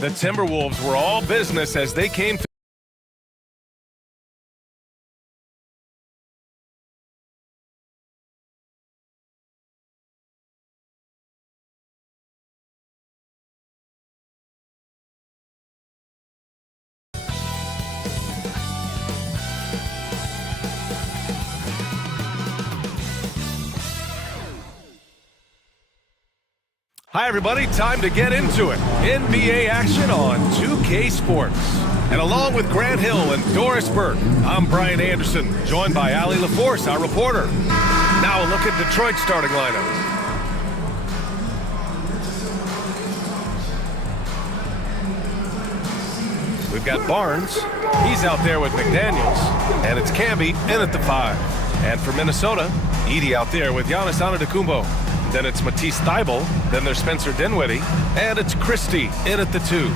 The Timberwolves were all business as they came through. Hi everybody, time to get into it. NBA action on 2K Sports. And along with Grant Hill and Doris Burke, I'm Brian Anderson, joined by Allie LaForce, our reporter. Now a look at Detroit's starting lineup. We've got Barnes, he's out there with McDaniels, and it's Camby in at the 5. And for Minnesota, Edey out there with Giannis Antetokounmpo. Then it's Matisse Thybulle, then there's Spencer Dinwiddie, and it's Christie in at the 2.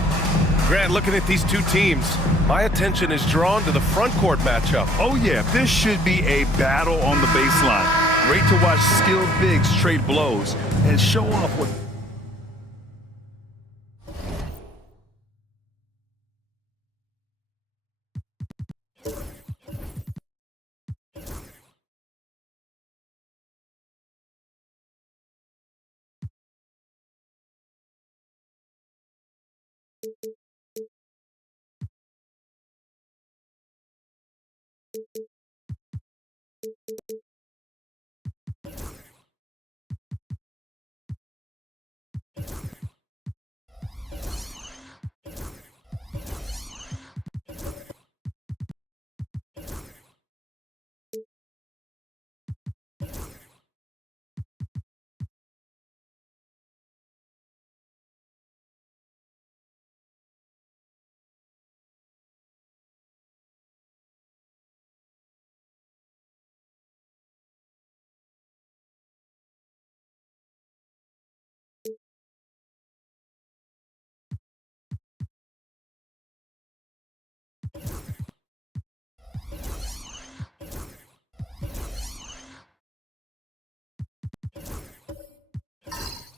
Grant, looking at these two teams, my attention is drawn to the front court matchup. Oh yeah, this should be a battle on the baseline. Great to watch skilled bigs trade blows and show off what...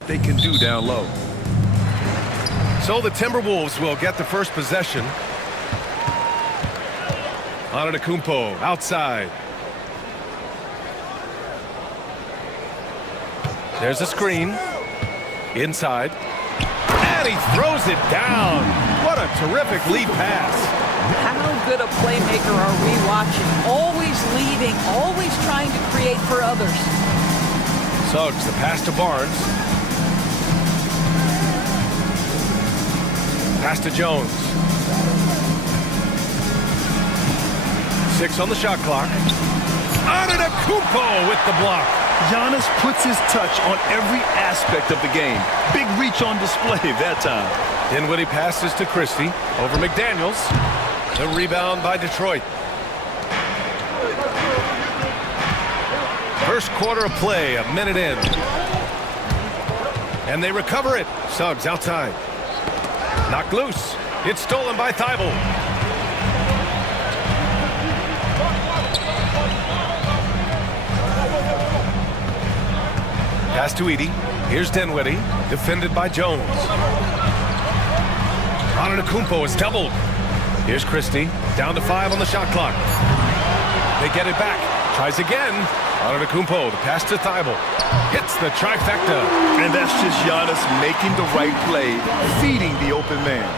they can do down low. So the Timberwolves will get the first possession. Antetokounmpo outside. There's a screen. Inside. And he throws it down. What a terrific lead pass. How good a playmaker are we watching? Always leading, always trying to create for others. Suggs, the pass to Barnes. Pass to Jones. 6 on the shot clock. Antetokounmpo with the block. Giannis puts his touch on every aspect of the game. Big reach on display that time. Dinwiddie passes to Christie over McDaniels. The rebound by Detroit. First quarter of play, a minute in. And they recover it. Suggs outside. Knocked loose. It's stolen by Thybulle. Pass to Edey. Here's Dinwiddie, defended by Jones. Antetokounmpo is doubled. Here's Christie, down to 5 on the shot clock. They get it back. Tries again. Antetokounmpo, the pass to Thybulle. Hits the trifecta. And that's just Giannis making the right play, feeding the open man.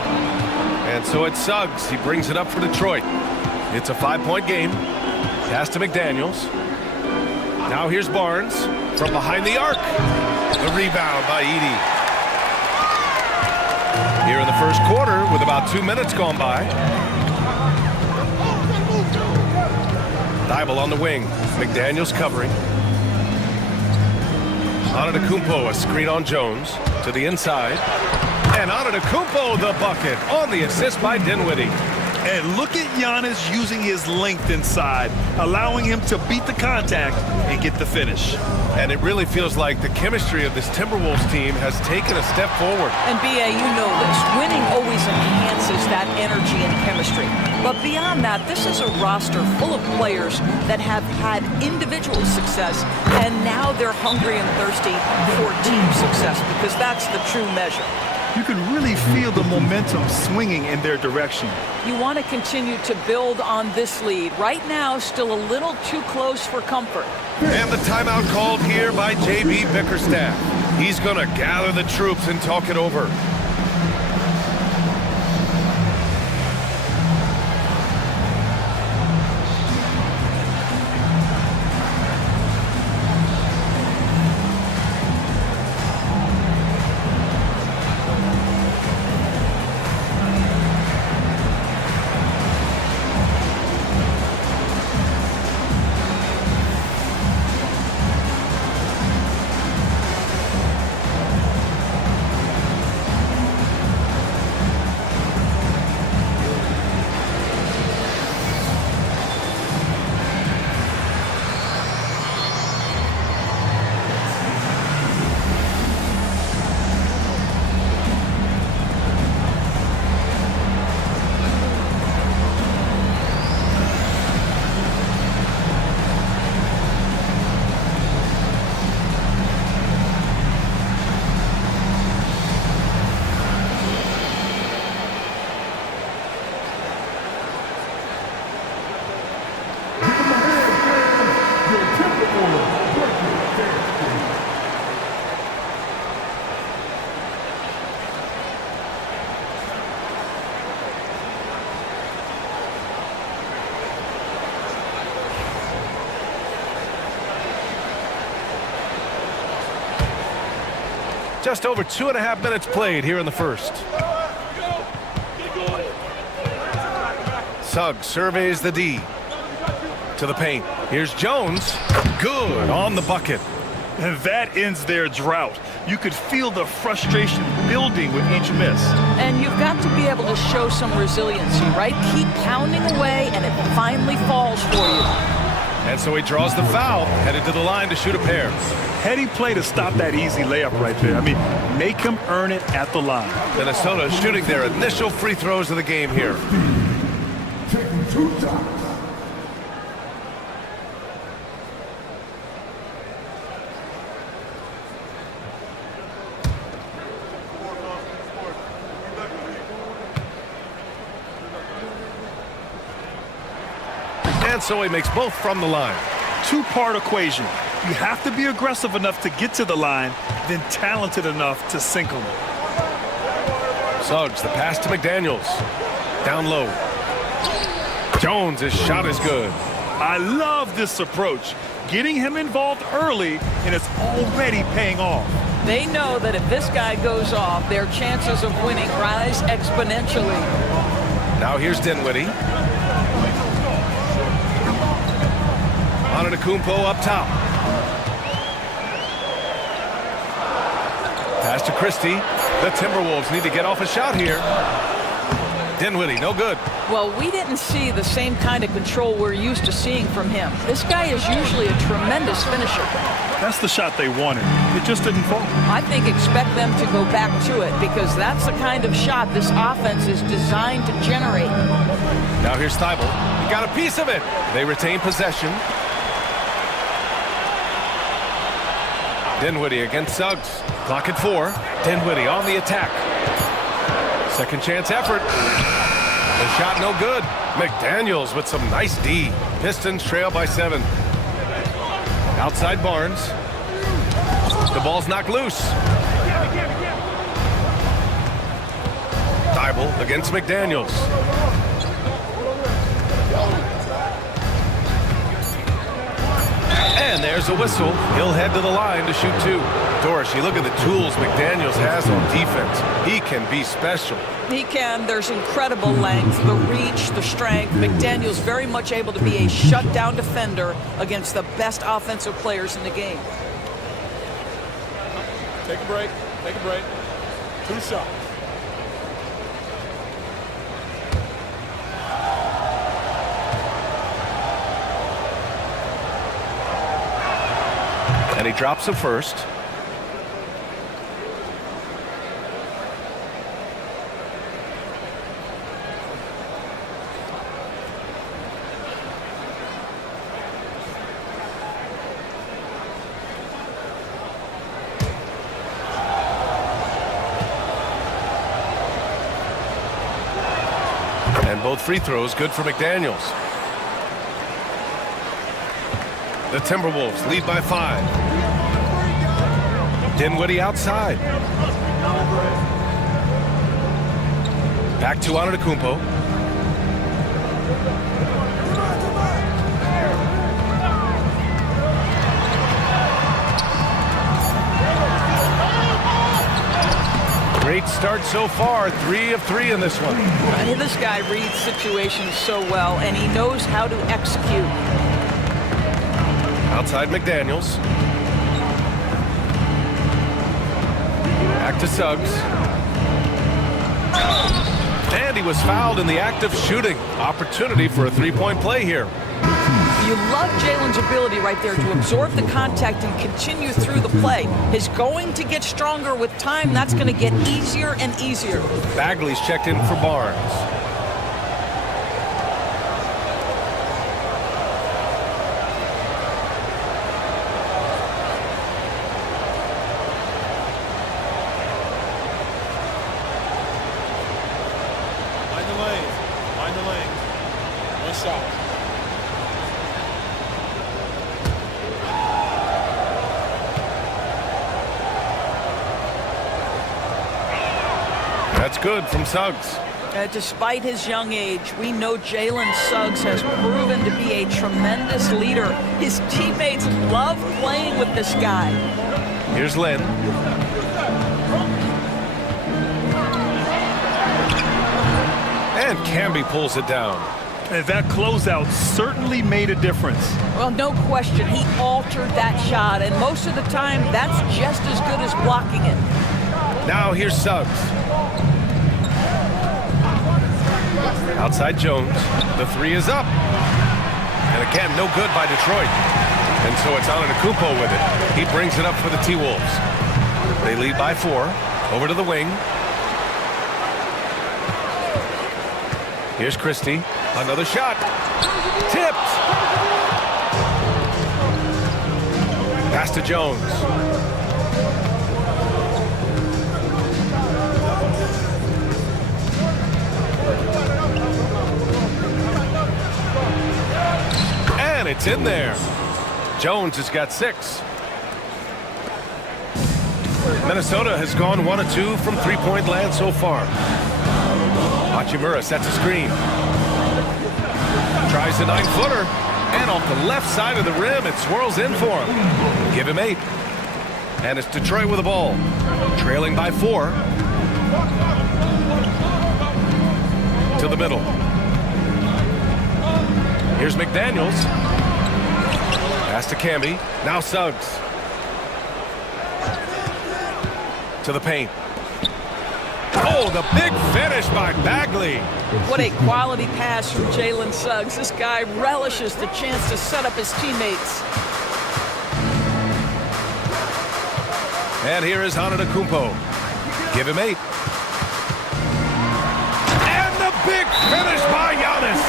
And so it's Suggs. He brings it up for Detroit. It's a 5-point game. Pass to McDaniels. Now here's Barnes from behind the arc. The rebound by Edey. Here in the first quarter with about 2 minutes gone by. Thybulle on the wing. McDaniels covering. Antetokounmpo, a screen on Jones to the inside. And Antetokounmpo the bucket on the assist by Dinwiddie. And look at Giannis using his length inside, allowing him to beat the contact and get the finish. And it really feels like the chemistry of this Timberwolves team has taken a step forward. And B.A., you know this. Winning always enhances that energy and chemistry. But beyond that, this is a roster full of players that have had individual success, and now they're hungry and thirsty for team success, because that's the true measure. You can really feel the momentum swinging in their direction. You want to continue to build on this lead. Right now, still a little too close for comfort. And the timeout called here by J.B. Bickerstaff. He's going to gather the troops and talk it over. Just over 2.5 minutes played here in the first. Suggs surveys the D. To the paint. Here's Jones. Good on the bucket. And that ends their drought. You could feel the frustration building with each miss. And you've got to be able to show some resiliency, right? Keep pounding away, and it finally falls for you. And so he draws the foul, headed to the line to shoot a pair. Heady play to stop that easy layup right there. I mean, make him earn it at the line. Minnesota shooting their initial free throws of the game here. Taking 2 shots. And so he makes both from the line. Two-part equation. You have to be aggressive enough to get to the line, then talented enough to sink them. Suggs, the pass to McDaniels. Down low. Jones, his shot is good. I love this approach. Getting him involved early, and it's already paying off. They know that if this guy goes off, their chances of winning rise exponentially. Now here's Dinwiddie. Antetokounmpo up top. Pass to Christie. The Timberwolves need to get off a shot here. Dinwiddie, no good. Well, we didn't see the same kind of control we're used to seeing from him. This guy is usually a tremendous finisher. That's the shot they wanted. It just didn't fall. I think expect them to go back to it because that's the kind of shot this offense is designed to generate. Now here's Thybulle. He got a piece of it. They retain possession. Dinwiddie against Suggs. Clock at 4. Dinwiddie on the attack. Second chance effort. The shot no good. McDaniels with some nice D. Pistons trail by 7. Outside Barnes. The ball's knocked loose. Thybulle against McDaniels. And there's a whistle. He'll head to the line to shoot 2. Doris, you look at the tools McDaniels has on defense. He can be special. He can. There's incredible length, the reach, the strength. McDaniels very much able to be a shutdown defender against the best offensive players in the game. Take a break. Take a break. 2 shots. And he drops the first. And both free throws good for McDaniels. The Timberwolves lead by 5. Dinwiddie outside. Back to Antetokounmpo. Great start so far. 3 of 3 in this one. This guy reads situations so well, and he knows how to execute. Outside McDaniels. Back to Suggs. And he was fouled in the act of shooting. Opportunity for a three-point play here. You love Jalen's ability right there to absorb the contact and continue through the play. He's going to get stronger with time. That's going to get easier and easier. Bagley's checked in for Barnes. Mind the lane. Mind the lane. One shot. That's good from Suggs. Despite his young age, we know Jalen Suggs has proven to be a tremendous leader. His teammates love playing with this guy. Here's Lynn. And Camby pulls it down. And that closeout certainly made a difference. Well, no question, he altered that shot, and most of the time, that's just as good as blocking it. Now here's Suggs. Outside Jones. The 3 is up. And again, no good by Detroit. And so it's Antetokounmpo with it. He brings it up for the T-Wolves. They lead by 4. Over to the wing. Here's Christie. Another shot. Tipped. Pass to Jones. And it's in there. Jones has got 6. Minnesota has gone 1 of 2 from three-point land so far. Hachimura sets a screen. Tries a 9-footer. And off the left side of the rim, it swirls in for him. Give him 8. And it's Detroit with the ball. Trailing by 4. To the middle. Here's McDaniels. Pass to Camby. Now Suggs. To the paint. Oh, the big finish by Bagley. What a quality pass from Jalen Suggs. This guy relishes the chance to set up his teammates. And here is Antetokounmpo. Give him 8. And the big finish by Giannis.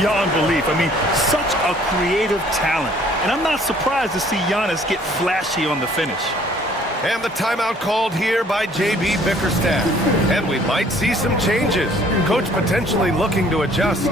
Beyond belief. I mean, such a creative talent. And I'm not surprised to see Giannis get flashy on the finish. And the timeout called here by J.B. Bickerstaff. And we might see some changes. Coach potentially looking to adjust.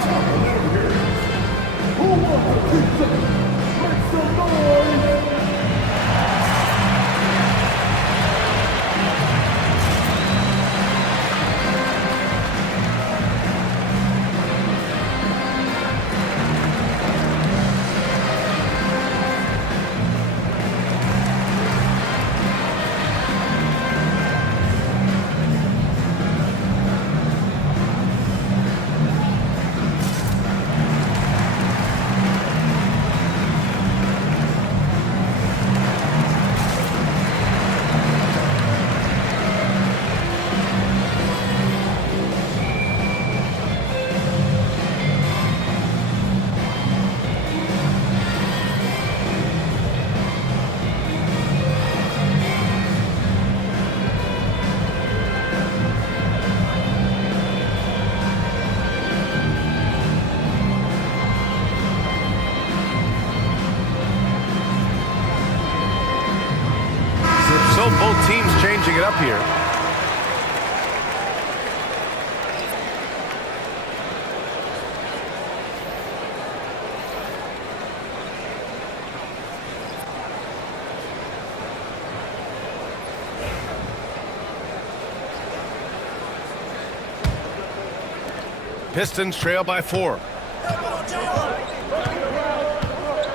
Pistons trail by 4.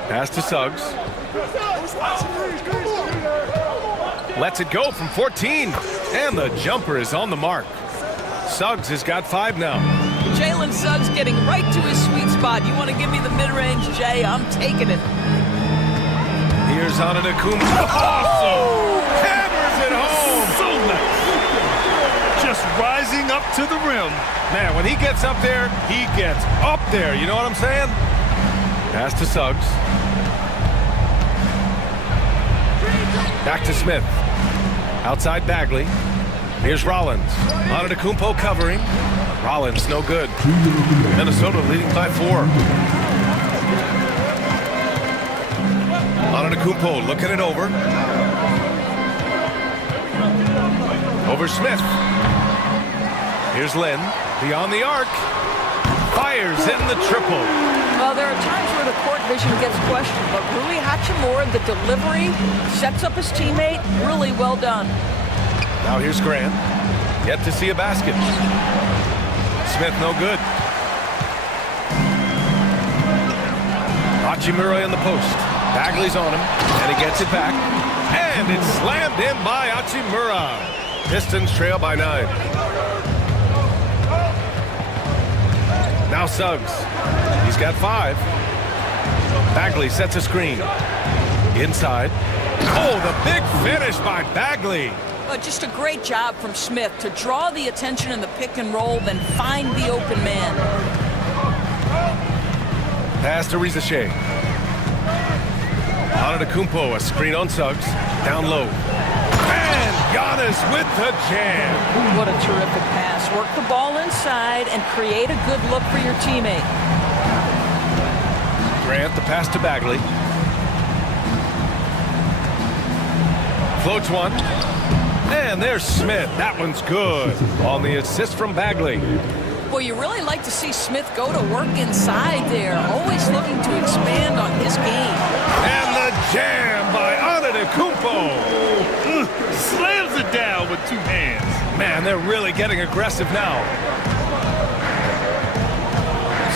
Pass to Suggs. Lets it go from 14. And the jumper is on the mark. Suggs has got 5 now. Jalen Suggs getting right to his sweet spot. You want to give me the mid-range, Jay? I'm taking it. Here's Antetokounmpo. Oh! Hammers it home. So nice. Just rising up to the rim. Man, when he gets up there, he gets up there. You know what I'm saying? Pass to Suggs. Back to Smith. Outside Bagley. Here's Rollins. Antetokounmpo covering. Rollins no good. Minnesota leading by 4. Antetokounmpo looking it over. Over Smith. Here's Lynn. Beyond the arc. Fires in the triple. Well, there are times where the court vision gets questioned, but Rui Hachimura, the delivery, sets up his teammate. Really well done. Now here's Grant. Yet to see a basket. Smith no good. Hachimura in the post. Bagley's on him, and he gets it back. And it's slammed in by Hachimura. Pistons trail by 9. Now Suggs. He's got 5. Bagley sets a screen. Inside. Oh, the big finish by Bagley. But just a great job from Smith to draw the attention in the pick and roll, then find the open man. Pass to Riza Shea. Antetokounmpo, a screen on Suggs. Down low. And Giannis with the jam. What a terrific pass. Work the ball inside and create a good look for your teammate. Grant, the pass to Bagley. Floats one. And there's Smith. That one's good on the assist from Bagley. Well, you really like to see Smith go to work inside there. Always looking to expand on his game. And the jam by Antetokounmpo. Slams it down with 2 hands. Man, they're really getting aggressive now.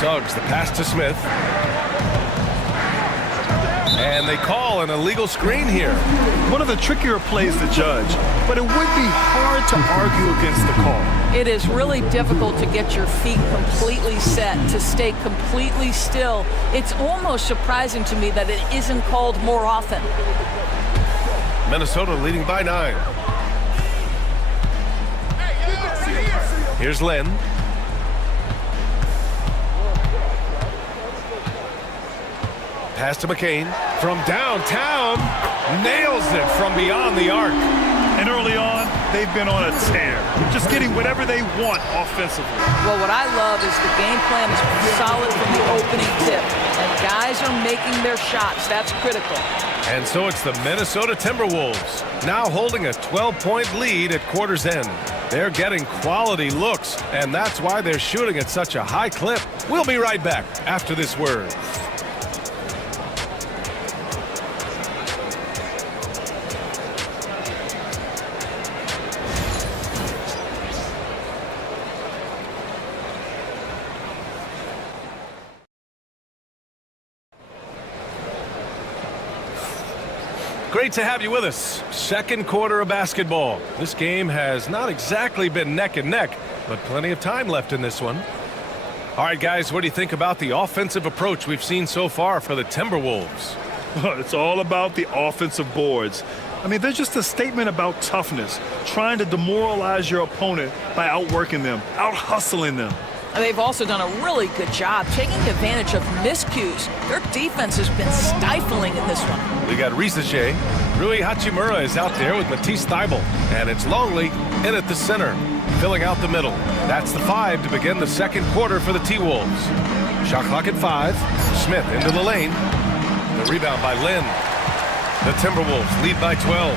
Suggs, the pass to Smith. And they call an illegal screen here. One of the trickier plays to judge, but it would be hard to argue against the call. It is really difficult to get your feet completely set, to stay completely still. It's almost surprising to me that it isn't called more often. Minnesota leading by 9. Here's Lynn. Pass to McCain from downtown. Nails it from beyond the arc. And early on, they've been on a tear. Just getting whatever they want offensively. Well, what I love is the game plan is solid from the opening tip. And guys are making their shots. That's critical. And so it's the Minnesota Timberwolves now holding a 12-point lead at quarter's end. They're getting quality looks, and that's why they're shooting at such a high clip. We'll be right back after this word. Great to have you with us. Second quarter of basketball. This game has not exactly been neck and neck, but plenty of time left in this one. All right, guys, what do you think about the offensive approach we've seen so far for the Timberwolves? It's all about the offensive boards. I mean, they're just a statement about toughness, trying to demoralize your opponent by outworking them, out-hustling them. They've also done a really good job taking advantage of miscues. Their defense has been stifling in this one. We got Riza Shea. Rui Hachimura is out there with Matisse Thybulle. And it's Longley in at the center, filling out the middle. That's the 5 to begin the second quarter for the T-Wolves. Shot clock at 5. Smith into the lane. The rebound by Lynn. The Timberwolves lead by 12.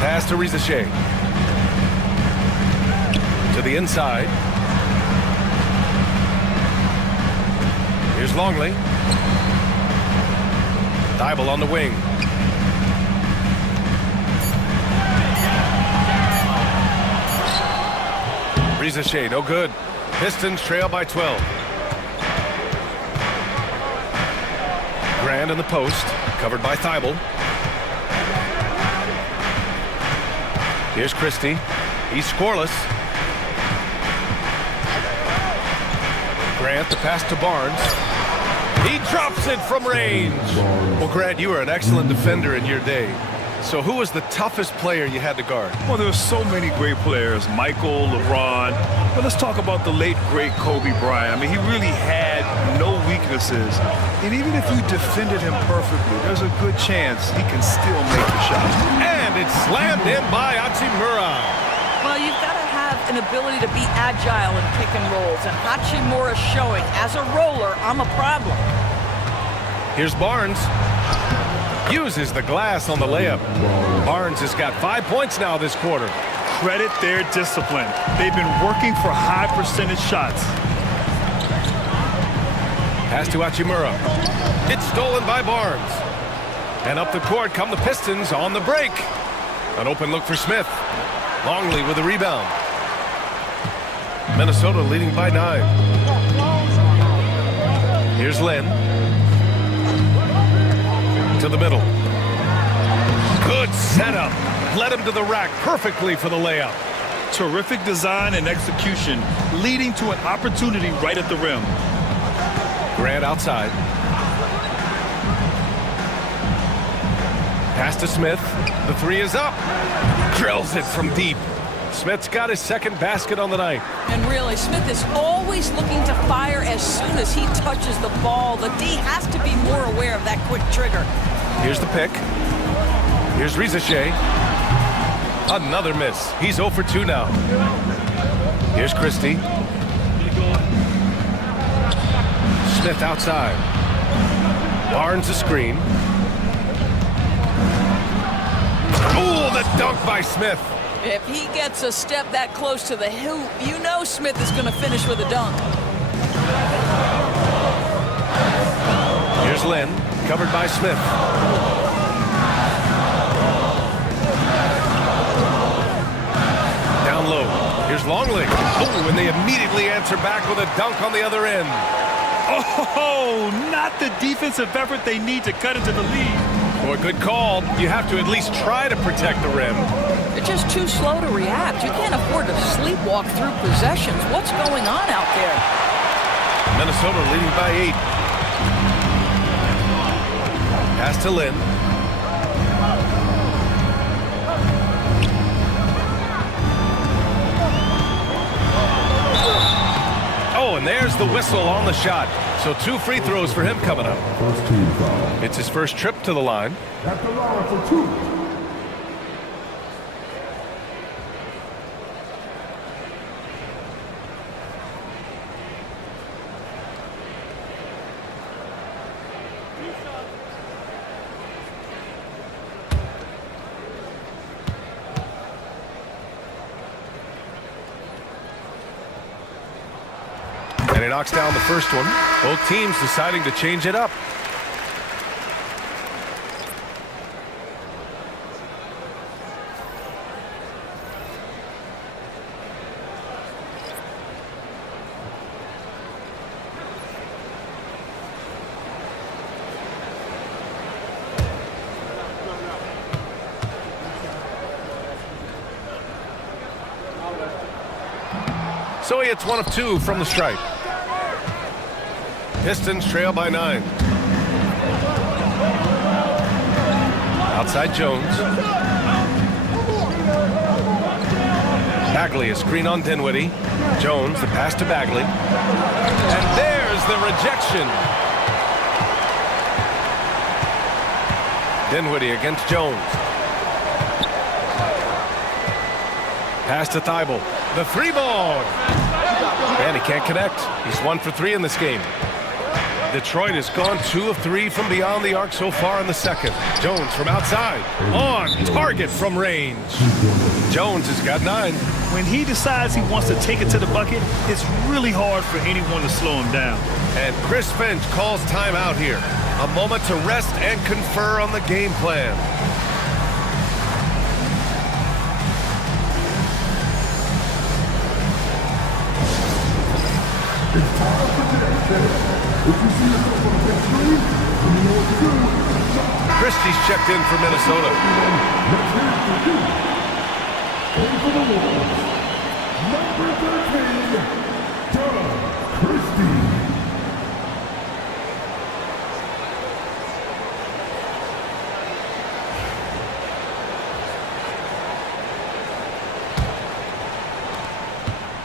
Pass to Riza Shea. To the inside. Here's Longley. Thybulle on the wing. Riza Shea, no good. Pistons trail by 12. Grant in the post, covered by Thibault. Here's Christie. He's scoreless. Grant, the pass to Barnes. He drops it from range. Well, Grant, you were an excellent defender in your day. So who was the toughest player you had to guard? Well, there were so many great players, Michael, LeBron. But let's talk about the late, great Kobe Bryant. I mean, he really had no weaknesses. And even if you defended him perfectly, there's a good chance he can still make the shot. And it's slammed in by Hachimura. Well, you've got to have an ability to be agile in pick and rolls, and Hachimura showing, as a roller, I'm a problem. Here's Barnes. Uses the glass on the layup. Barnes has got 5 points now this quarter. Credit their discipline. They've been working for high percentage shots. Pass to Hachimura. It's stolen by Barnes. And up the court come the Pistons on the break. An open look for Smith. Longley with a rebound. Minnesota leading by 9. Here's Lynn. To the middle. Good setup. Led him to the rack perfectly for the layup. Terrific design and execution, leading to an opportunity right at the rim. Grant outside. Pass to Smith. The three is up. Drills it from deep. Smith's got his second basket on the night. And really, Smith is always looking to fire as soon as he touches the ball. The D has to be more aware of that quick trigger. Here's the pick. Here's Rizachet. Another miss. He's 0 for 2 now. Here's Christie. Smith outside. Barnes a screen. Oh, the dunk by Smith. If he gets a step that close to the hoop, you know Smith is going to finish with a dunk. Here's Lynn, covered by Smith. Down low. Here's Longley. Oh, and they immediately answer back with a dunk on the other end. Oh, not the defensive effort they need to cut into the lead. Boy, good call. You have to at least try to protect the rim. They're just too slow to react. You can't afford to sleepwalk through possessions. What's going on out there? Minnesota leading by 8. Pass to Lynn. Oh, and there's the whistle on the shot. So 2 free throws for him coming up. First team foul. It's his first trip to the line. At the line for 2. And he knocks down the first one. Both teams deciding to change it up. So he hits 1 of 2 from the stripe. Pistons trail by 9. Outside Jones. Bagley, a screen on Dinwiddie. Jones, the pass to Bagley. And there's the rejection. Dinwiddie against Jones. Pass to Thibault. The 3-ball. And he can't connect. He's 1 for 3 in this game. Detroit has gone 2 of 3 from beyond the arc so far in the second. Jones from outside. On target from range. Jones has got 9. When he decides he wants to take it to the bucket, it's really hard for anyone to slow him down. And Chris Finch calls timeout here. A moment to rest and confer on the game plan. It's time for today. If you see yourself on the big screen, then you know what to do. Christie's checked in for Minnesota. Let's hear it for you. And for the Wolves, number 13, Doug Christie.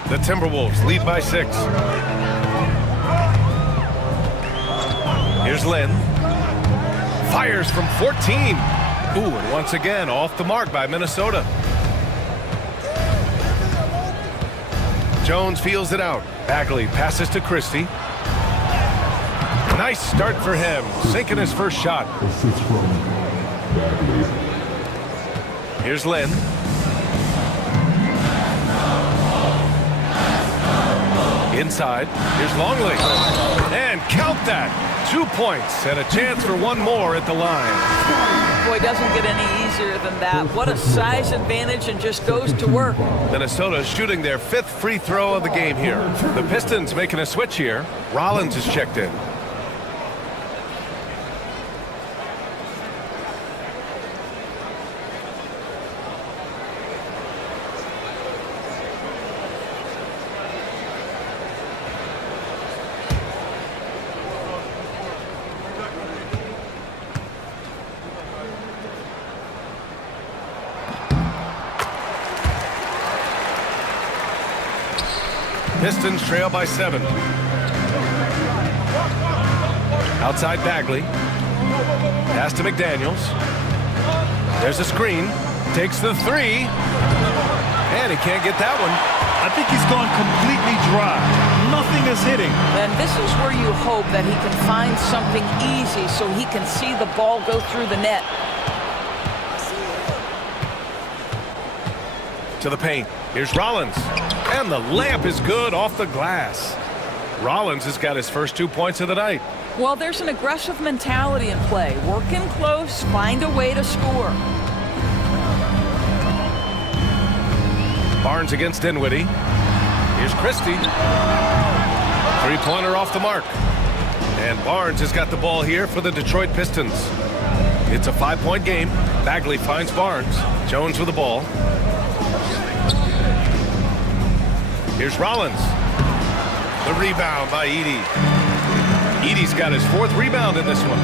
The Timberwolves lead by 6. Here's Lynn. Fires from 14. Ooh, and once again off the mark by Minnesota. Jones feels it out. Bagley passes to Christie. Nice start for him, sinking his first shot. Assist from Bagley. Here's Lynn. Inside, here's Longley. And count that! 2 points and a chance for one more at the line. Boy, doesn't get any easier than that. What a size advantage, and just goes to work. Minnesota shooting their 5th free throw of the game here. The Pistons making a switch here. Rollins is checked in. Pistons trail by 7. Outside Bagley. Pass to McDaniels. There's a screen. Takes the 3. And he can't get that one. I think he's gone completely dry. Nothing is hitting. And this is where you hope that he can find something easy so he can see the ball go through the net. To the paint. Here's Rollins. And the layup is good off the glass. Rollins has got his first 2 points of the night. Well, there's an aggressive mentality in play. Work in close, find a way to score. Barnes against Dinwiddie. Here's Christie. Three-pointer off the mark. And Barnes has got the ball here for the Detroit Pistons. It's a 5-point game. Bagley finds Barnes. Jones with the ball. Here's Rollins. The rebound by Edey. Edey's got his 4th rebound in this one.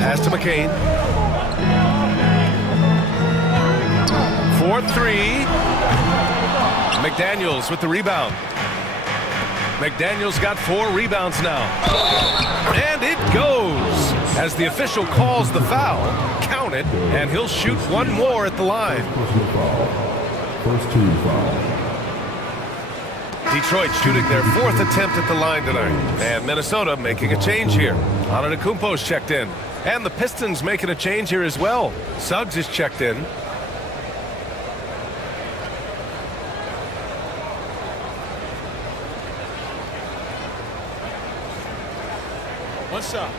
Pass to McCain. 4-3. McDaniels with the rebound. McDaniels got 4 rebounds now. And it goes. As the official calls the foul, count it, and he'll shoot one more at the line. Personal foul. First team foul. Detroit shooting their 4th attempt at the line tonight. And Minnesota making a change here. Antetokounmpo's checked in. And the Pistons making a change here as well. Suggs is checked in. One shot.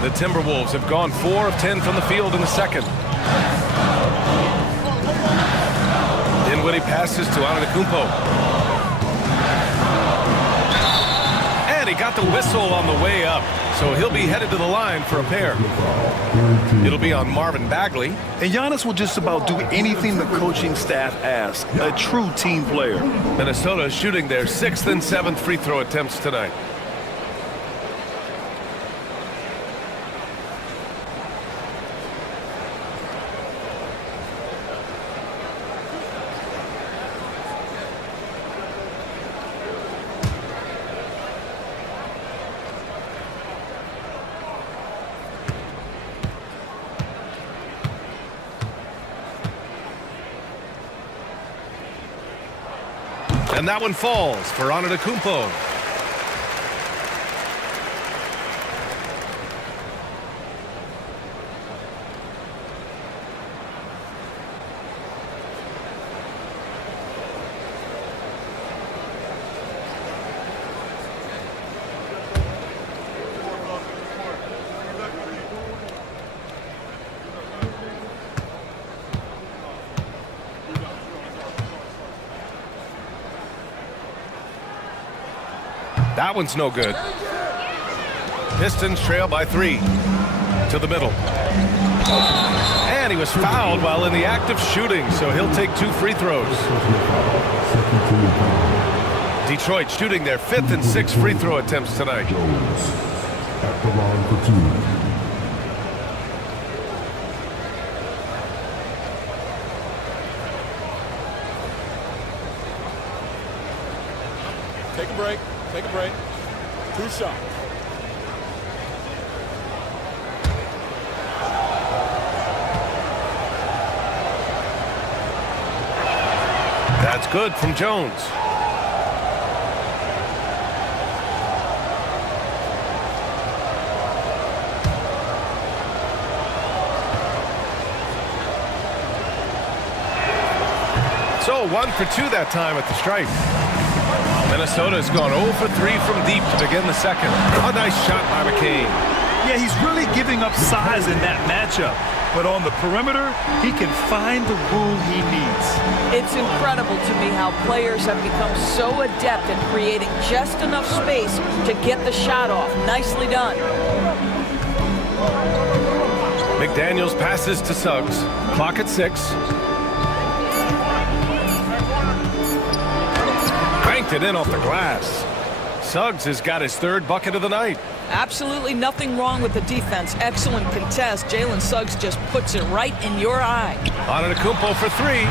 The Timberwolves have gone 4 of 10 from the field in the second. Dinwiddie passes to Antetokounmpo. And he got the whistle on the way up, so he'll be headed to the line for a pair. It'll be on Marvin Bagley. And Giannis will just about do anything the coaching staff asks. A true team player. Minnesota shooting their 6th and 7th free throw attempts tonight. And that one falls for Antetokounmpo. That one's no good. Pistons trail by 3. To the middle. And he was fouled while in the act of shooting, so he'll take 2 free throws. Detroit shooting their 5th and 6th free throw attempts tonight. Jones at the line for 2. Take a break. Take a break. 2 shots. That's good from Jones. So 1 for 2 that time at the stripe. Minnesota's gone 0 for 3 from deep to begin the second. A nice shot by McCain. Yeah, he's really giving up size in that matchup. But on the perimeter, he can find the room he needs. It's incredible to me how players have become so adept at creating just enough space to get the shot off. Nicely done. McDaniels passes to Suggs. Clock at 6. Banked it in off the glass. Suggs has got his 3rd bucket of the night. Absolutely nothing wrong with the defense. Excellent contest. Jalen Suggs just puts it right in your eye. Antetokounmpo for 3.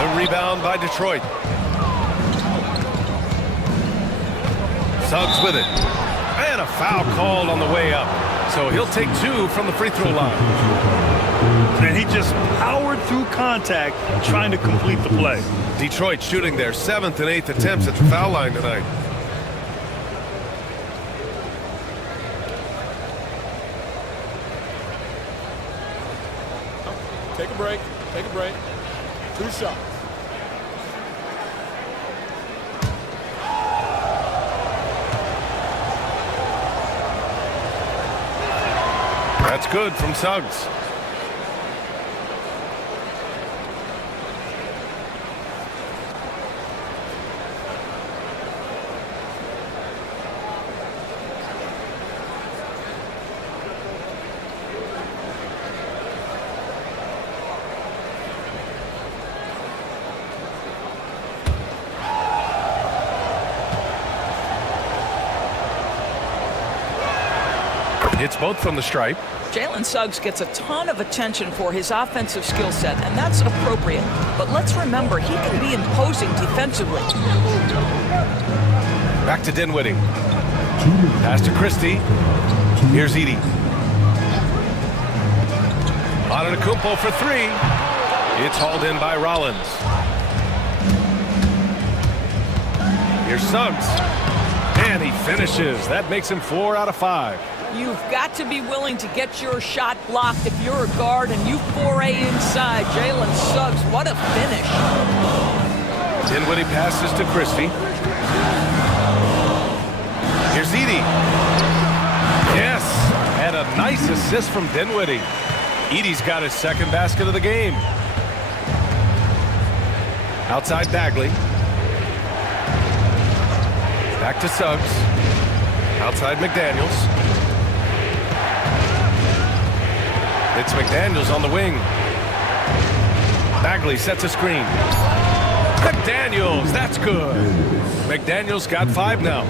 The rebound by Detroit. Suggs with it. And a foul called on the way up. So he'll take 2 from the free throw line. And he just powered through contact trying to complete the play. Detroit shooting their 7th and 8th attempts at the foul line tonight. Take a break. Take a break. 2 shots. That's good from Suggs. It's both from the stripe. Jalen Suggs gets a ton of attention for his offensive skill set, and that's appropriate. But let's remember, he can be imposing defensively. Back to Dinwiddie. Pass to Christie. Here's Edey. Antetokounmpo for 3. It's hauled in by Rollins. Here's Suggs. And he finishes. That makes him 4 out of 5. You've got to be willing to get your shot blocked if you're a guard and you foray inside. Jalen Suggs, what a finish. Dinwiddie passes to Christie. Here's Edey. Yes, and a nice assist from Dinwiddie. Edey's got his 2nd basket of the game. Outside Bagley. Back to Suggs. Outside McDaniels. It's McDaniels on the wing. Bagley sets a screen. McDaniels, that's good. McDaniels got 5 now.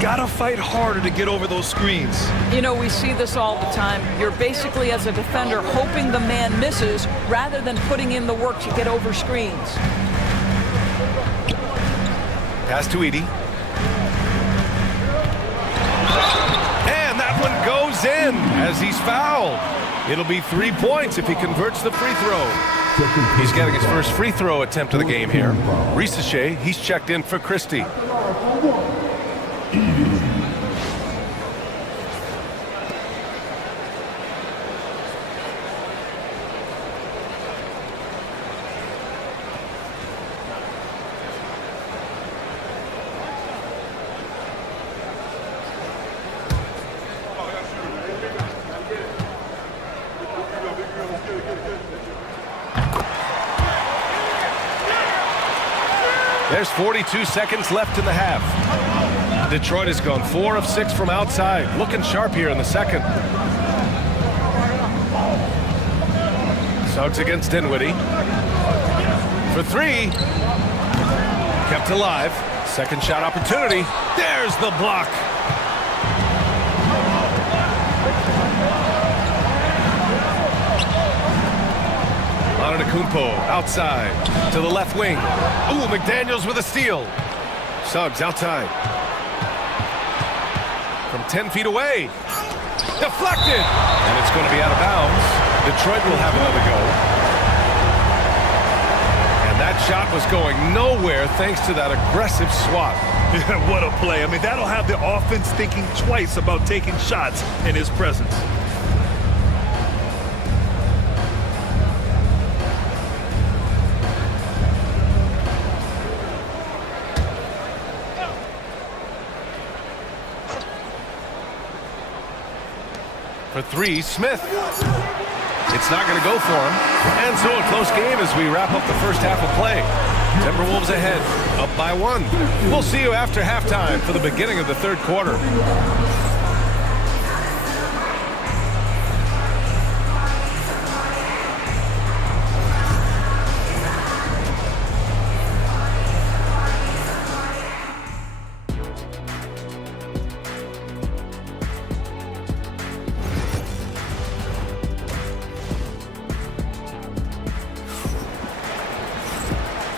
Gotta fight harder to get over those screens. You know, we see this all the time. You're basically, as a defender, hoping the man misses rather than putting in the work to get over screens. Pass to Edey. And that one goes in as he's fouled. It'll be 3 points if he converts the free throw. He's getting his first free throw attempt of the game here. Risacher, he's checked in for Christie. There's 42 seconds left in the half. Detroit has gone 4 of 6 from outside. Looking sharp here in the second. Suggs against Dinwiddie. For 3. Kept alive. Second shot opportunity. There's the block. Antetokounmpo outside to the left wing. Ooh, McDaniels with a steal. Suggs outside. From 10 feet away. Deflected. And it's going to be out of bounds. Detroit will have another go. And that shot was going nowhere thanks to that aggressive swat. Yeah, what a play. I mean, that'll have the offense thinking twice about taking shots in his presence. For 3, Smith. It's not going to go for him. And so a close game as we wrap up the first half of play. Timberwolves ahead, up by 1. We'll see you after halftime for the beginning of the third quarter.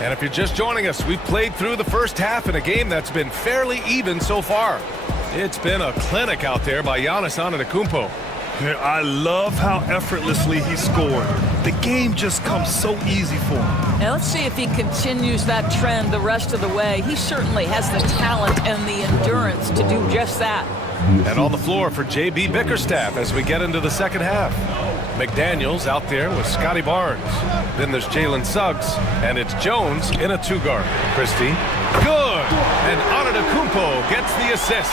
And if you're just joining us, we've played through the first half in a game that's been fairly even so far. It's been a clinic out there by Giannis Antetokounmpo. Yeah, I love how effortlessly he scored. The game just comes so easy for him. Now let's see if he continues that trend the rest of the way. He certainly has the talent and the endurance to do just that. And on the floor for J.B. Bickerstaff as we get into the second half. McDaniels out there with Scotty Barnes. Then there's Jalen Suggs, and it's Jones in a 2-guard. Christie, good! And Antetokounmpo gets the assist.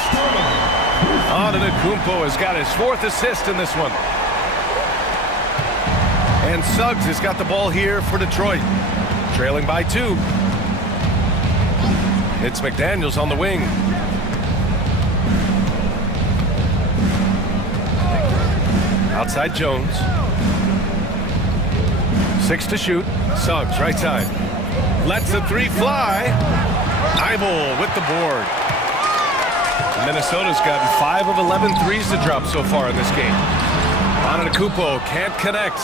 Antetokounmpo has got his 4th assist in this one. And Suggs has got the ball here for Detroit. Trailing by 2. It's McDaniels on the wing. Outside Jones. 6 to shoot. Suggs right side. Lets the 3 fly. Thybulle with the board. Minnesota's gotten 5 of 11 threes to drop so far in this game. Antetokounmpo can't connect.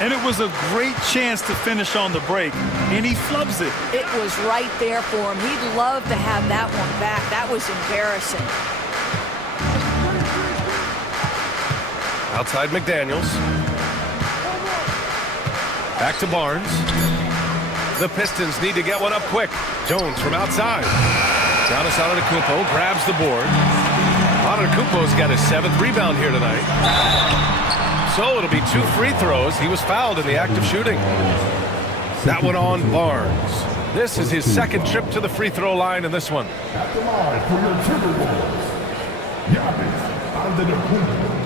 And it was a great chance to finish on the break, and he flubs it. It was right there for him. He'd love to have that one back. That was embarrassing. Outside McDaniels. Back to Barnes. The Pistons need to get one up quick. Jones from outside. Giannis Antetokounmpo grabs the board. Antetokounmpo's got his 7th rebound here tonight. So it'll be 2 free throws. He was fouled in the act of shooting. That one on Barnes. This is his 2nd trip to the free throw line in this one. At the line for your Timberwolves, Giannis Antetokounmpo.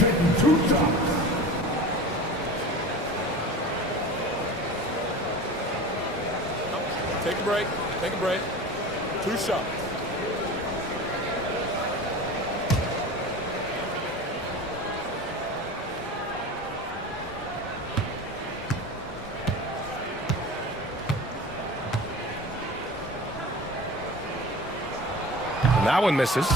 Taking 2 shots. Take a break. Take a break. 2 shots. And that one misses.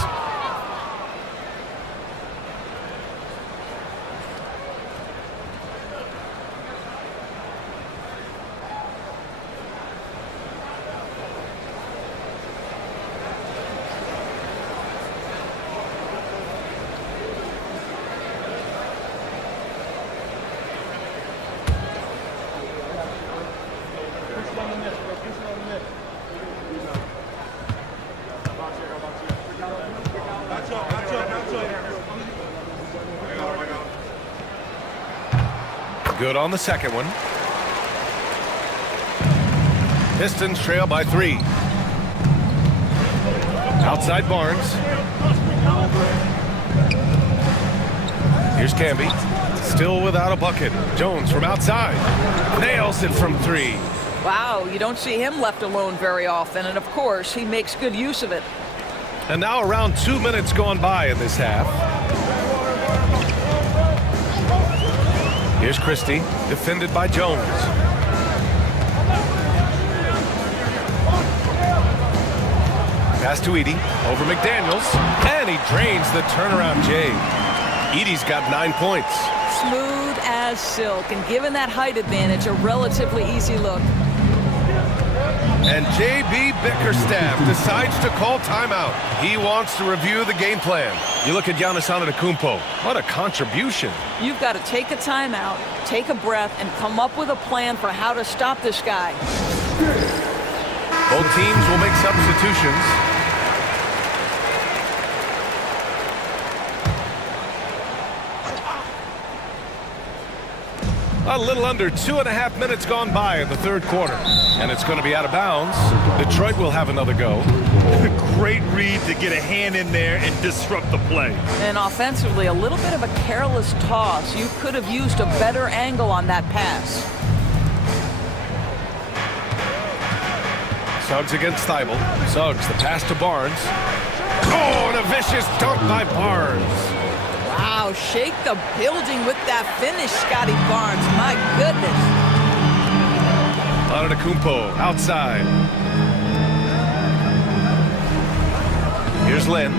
Good on the second one. Pistons trail by 3. Outside Barnes. Here's Camby. Still without a bucket. Jones from outside. Nails it from 3. Wow, you don't see him left alone very often, and of course, he makes good use of it. And now around 2 minutes gone by in this half. Here's Christie, defended by Jones. Pass to Edey, over McDaniels, and he drains the turnaround Jay. Edey's got 9 points. Smooth as silk, and given that height advantage, a relatively easy look. And J.B. Bickerstaff decides to call timeout. He wants to review the game plan. You look at Giannis Antetokounmpo. What a contribution. You've got to take a timeout, take a breath, and come up with a plan for how to stop this guy. Both teams will make substitutions. A little under 2.5 minutes gone by in the third quarter. And it's going to be out of bounds. Detroit will have another go. Great read to get a hand in there and disrupt the play. And offensively, a little bit of a careless toss. You could have used a better angle on that pass. Suggs against Thibault. Suggs, the pass to Barnes. Oh, and a vicious dunk by Barnes. Wow, shake the building with that finish, Scotty Barnes. My goodness. Antetokounmpo outside. Here's Lin.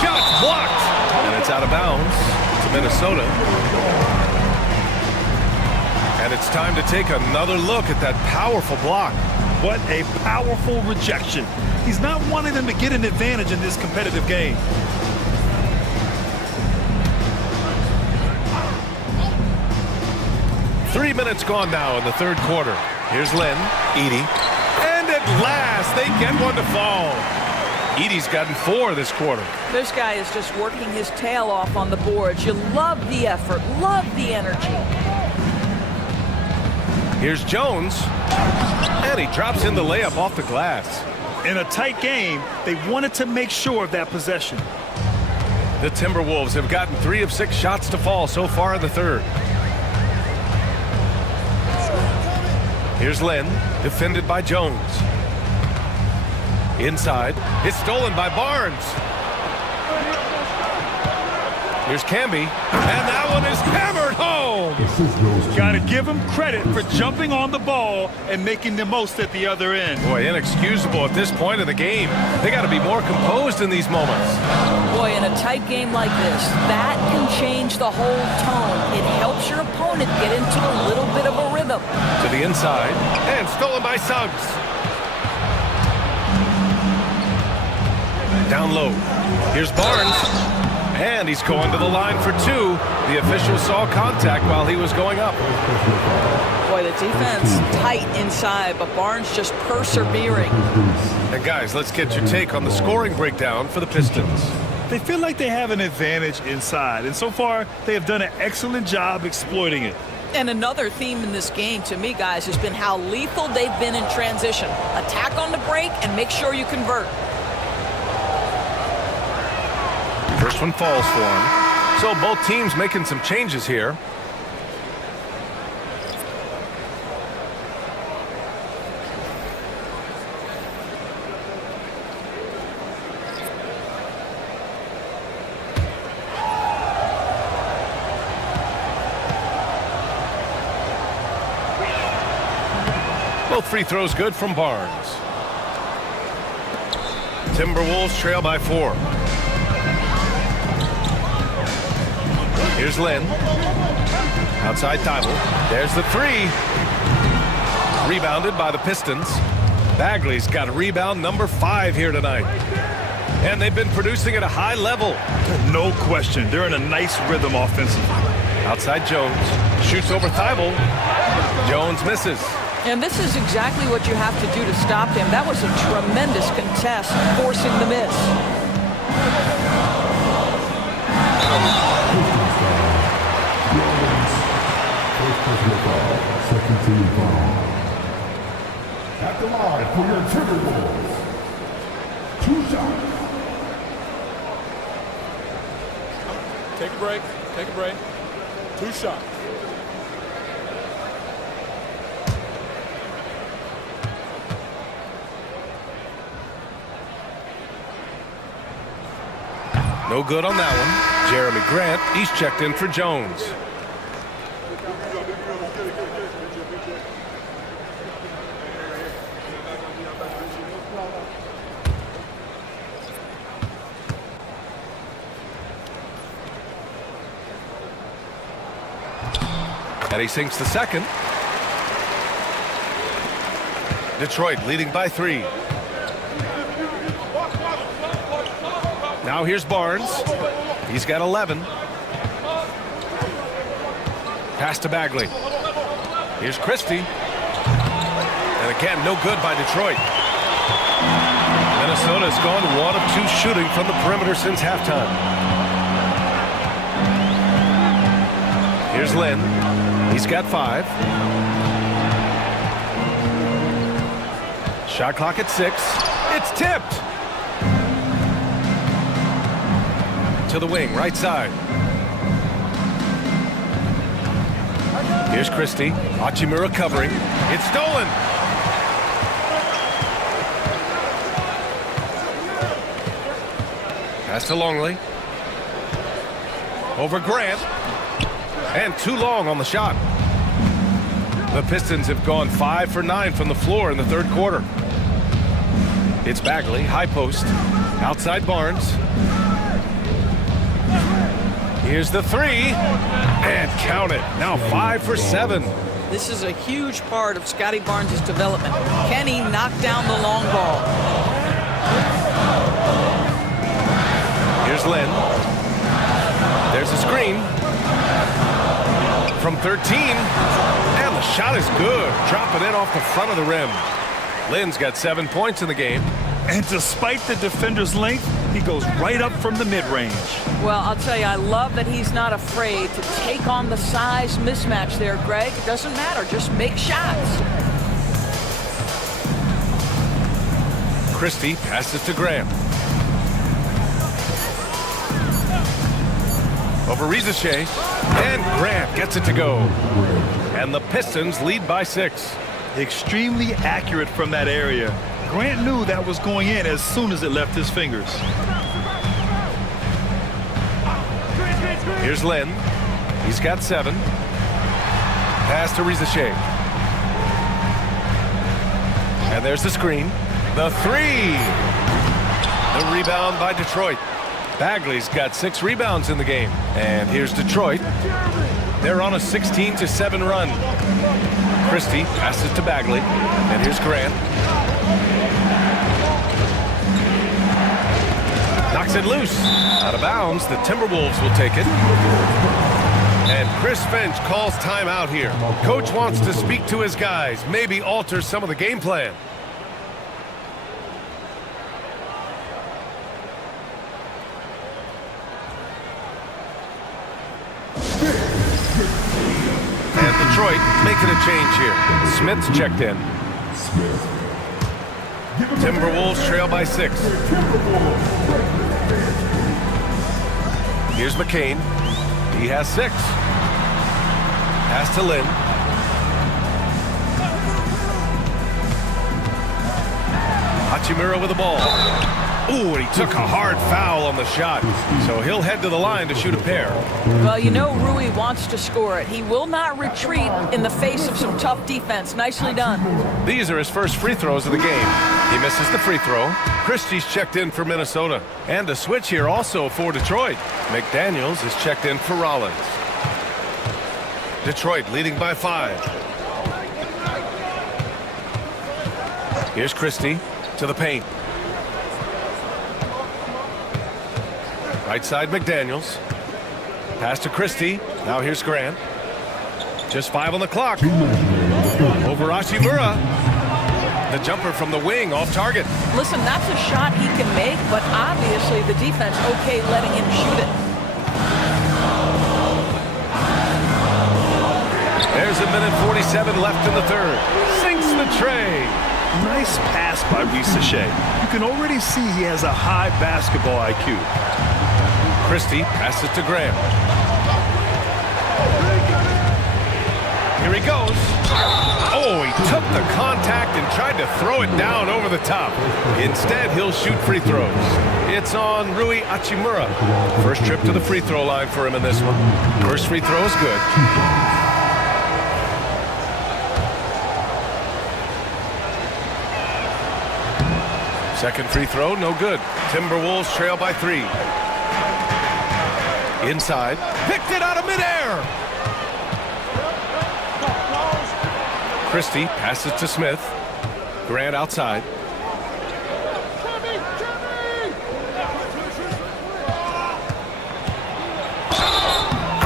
Shots blocked. And it's out of bounds to Minnesota. And it's time to take another look at that powerful block. What a powerful rejection. He's not wanting them to get an advantage in this competitive game. Three minutes gone now in the third quarter. Here's Lin, Edey, and at last they get one to fall. Edey's gotten 4 this quarter. This guy is just working his tail off on the boards. You love the effort, love the energy. Here's Jones, and he drops in the layup off the glass. In a tight game, they wanted to make sure of that possession. The Timberwolves have gotten 3 of 6 shots to fall so far in the third. Here's Lin, defended by Jones. Inside, it's stolen by Barnes. Here's Camby, and that one is hammered home. Got to give him credit for jumping on the ball and making the most at the other end. Boy, inexcusable at this point of the game. They got to be more composed in these moments. Boy, in a tight game like this, that can change the whole tone. It helps your opponent get into a little bit of a rhythm. To the inside, and stolen by Suggs. Down low. Here's Barnes. And he's going to the line for 2. The official saw contact while he was going up. Boy, the defense tight inside, but Barnes just persevering. And guys, let's get your take on the scoring breakdown for the Pistons. They feel like they have an advantage inside, and so far they have done an excellent job exploiting it. And another theme in this game, to me, guys, has been how lethal they've been in transition. Attack on the break and make sure you convert. First one falls for him. So both teams making some changes here. Both free throws good from Barnes. Timberwolves trail by 4. Here's Lin. Outside Thibault. There's the 3. Rebounded by the Pistons. Bagley's got a rebound number 5 here tonight. And they've been producing at a high level. No question. They're in a nice rhythm offensively. Outside Jones. Shoots over Thibault. Jones misses. And this is exactly what you have to do to stop him. That was a tremendous contest, forcing the miss. Second team foul. At the line for your Timberwolves. 2 shots. Take a break. Take a break. 2 shots. No good on that one. Jeremy Grant, he's checked in for Jones. And he sinks the second. Detroit leading by 3. Now here's Barnes. He's got 11. Pass to Bagley. Here's Christie. And again, no good by Detroit. Minnesota's gone 1 of 2 shooting from the perimeter since halftime. Here's Lynn. He's got 5. Shot clock at 6. It's tipped. To the wing, right side. Here's Christie. Hachimura covering. It's stolen. Pass to Longley. Over Grant. And too long on the shot. The Pistons have gone 5 for 9 from the floor in the third quarter. It's Bagley, high post. Outside Barnes. Here's the 3. And count it. Now 5 for 7. This is a huge part of Scotty Barnes' development. Can he knock down the long ball? Here's Lynn. There's a screen. From 13. And the shot is good. Dropping in off the front of the rim. Lynn's got 7 points in the game. And despite the defender's length, he goes right up from the mid-range. Well, I'll tell you, I love that he's not afraid to take on the size mismatch there, Greg. It doesn't matter. Just make shots. Christie passes to Graham. Over Rizachet. And Grant gets it to go. And the Pistons lead by 6. Extremely accurate from that area. Grant knew that was going in as soon as it left his fingers. Here's Lynn. He's got 7. Pass to Rizachet. And there's the screen. The 3. The rebound by Detroit. Bagley's got 6 rebounds in the game. And here's Detroit. They're on a 16-7 run. Christie passes to Bagley. And here's Grant. Knocks it loose. Out of bounds. The Timberwolves will take it. And Chris Finch calls timeout here. Coach wants to speak to his guys. Maybe alter some of the game plan. And Detroit making a change here. Smith's checked in. Timberwolves trail by 6. Here's McCain. He has 6. Pass to Lynn. Hachimura with the ball. Ooh, and he took a hard foul on the shot. So he'll head to the line to shoot a pair. Well, you know Rui wants to score it. He will not retreat in the face of some tough defense. Nicely done. These are his first free throws of the game. He misses the free throw. Christie's checked in for Minnesota. And a switch here also for Detroit. McDaniels is checked in for Rollins. Detroit leading by 5. Here's Christie to the paint. Right side McDaniels. Pass to Christie. Now here's Grant. Just 5 on the clock. Over Hachimura. The jumper from the wing off target. Listen, that's a shot he can make, but obviously the defense okay letting him shoot it. There's a minute 47 left in the third. Sinks the tray. Nice pass by Rizachet. You can already see he has a high basketball IQ. Christie passes to Graham. Here he goes. Oh, he took the contact and tried to throw it down over the top. Instead, he'll shoot free throws. It's on Rui Hachimura. First trip to the free throw line for him in this one. First free throw is good. Second free throw, no good. Timberwolves trail by 3. Inside. Picked it out of midair. Christie passes to Smith. Grant outside.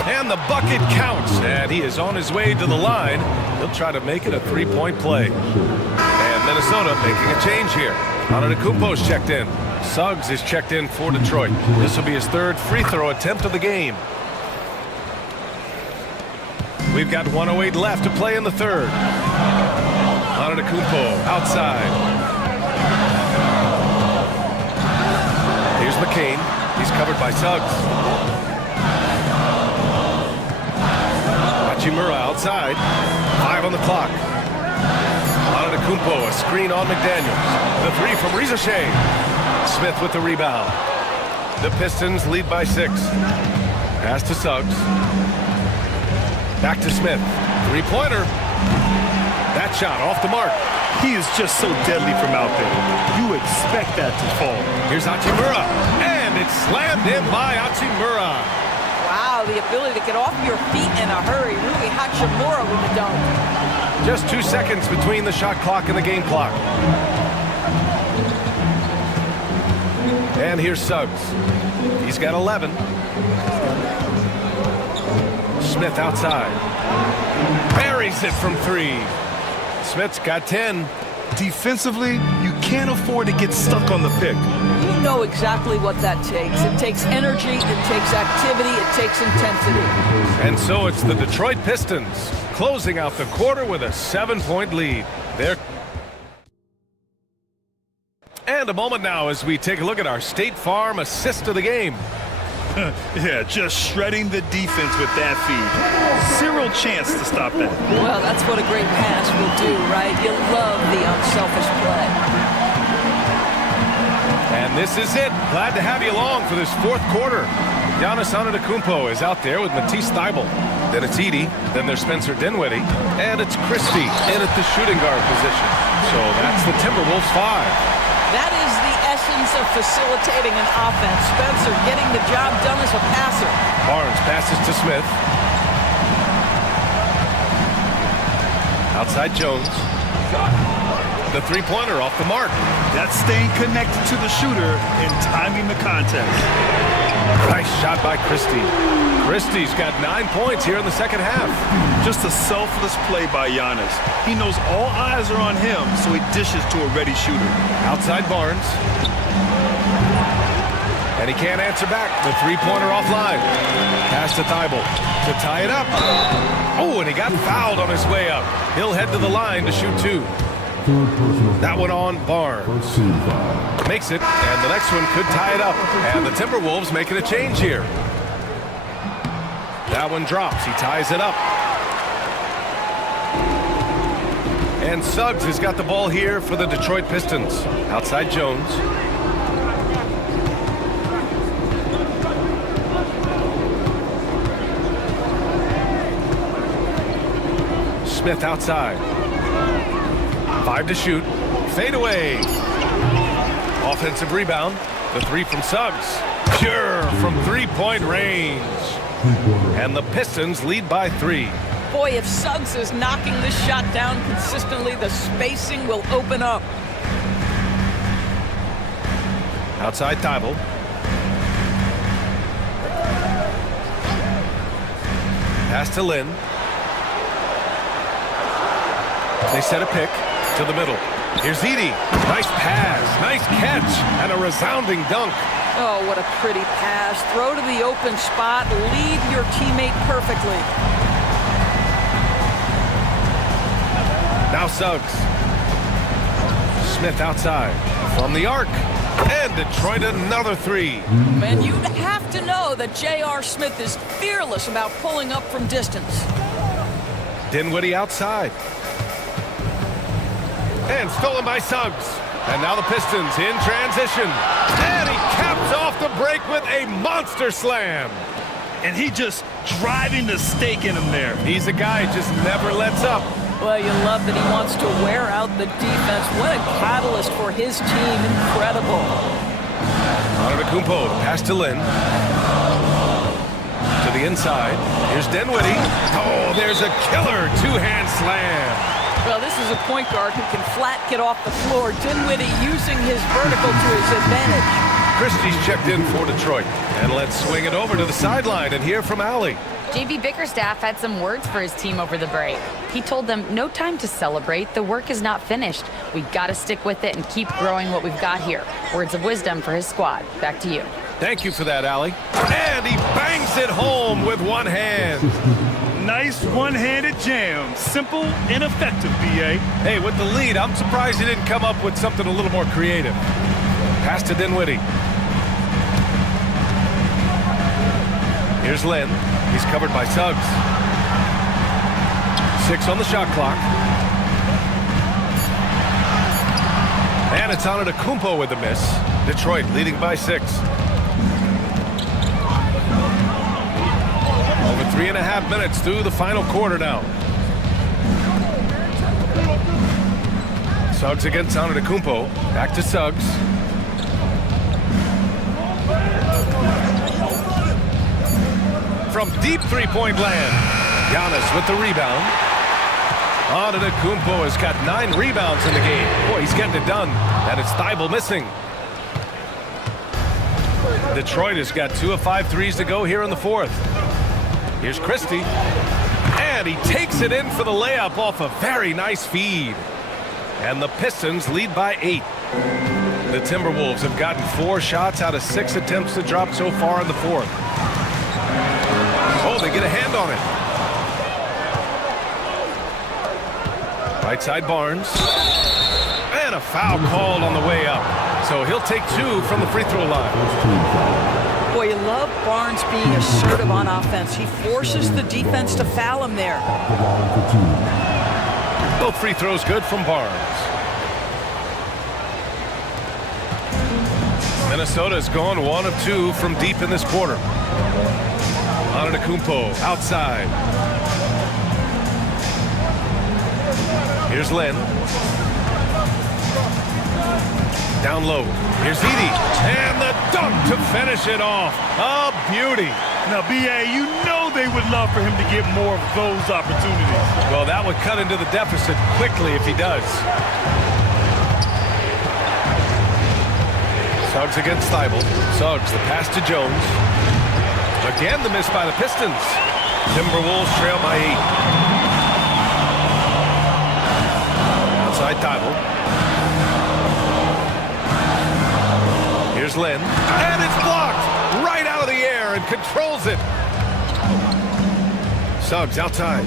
And the bucket counts. And he is on his way to the line. He'll try to make it a three-point play. And Minnesota making a change here. Antetokounmpo's checked in. Suggs is checked in for Detroit. This will be his third free throw attempt of the game. We've got 1:08 left to play in the third. Antetokounmpo outside. Here's McCain. He's covered by Suggs. Hachimura outside. 5 on the clock. Antetokounmpo, a screen on McDaniels. The 3 from Ricochet. Smith with the rebound. The Pistons lead by 6. Pass to Suggs. Back to Smith. Three-pointer. That shot off the mark. He is just so deadly from out there. You expect that to fall. Here's Hachimura. And it's slammed in by Hachimura. Wow, the ability to get off your feet in a hurry. Rui Hachimura with the dunk. Just 2 seconds between the shot clock and the game clock. And here's Suggs. He's got 11. Smith outside. Buries it from 3. Smith's got 10. Defensively, you can't afford to get stuck on the pick. You know exactly what that takes. It takes energy, it takes activity, it takes intensity. And so it's the Detroit Pistons closing out the quarter with a 7-point lead. And a moment now as we take a look at our State Farm assist of the game. Yeah, just shredding the defense with that feed. Zero chance to stop that. Well, that's what a great pass will do, right? You love the unselfish play. And this is it. Glad to have you along for this fourth quarter. Giannis Antetokounmpo is out there with Matisse Thybulle. Then it's Edey. Then there's Spencer Dinwiddie. And it's Christie in at the shooting guard position. So that's the Timberwolves 5. That is the essence of facilitating an offense. Spencer getting the job done as a passer. Barnes passes to Smith. Outside Jones. The three-pointer off the mark. That's staying connected to the shooter and timing the contest. Nice shot by Christie. Christie's got 9 points here in the second half. Just a selfless play by Giannis. He knows all eyes are on him, so he dishes to a ready shooter. Outside Barnes. And he can't answer back. The three-pointer offline. Pass to Thybulle to tie it up. Oh, and he got fouled on his way up. He'll head to the line to shoot 2. That one on Barnes. Makes it, and the next one could tie it up. And the Timberwolves making a change here. That one drops. He ties it up. And Suggs has got the ball here for the Detroit Pistons. Outside Jones. Smith outside. 5 to shoot. Fade away. Offensive rebound. The 3 from Suggs. Pure from three-point range. And the Pistons lead by 3. Boy, if Suggs is knocking this shot down consistently, the spacing will open up. Outside Thybulle. Pass to Lynn. They set a pick to the middle. Here's Edey. Nice pass, nice catch, and a resounding dunk. Oh, what a pretty pass. Throw to the open spot. Lead your teammate perfectly. Now Suggs. Smith outside. From the arc. And Detroit another 3. Man, you'd have to know that J.R. Smith is fearless about pulling up from distance. Dinwiddie outside. And stolen by Suggs. And now the Pistons in transition. And he caps off the break with a monster slam. And he just driving the stake in him there. He's a guy who just never lets up. Well, you love that he wants to wear out the defense. What a catalyst for his team. Incredible. Antetokounmpo, the pass to Lin. To the inside. Here's Dinwiddie. Oh, there's a killer two-hand slam. Well, this is a point guard who can flat get off the floor. Dinwiddie using his vertical to his advantage. Christie's checked in for Detroit. And let's swing it over to the sideline and hear from Allie. JB Bickerstaff had some words for his team over the break. He told them, no time to celebrate. The work is not finished. We got to stick with it and keep growing what we've got here. Words of wisdom for his squad. Back to you. Thank you for that, Allie. And he bangs it home with one hand. Nice one-handed jam. Simple and effective, B.A. Hey, with the lead, I'm surprised he didn't come up with something a little more creative. Pass to Dinwiddie. Here's Lin. He's covered by Suggs. 6 on the shot clock. And it's Antetokounmpo with the miss. Detroit leading by 6. Over 3.5 minutes through the final quarter now. Suggs against Antetokounmpo. Back to Suggs. From deep three-point land. Giannis with the rebound. Antetokounmpo has got 9 rebounds in the game. Boy, he's getting it done. And it's Thybulle missing. Detroit has got 2 of 5 threes to go here in the 4th. Here's Christie. And he takes it in for the layup off a very nice feed. And the Pistons lead by 8. The Timberwolves have gotten 4 shots out of 6 attempts to drop so far in the 4th. Oh, they get a hand on it. Right side Barnes. And a foul called on the way up. So he'll take 2 from the free throw line. Boy, you love Barnes being assertive on offense. He forces the defense to foul him there. Both free throws good from Barnes. Minnesota's gone 1 of 2 from deep in this quarter. Antetokounmpo outside. Here's Lin. Down low. Here's Edey. And the dunk to finish it off. A beauty. Now, B.A., you know they would love for him to get more of those opportunities. Well, that would cut into the deficit quickly if he does. Suggs against Thybulle. Suggs, the pass to Jones. Again, the miss by the Pistons. Timberwolves trail by 8. Outside Thybulle. Here's Lin. And it's blocked right out of the air and controls it. Suggs outside.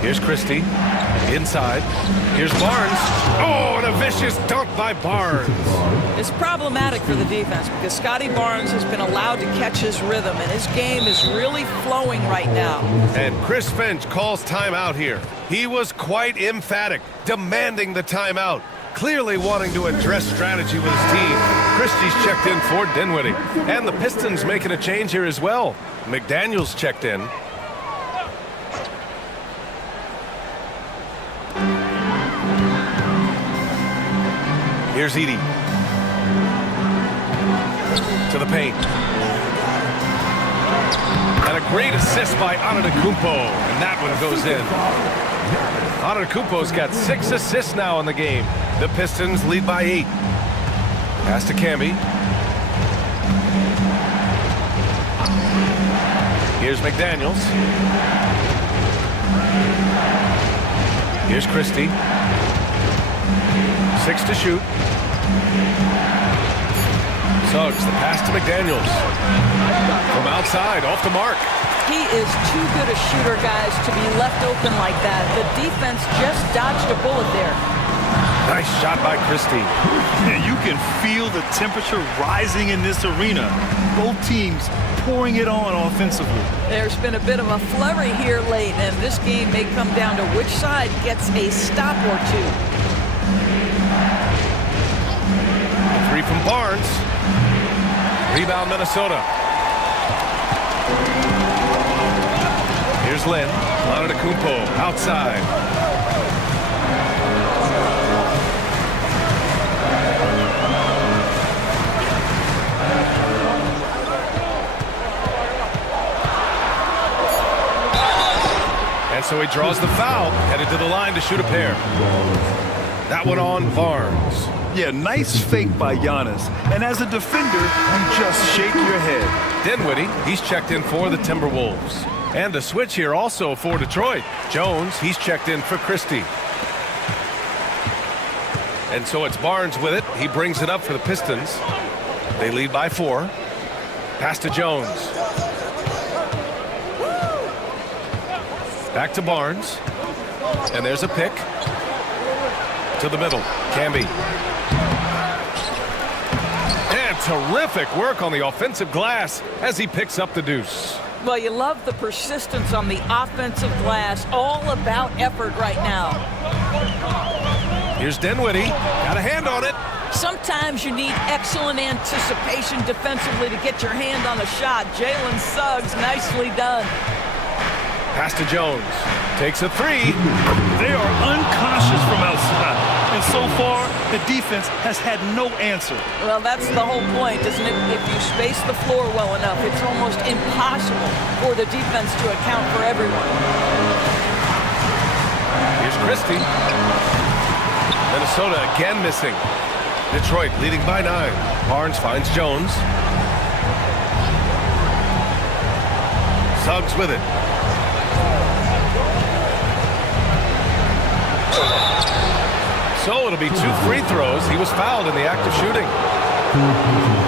Here's Christie. Inside. Here's Barnes. Oh, and a vicious dunk by Barnes. It's problematic for the defense because Scotty Barnes has been allowed to catch his rhythm, and his game is really flowing right now. And Chris Finch calls timeout here. He was quite emphatic, demanding the timeout, clearly wanting to address strategy with his team. Christie's checked in for Dinwiddie. And the Pistons making a change here as well. McDaniels checked in. Here's Edey. To the paint. And a great assist by Antetokounmpo. And that one goes in. Antetokounmpo's got 6 assists now in the game. The Pistons lead by 8. Pass to Camby. Here's McDaniels. Here's Christie. 6 to shoot. Suggs, the pass to McDaniels. From outside, off the mark. He is too good a shooter, guys, to be left open like that. The defense just dodged a bullet there. Nice shot by Christie. Yeah, you can feel the temperature rising in this arena. Both teams pouring it on offensively. There's been a bit of a flurry here late, and this game may come down to which side gets a stop or two. Free from Barnes. Rebound, Minnesota. Here's Lynn. Antetokounmpo outside. And so he draws the foul, headed to the line to shoot a pair. That one on Barnes. Yeah, nice fake by Giannis. And as a defender, you just shake your head. Dinwiddie, he's checked in for the Timberwolves. And a switch here also for Detroit. Jones, he's checked in for Christie. And so it's Barnes with it. He brings it up for the Pistons. They lead by 4. Pass to Jones. Back to Barnes. And there's a pick. To the middle. Camby. And terrific work on the offensive glass as he picks up the deuce. Well, you love the persistence on the offensive glass. All about effort right now. Here's Dinwiddie. Got a hand on it. Sometimes you need excellent anticipation defensively to get your hand on a shot. Jalen Suggs, nicely done. Pass to Jones. Takes a 3. They are uncautious from outside. And so far, the defense has had no answer. Well, that's the whole point, isn't it? If you space the floor well enough, it's almost impossible for the defense to account for everyone. Here's Christie. Minnesota again missing. Detroit leading by 9. Barnes finds Jones. Suggs with it. So it'll be 2 free throws. He was fouled in the act of shooting.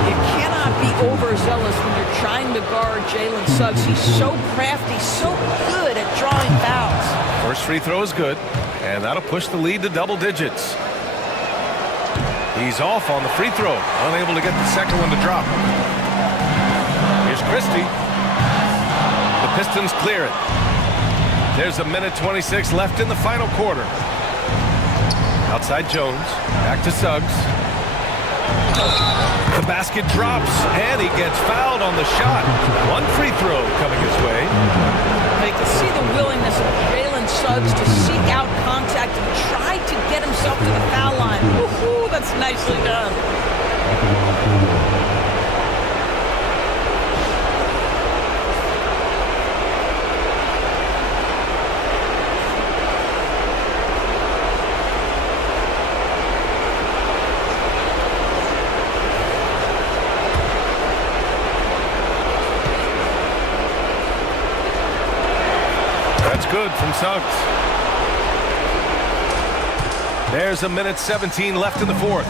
You cannot be overzealous when you're trying to guard Jalen Suggs. He's so crafty, so good at drawing fouls. First free throw is good, and that'll push the lead to double digits. He's off on the free throw, unable to get the second one to drop. Here's Christie. The Pistons clear it. There's a minute 26 left in the final quarter. Outside Jones, back to Suggs. The basket drops, and he gets fouled on the shot. 1 free throw coming his way. You can see the willingness of Jalen Suggs to seek out contact and try to get himself to the foul line. Woohoo, that's nicely done. That's good from Suggs. There's a minute 17 left in the fourth.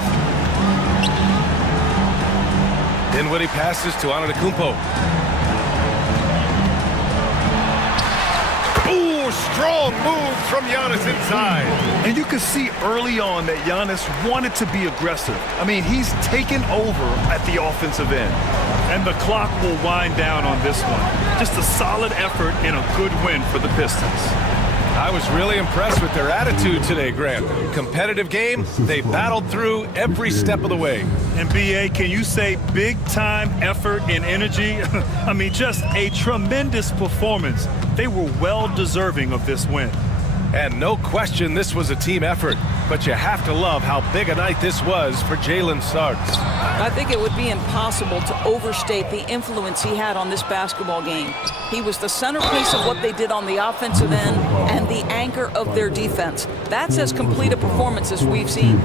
Dinwiddie passes to Antetokounmpo. Ooh, strong move from Giannis inside. And you can see early on that Giannis wanted to be aggressive. I mean, he's taken over at the offensive end. And the clock will wind down on this one. Just a solid effort and a good win for the Pistons. I was really impressed with their attitude today, Grant. Competitive game, they battled through every step of the way. And B.A., can you say big-time effort and energy? I mean, just a tremendous performance. They were well deserving of this win. And no question this was a team effort. But you have to love how big a night this was for Jalen Suggs. I think it would be impossible to overstate the influence he had on this basketball game. He was the centerpiece of what they did on the offensive end and the anchor of their defense. That's as complete a performance as we've seen.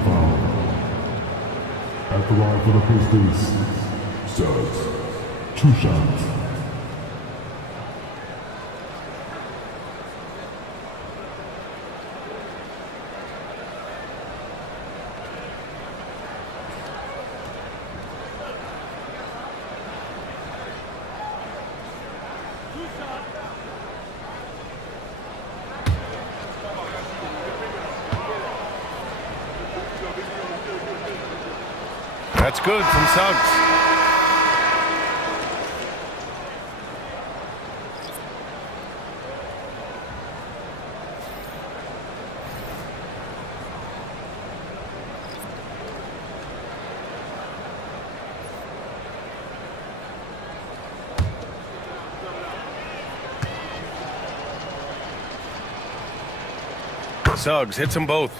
At the line for the Pistons, Suggs. 2 shots. That's good from Suggs. Suggs hits them both.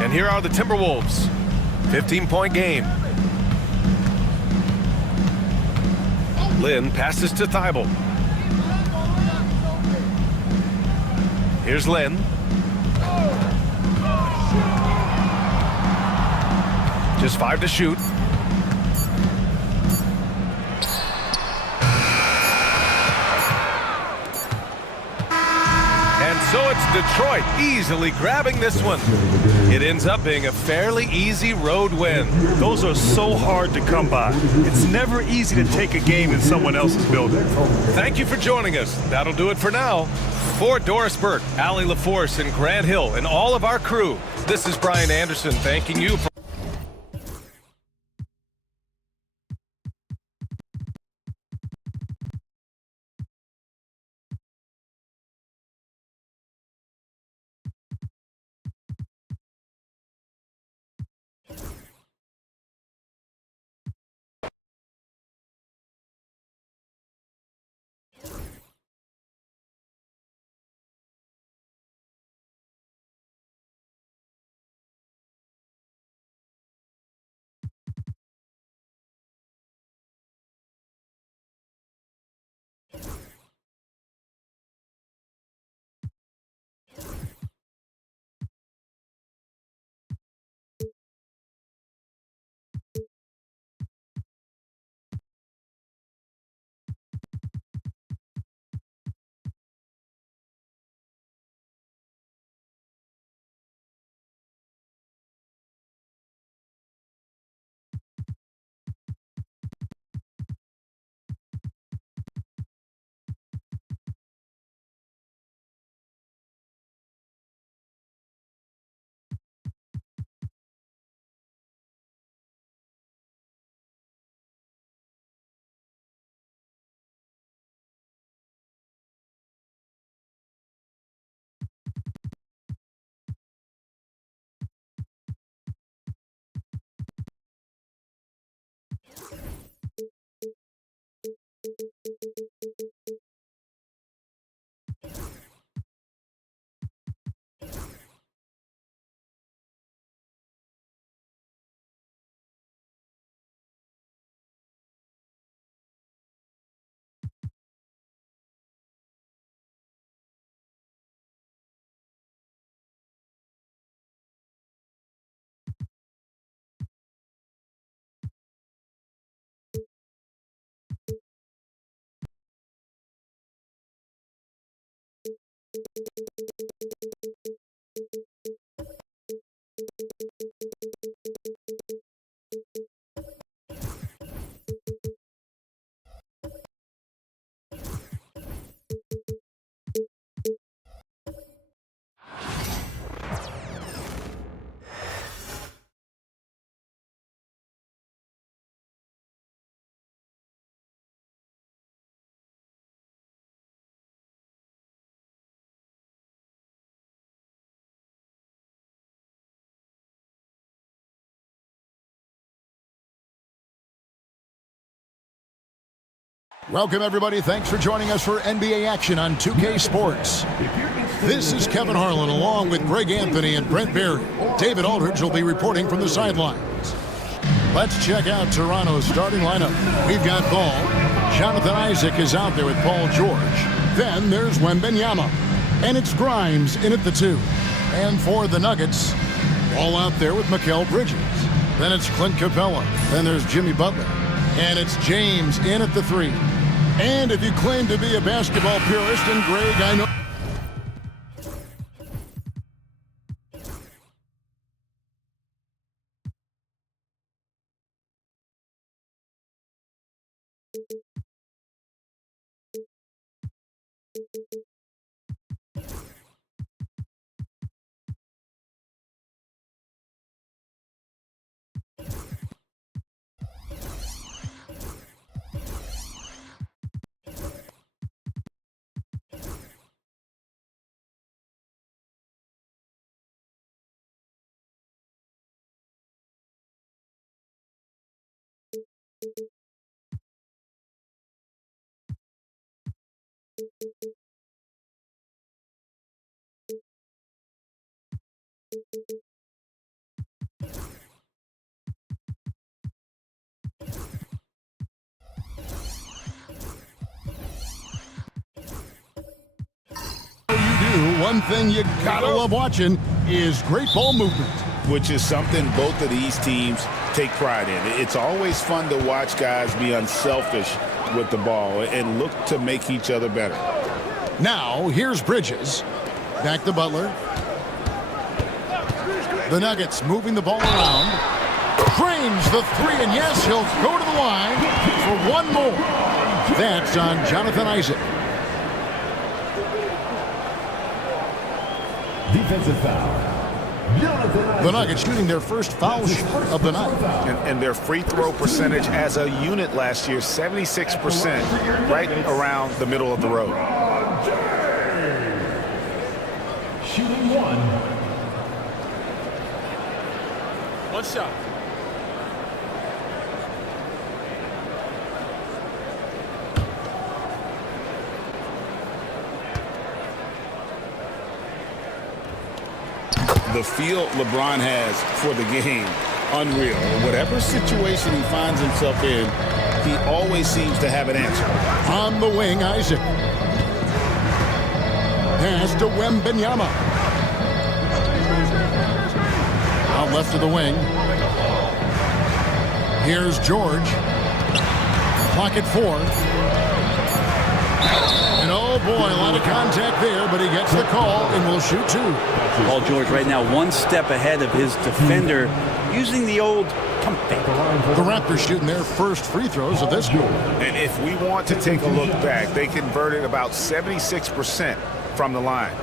And here are the Timberwolves. 15-point game. Lynn passes to Thibault. Here's Lynn. Just 5 to shoot. And so it's Detroit easily grabbing this one. It ends up being a fairly easy road win. Those are so hard to come by. It's never easy to take a game in someone else's building. Thank you for joining us. That'll do it for now. For Doris Burke, Allie LaForce, and Grant Hill, and all of our crew, this is Brian Anderson thanking you for Welcome, everybody. Thanks for joining us for NBA action on 2K Sports. This is Kevin Harlan along with Greg Anthony and Brent Barry. David Aldridge will be reporting from the sidelines. Let's check out Toronto's starting lineup. We've got Ball. Jonathan Isaac is out there with Paul George. Then there's Wembanyama. And it's Grimes in at the 2. And for the Nuggets, Ball out there with Mikal Bridges. Then it's Clint Capella. Then there's Jimmy Butler. And it's James in at the 3. And if you claim to be a basketball purist, and Greg, I know. too. One thing you gotta love watching is great ball movement. Which is something both of these teams take pride in. It's always fun to watch guys be unselfish with the ball and look to make each other better. Now, here's Bridges. Back to Butler. The Nuggets moving the ball around. Drains the three, and yes, he'll go to the line for one more. That's on Jonathan Isaac. Defensive foul. The Nuggets shooting their first foul shot of the night. And their free throw percentage as a unit last year, 76%, right around the middle of the road. Shooting one. One shot. The feel LeBron has for the game, unreal. Whatever situation he finds himself in, he always seems to have an answer. On the wing, Isaac. Pass to Wembanyama. Out left of the wing. Here's George. Clock at 4. And oh boy, a lot of contact there, but he gets the call and will shoot 2. Paul George right now one step ahead of his defender, using the old pump fake. The Raptors shooting their first free throws of this quarter. And if we want to take a look back, they converted about 76% from the line.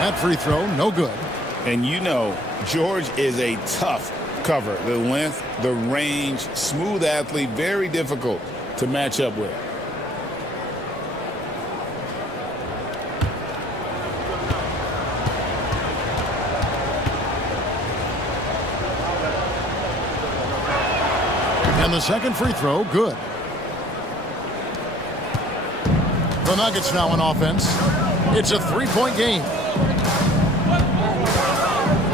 That free throw, no good. And you know, George is a tough cover. The length, the range, smooth athlete, very difficult to match up with. And the second free throw, good. The Nuggets now on offense. It's a 3-point game.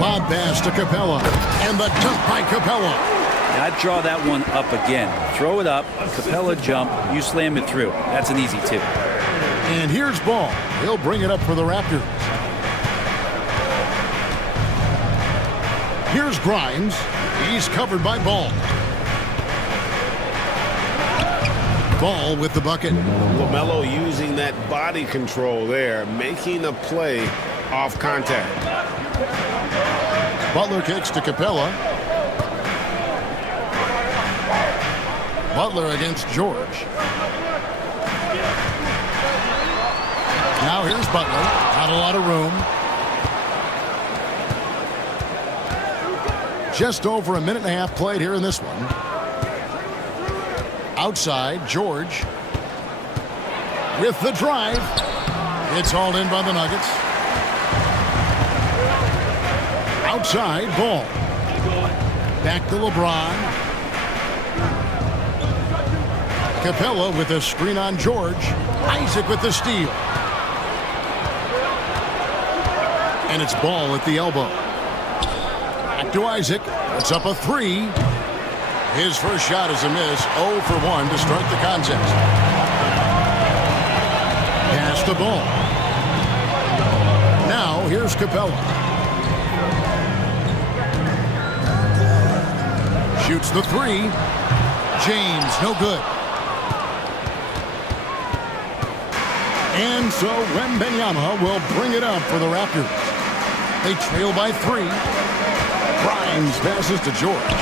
Lob pass to Capella. And the dunk by Capella. I'd draw that one up again. Throw it up, Capella jump, you slam it through. That's an easy 2. And here's Ball. He'll bring it up for the Raptors. Here's Grimes. He's covered by Ball. Ball with the bucket. LaMelo using that body control there, making a play off contact. Butler kicks to Capella. Butler against George. Now here's Butler. Not a lot of room. Just over a minute and a half played here in this one. Outside, George. With the drive. It's hauled in by the Nuggets. Outside, Ball. Back to LeBron. Capella with a screen on George. Isaac with the steal. And it's Ball at the elbow. Back to Isaac. It's up a 3. His first shot is a miss. 0 for 1 to start the contest. Pass the Ball. Now here's Capella. Shoots the 3. James, no good. And so Wembanyama will bring it up for the Raptors. They trail by 3. Grimes passes to George.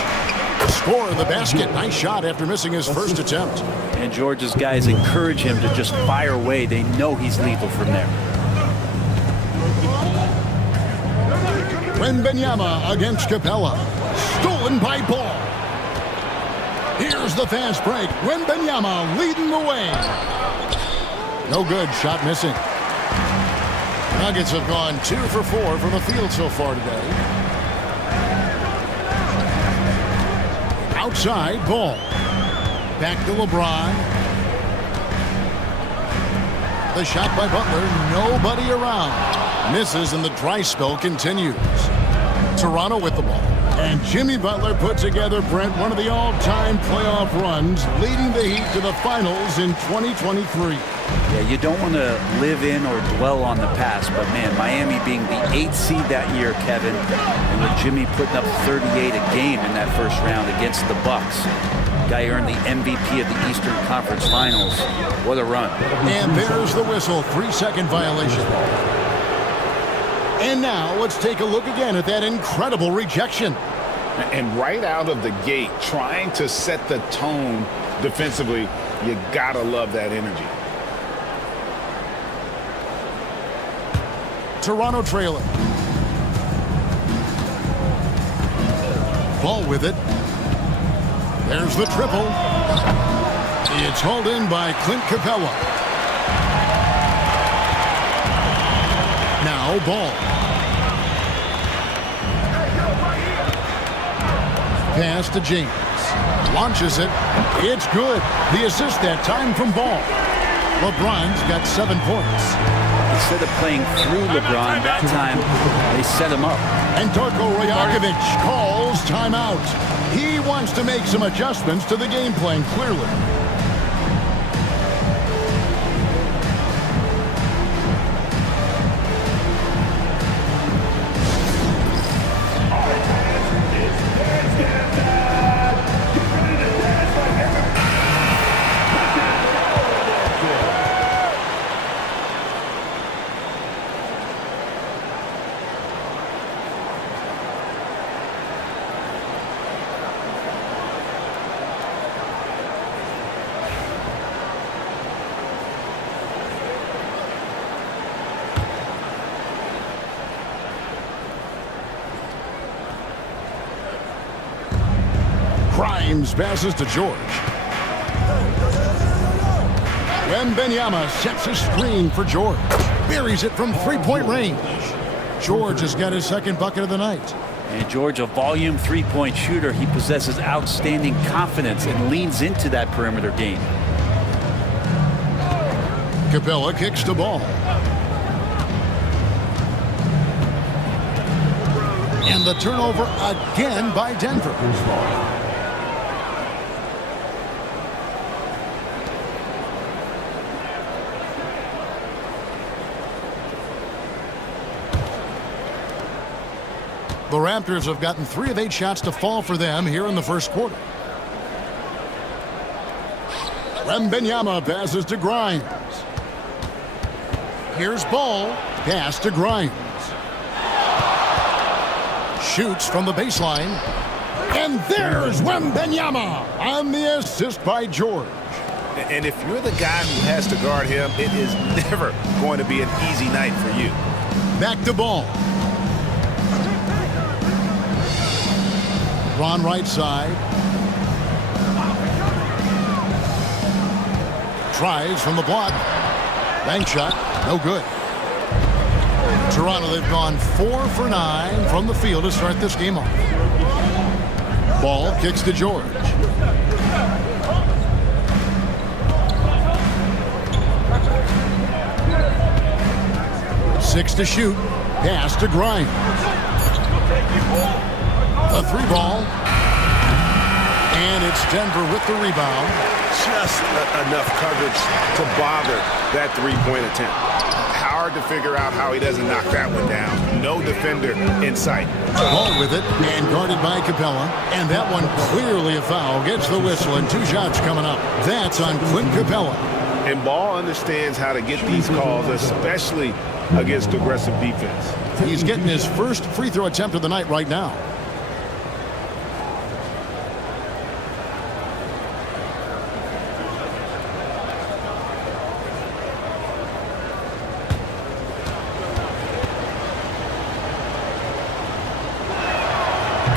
Score the basket. Nice shot after missing his first attempt. And George's guys encourage him to just fire away. They know he's lethal from there. Wembanyama against Capella. Stolen by Ball. Here's the fast break. Wembanyama leading the way. No good. Shot missing. Nuggets have gone 2 for 4 from the field so far today. Outside, Ball. Back to LeBron. The shot by Butler. Nobody around. Misses and the dry spell continues. Toronto with the ball. And Jimmy Butler put together, Brent, one of the all-time playoff runs, leading the Heat to the finals in 2023. Yeah, you don't want to live in or dwell on the past, but man, Miami being the 8th seed that year, Kevin, and with Jimmy putting up 38 a game in that first round against the Bucks. Guy earned the MVP of the Eastern Conference Finals. What a run. And there's the whistle, 3-second violation. And now let's take a look again at that incredible rejection. And right out of the gate, trying to set the tone defensively, you gotta love that energy. Toronto trailer. Ball with it. There's the triple. It's hauled in by Clint Capella. Now Ball. Pass to James. Launches it. It's good. The assist that time from Ball. LeBron's got 7 points. Instead of playing through LeBron, that time they set him up. And Darko Rajakovic calls timeout. He wants to make some adjustments to the game plan, clearly. Grimes passes to George. Wembanyama sets a screen for George. Buries it from 3-point range. George has got his second bucket of the night. And George, a volume 3-point shooter, he possesses outstanding confidence and leans into that perimeter game. Capella kicks the ball. And the turnover again by Denver. The Raptors have gotten 3 of 8 shots to fall for them here in the first quarter. Wembanyama passes to Grimes. Here's Ball. Pass to Grimes. Shoots from the baseline. And there's Wembanyama on the assist by George. And if you're the guy who has to guard him, it is never going to be an easy night for you. Back to Ball. Ron right side. Tries from the block. Bank shot. No good. Toronto, they've gone 4 for 9 from the field to start this game off. Ball kicks to George. Six to shoot. Pass to Grimes. A 3-ball. And it's Denver with the rebound. Just enough coverage to bother that 3-point attempt. Hard to figure out how he doesn't knock that one down. No defender in sight. Ball with it and guarded by Capella. And that one clearly a foul. Gets the whistle and 2 shots coming up. That's on Clint Capella. And Ball understands how to get these calls, especially against aggressive defense. He's getting his first free throw attempt of the night right now.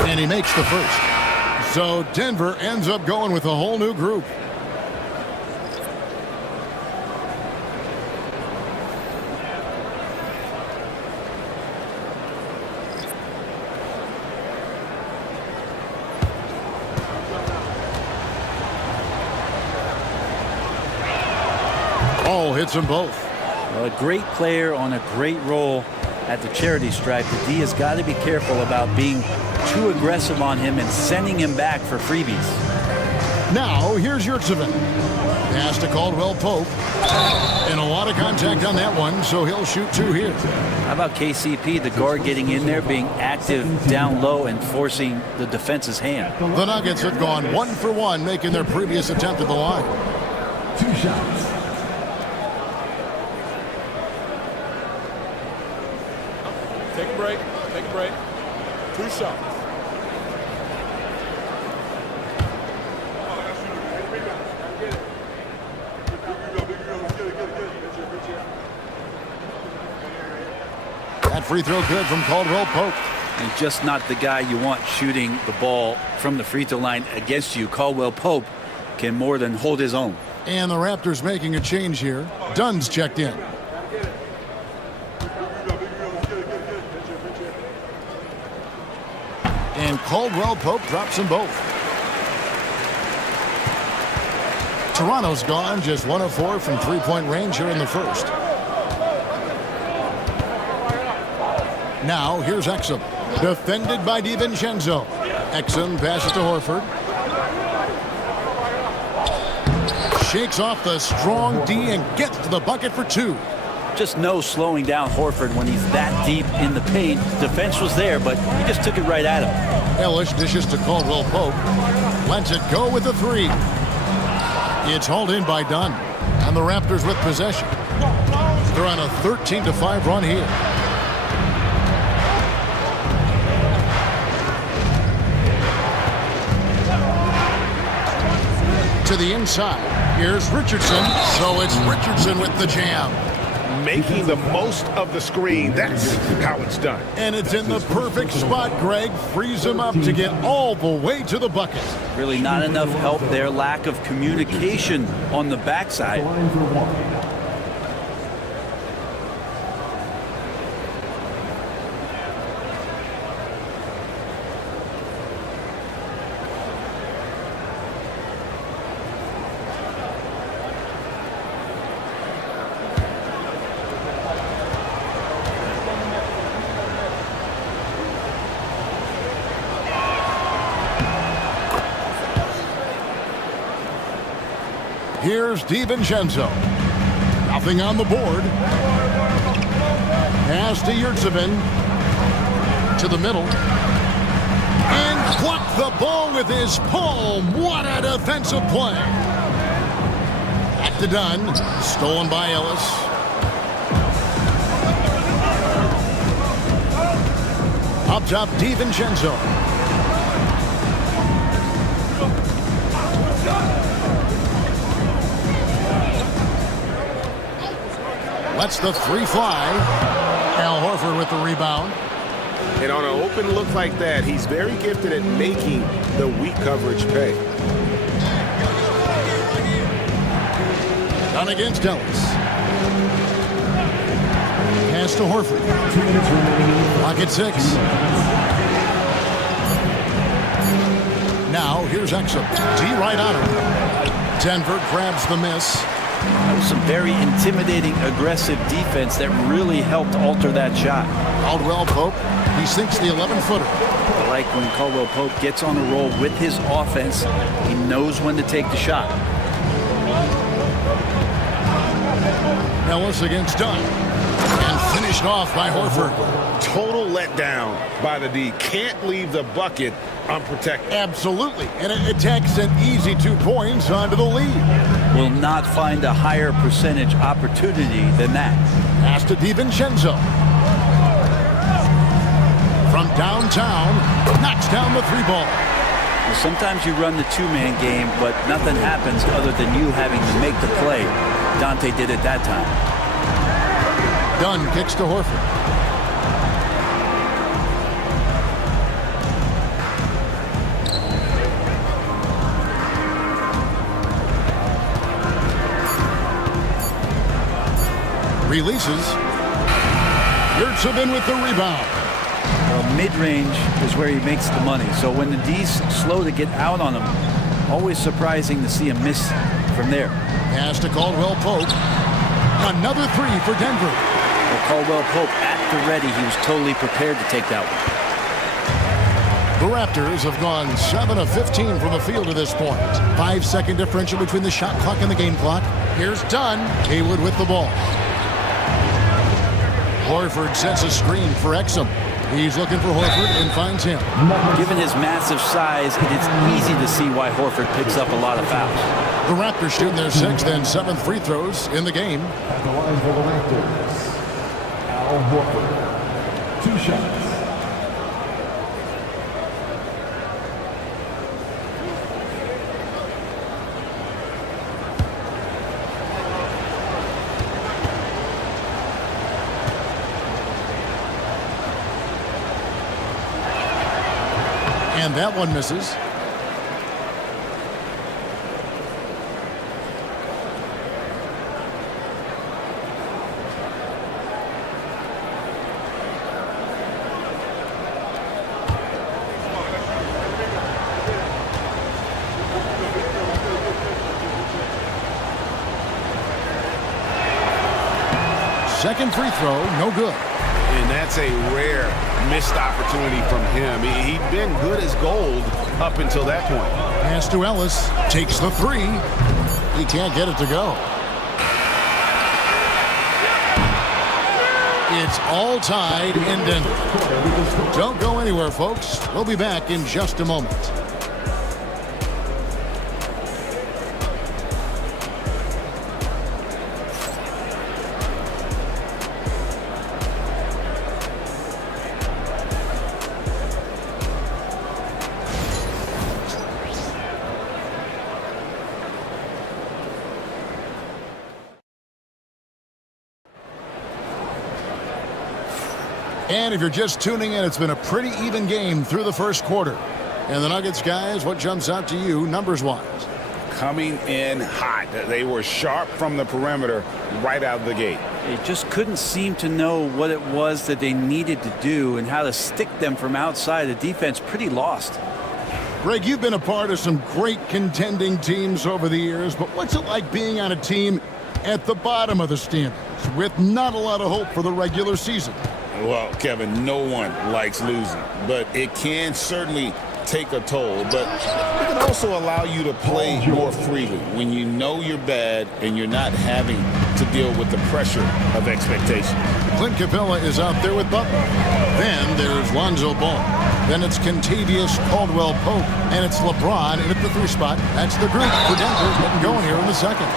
And he makes the first. So Denver ends up going with a whole new group. Ball hits them both. A great player on a great role. at the charity stripe, the D has got to be careful about being too aggressive on him and sending him back for freebies. Now, here's Yurtseven. Pass to Caldwell Pope. And a lot of contact on that one, so he'll shoot 2 here. How about KCP, the guard getting in there, being active down low and forcing the defense's hand? The Nuggets have gone 1 for 1, making their previous attempt at the line. 2 shots. Take a break. Take a break. 2 shots. That free throw good from Caldwell Pope. And just not the guy you want shooting the ball from the free throw line against you. Caldwell Pope can more than hold his own. And the Raptors making a change here. Dunn's checked in. And Caldwell Pope drops them both. Toronto's gone just 1 of 4 from three-point range here in the first. Now here's Exum. Defended by DiVincenzo. Exum passes to Horford. Shakes off the strong D and gets to the bucket for 2. Just no slowing down Horford when he's that deep in the paint. Defense was there, but he just took it right at him. Ellis dishes to Caldwell Pope. Lets it go with the 3. It's hauled in by Dunn. And the Raptors with possession. They're on a 13-5 run here. To the inside. Here's Richardson. So it's Richardson with the jam. Making the most of the screen. That's how it's done. And it's in the perfect spot, Greg. Frees him up to get all the way to the bucket. Really not enough help there. Lack of communication on the backside. Line for 1. Here's DiVincenzo. Nothing on the board. Pass to Yurtseven. To the middle. And plucked the ball with his palm. What a defensive play. Back to Dunn. Stolen by Ellis. Up top, DiVincenzo. Lets the 3 fly. Al Horford with the rebound. And on an open look like that, he's very gifted at making the weak coverage pay. Down against Ellis. Pass to Horford. Clock at 6. Now here's Exum. D right on him. Denver grabs the miss. That was some very intimidating, aggressive defense that really helped alter that shot. Caldwell Pope, he sinks the 11-footer. I like when Caldwell Pope gets on a roll with his offense. He knows when to take the shot. Ellis against Dunn. And finished off by Horford. Total letdown by the D. Can't leave the bucket unprotected. Absolutely. And it takes an easy 2 points onto the lead. Will not find a higher percentage opportunity than that. Pass to DiVincenzo. From downtown, knocks down the 3-ball. Well, sometimes you run the 2-man game, but nothing happens other than you having to make the play. Dante did it that time. Dunn kicks to Horford. Releases. Yurtseven with the rebound. Well, mid-range is where he makes the money. So when the D's slow to get out on him, always surprising to see him miss from there. Pass to Caldwell Pope. Another 3 for Denver. Well, Caldwell Pope at the ready, he was totally prepared to take that one. The Raptors have gone 7 of 15 from the field to this point. 5-second differential between the shot clock and the game clock. Here's Dunn. Haywood with the ball. Horford sets a screen for Exum. He's looking for Horford and finds him. Given his massive size, it is easy to see why Horford picks up a lot of fouls. The Raptors shooting their 6th and 7th free throws in the game. At the line for the Raptors, Al Horford. 2 shots. And that one misses. Second free throw, no good. And that's a rare missed opportunity from him. He'd been good as gold up until that point. Pass to Ellis. Takes the 3. He can't get it to go. It's all tied in Denver. Don't go anywhere, folks. We'll be back in just a moment. And if you're just tuning in, it's been a pretty even game through the first quarter. And the Nuggets, guys, what jumps out to you numbers-wise? Coming in hot. They were sharp from the perimeter right out of the gate. They just couldn't seem to know what it was that they needed to do and how to stick them from outside. The defense pretty lost. Greg, you've been a part of some great contending teams over the years, but what's it like being on a team at the bottom of the standings with not a lot of hope for the regular season? Well, Kevin, no one likes losing, but it can certainly take a toll. But it can also allow you to play more freely when you know you're bad and you're not having to deal with the pressure of expectation. Clint Capella is out there with Butler. Then there's Lonzo Ball. Then it's Kentavious Caldwell-Pope. And it's LeBron in at the 3 spot. That's the group for Denver getting going here in the second.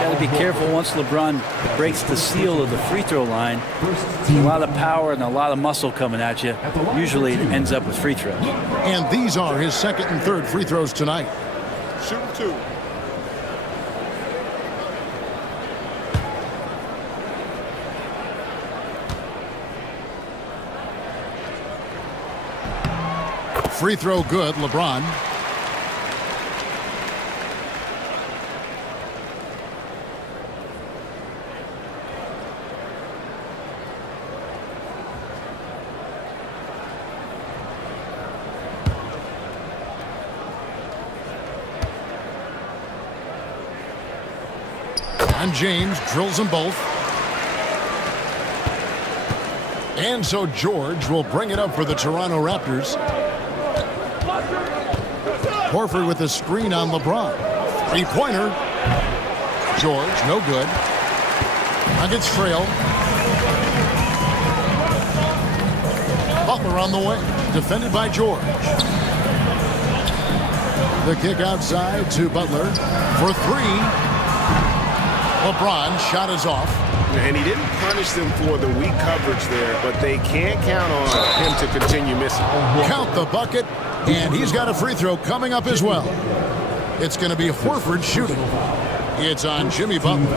Got to be careful once LeBron breaks the seal of the free throw line. A lot of power and a lot of muscle coming at you. Usually it ends up with free throws. And these are his 2nd and 3rd free throws tonight. Shoot 2. Free throw good, LeBron. And James drills them both. And so George will bring it up for the Toronto Raptors. Horford with a screen on LeBron. 3-pointer. George, no good. Nuggets trail. Butler on the way. Defended by George. The kick outside to Butler for 3. LeBron shot is off. And he didn't punish them for the weak coverage there, but they can't count on him to continue missing. Count the bucket, and he's got a free throw coming up as well. It's going to be Horford shooting. It's on Jimmy Butler.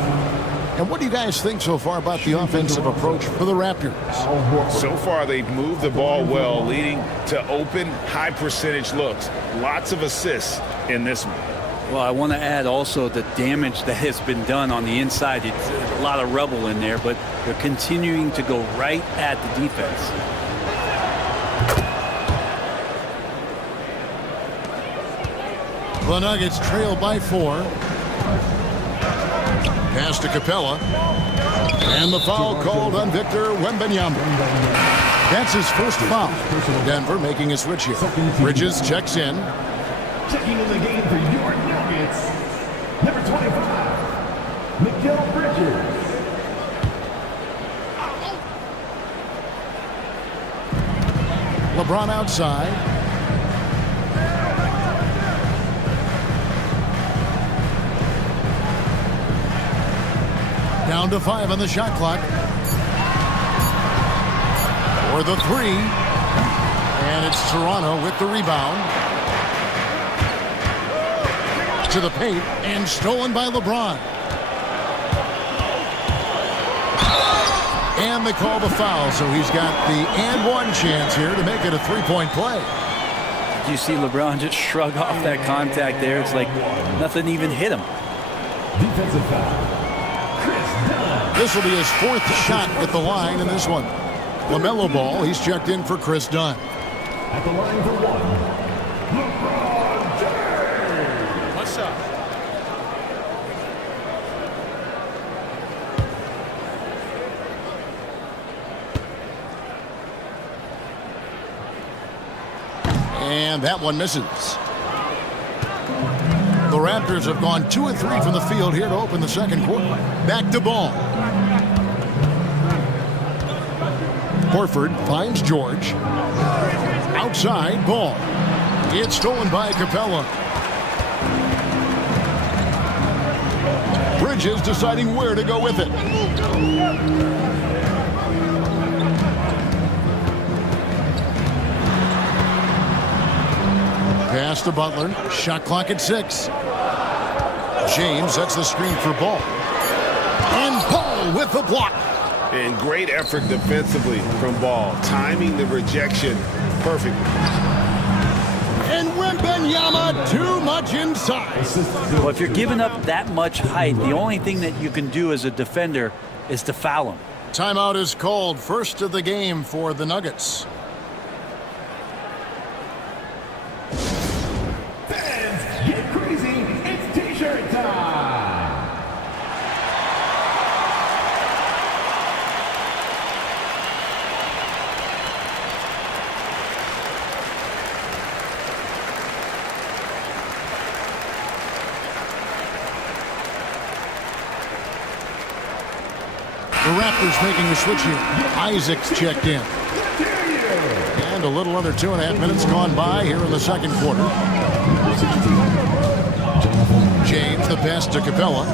And what do you guys think so far about the offensive approach for the Raptors? So far, they've moved the ball well, leading to open, high-percentage looks. Lots of assists in this one. Well, I want to add also the damage that has been done on the inside. It's a lot of rubble in there, but they're continuing to go right at the defense. The Nuggets trail by 4. Pass to Capella. And the foul called on Victor Wembanyama. That's his first foul. Denver making a switch here. Bridges checks in. Checking in the game for your Nuggets, number 25, Mikal Bridges. LeBron outside. Down to 5 on the shot clock. For the 3. And it's Toronto with the rebound. To the paint and stolen by LeBron. And they call the foul, so he's got the and one chance here to make it a three-point play. You see LeBron just shrug off that contact there. It's like nothing even hit him. Defensive foul. This will be his 4th shot at the line in this one. LaMelo Ball, he's checked in for Chris Dunn. At the line for 1, LeBron James. One shot. And that one misses. The Raptors have gone 2 of 3 from the field here to open the second quarter. Back to Ball. Horford finds George. Outside, Ball. It's stolen by Capella. Bridges deciding where to go with it. Pass to Butler. Shot clock at 6. James sets the screen for Ball. And Ball with the block. And great effort defensively from Ball, timing the rejection perfectly. And Wembanyama too much inside. Well, if you're giving up that much height, the only thing that you can do as a defender is to foul him. Timeout is called. First of the game for the Nuggets. Fans, get crazy. It's T-shirt time. The Raptors making a switch here. Isaac's checked in. And a little under 2.5 minutes gone by here in the second quarter. James, the pass to Capella.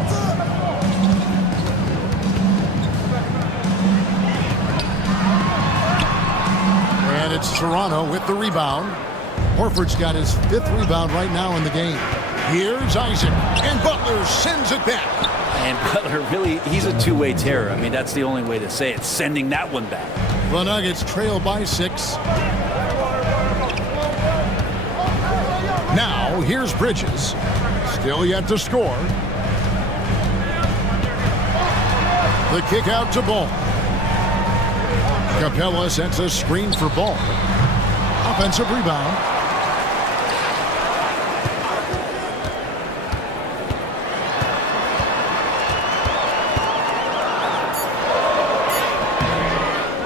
And it's Toronto with the rebound. Horford's got his 5th rebound right now in the game. Here's Isaac, and Butler sends it back. And Butler really, he's a two-way terror. I mean, that's the only way to say it, sending that one back. The Nuggets trail by 6. Now, here's Bridges. Still yet to score. The kick out to Ball. Capella sets a screen for Ball. Offensive rebound.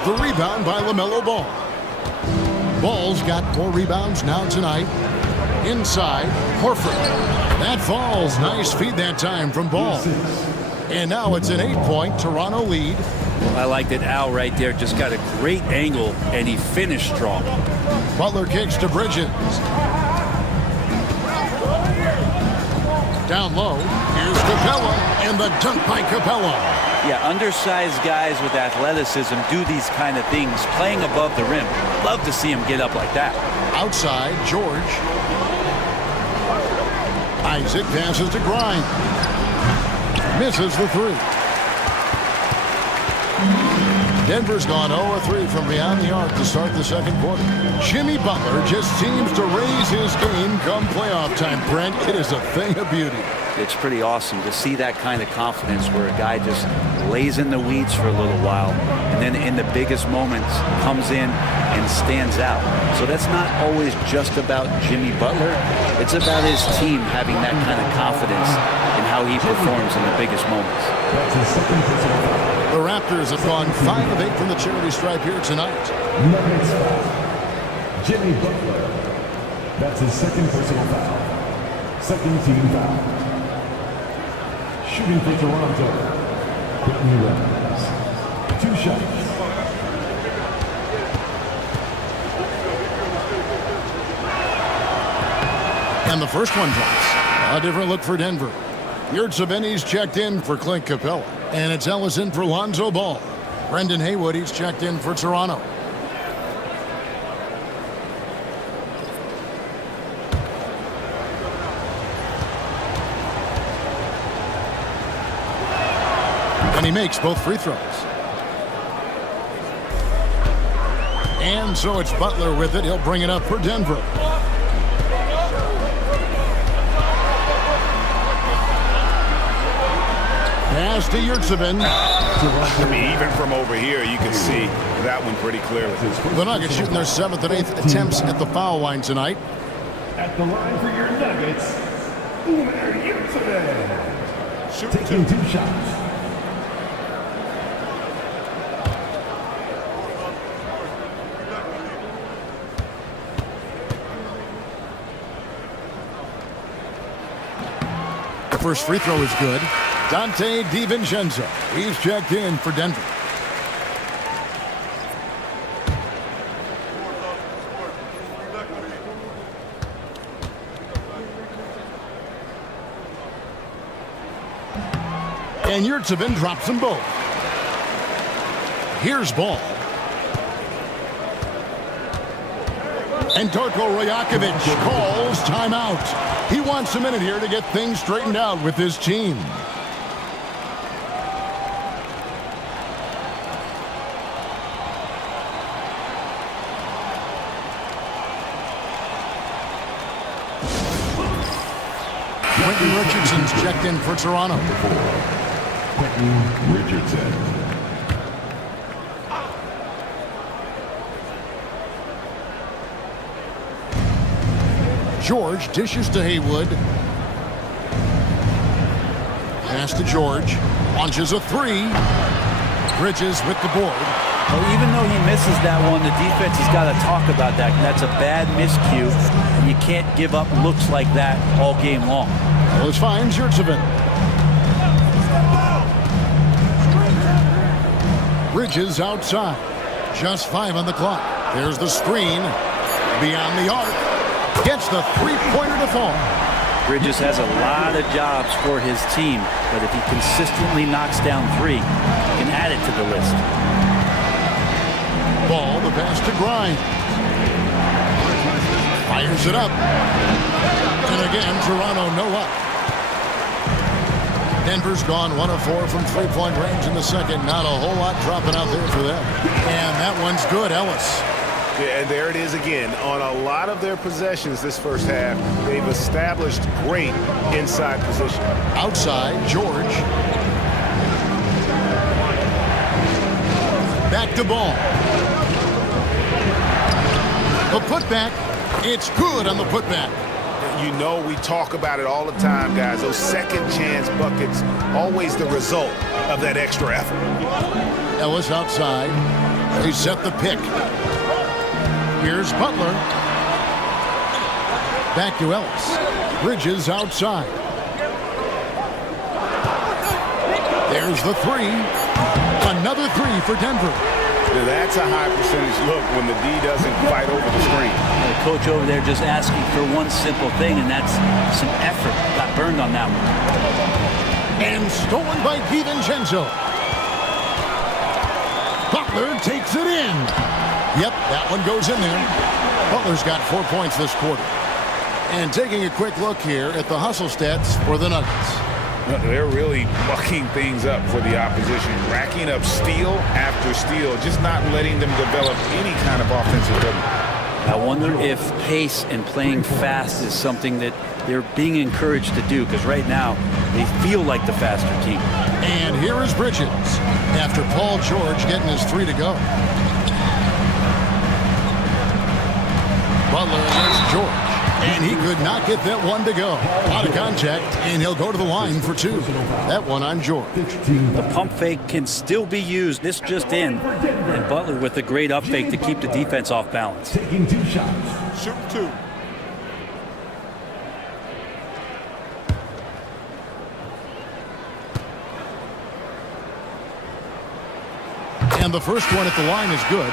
The rebound by LaMelo Ball. Ball's got 4 rebounds now tonight. Inside, Horford. That falls. Nice feed that time from Ball. And now it's an 8-point Toronto lead. I like that Al right there just got a great angle, and he finished strong. Butler kicks to Bridges. Down low, here's Capella, and the dunk by Capella. Yeah, undersized guys with athleticism do these kind of things, playing above the rim. Love to see him get up like that. Outside, George. Isaac passes to Grimes. Misses the 3. Denver's gone 0-3 from beyond the arc to start the second quarter. Jimmy Butler just seems to raise his game come playoff time, Brent. It is a thing of beauty. it's pretty awesome to see that kind of confidence where a guy just lays in the weeds for a little while and then in the biggest moments comes in and stands out. So that's not always just about Jimmy Butler. It's about his team having that kind of confidence in how he performs in the biggest moments. The Raptors have gone 5 of 8 from the charity stripe here tonight. Nuggets foul. Jimmy Butler. That's his second personal foul. Second team foul. Shooting for Toronto. Quentin Williams. 2 shots. And the first one drops. A different look for Denver. Yurtseven's checked in for Clint Capella. And it's Ellison for Lonzo Ball. Brendan Haywood, he's checked in for Toronto. And he makes both free throws. And so it's Butler with it. He'll bring it up for Denver. Pass to Yurtseven. I mean, even from over here, you can see that one pretty clearly. The Nuggets shooting their 7th and 8th attempts at the foul line tonight. At the line for your Nuggets, Omer Yurtseven. Taking 2 shots. The first free throw is good. Dante DiVincenzo. He's checked in for Denver. And Yurtseven drops them both. Here's Ball. And Darko Rajakovic calls timeout. He wants a minute here to get things straightened out with his team. Quentin Richardson's checked in for Toronto. Quentin Richardson. George dishes to Haywood. Pass to George. Launches a 3. Bridges with the board. Well, even though he misses that one, the defense has got to talk about that. That's a bad miscue, and you can't give up looks like that all game long. Ellis finds Yurtseven. Bridges outside. Just 5 on the clock. There's the screen. Beyond the arc. Gets the three-pointer to fall. Bridges has a lot of jobs for his team, but if he consistently knocks down 3, he can add it to the list. Ball, the pass to Grimes. Fires it up. And again, Toronto no up. Denver's gone 1 of 4 from three-point range in the second. Not a whole lot dropping out there for them. And that one's good, Ellis. Yeah, and there it is again. On a lot of their possessions this first half, they've established great inside position. Outside, George. Back to Ball. A putback. It's good on the putback. You know, we talk about it all the time, guys. Those second chance buckets, always the result of that extra effort. Ellis outside. They set the pick. Here's Butler. Back to Ellis. Bridges outside. There's the 3. Another 3 for Denver. Now that's a high percentage look when the D doesn't fight over the screen. The coach over there just asking for one simple thing, and that's some effort. Got burned on that one. And stolen by DiVincenzo. Butler takes it in. Yep, that one goes in there. Butler's got 4 points this quarter. And taking a quick look here at the hustle stats for the Nuggets. They're really mucking things up for the opposition, racking up steal after steal, just not letting them develop any kind of offensive rhythm. I wonder if pace and playing fast is something that they're being encouraged to do, because right now they feel like the faster team. And here is Bridges after Paul George getting his 3 to go. Butler against George. And he could not get that one to go. Out of contact, and he'll go to the line for 2. That one on George. The pump fake can still be used. This just in. And Butler with a great up fake to keep the defense off balance. Taking 2 shots. Shoot 2. And the first one at the line is good.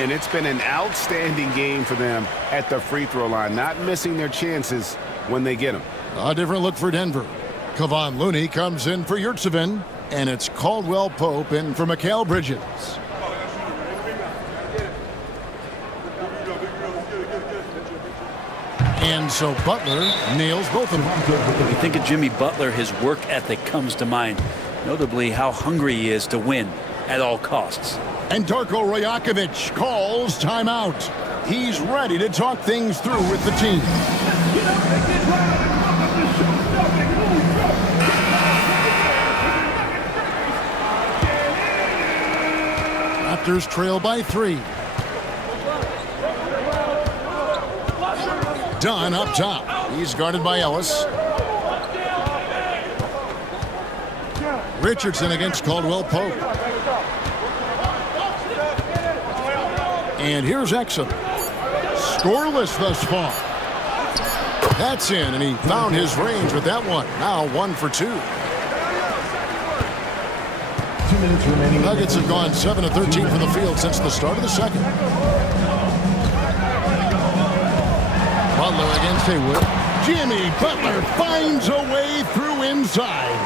And it's been an outstanding game for them at the free throw line, not missing their chances when they get them. A different look for Denver. Kevon Looney comes in for Yurtseven, and it's Caldwell Pope in for Mikal Bridges. And so Butler nails both of them. When you think of Jimmy Butler, his work ethic comes to mind, notably how hungry he is to win at all costs. And Darko Rajakovic calls timeout. He's ready to talk things through with the team. Raptors trail by 3. Dunn up top. He's guarded by Ellis. Richardson against Caldwell Pope. And here's Exum. Scoreless thus far. That's in, and he found his range with that one. Now 1 for 2. 2 minutes remaining. Nuggets have gone 7 of 13 from the field since the start of the second. Butler against Haywood. Jimmy Butler finds a way through inside.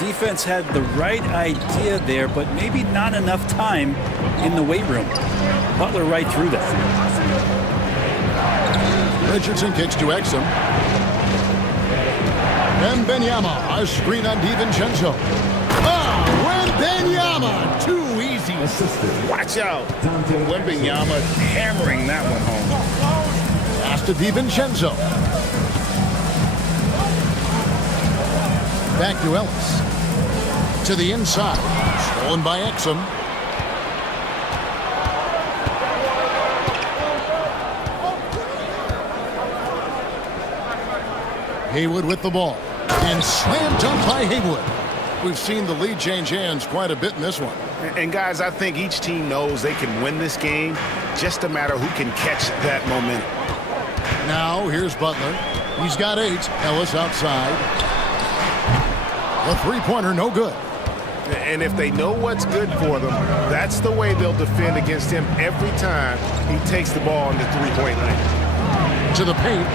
Defense had the right idea there, but maybe not enough time in the weight room. Butler right through that. Richardson kicks to Exum. Wembanyama, a screen on DiVincenzo. Wembanyama, too easy. Watch out. Wembanyama hammering that one home. Pass to DiVincenzo. Back to Ellis. To the inside. Stolen by Exum. Haywood with the ball. And slam dunk by Haywood. We've seen the lead change hands quite a bit in this one. And guys, I think each team knows they can win this game. Just a matter who can catch that momentum. Now here's Butler. He's got 8. Ellis outside. A three-pointer, no good. And if they know what's good for them, that's the way they'll defend against him every time he takes the ball in the three-point lane. To the paint.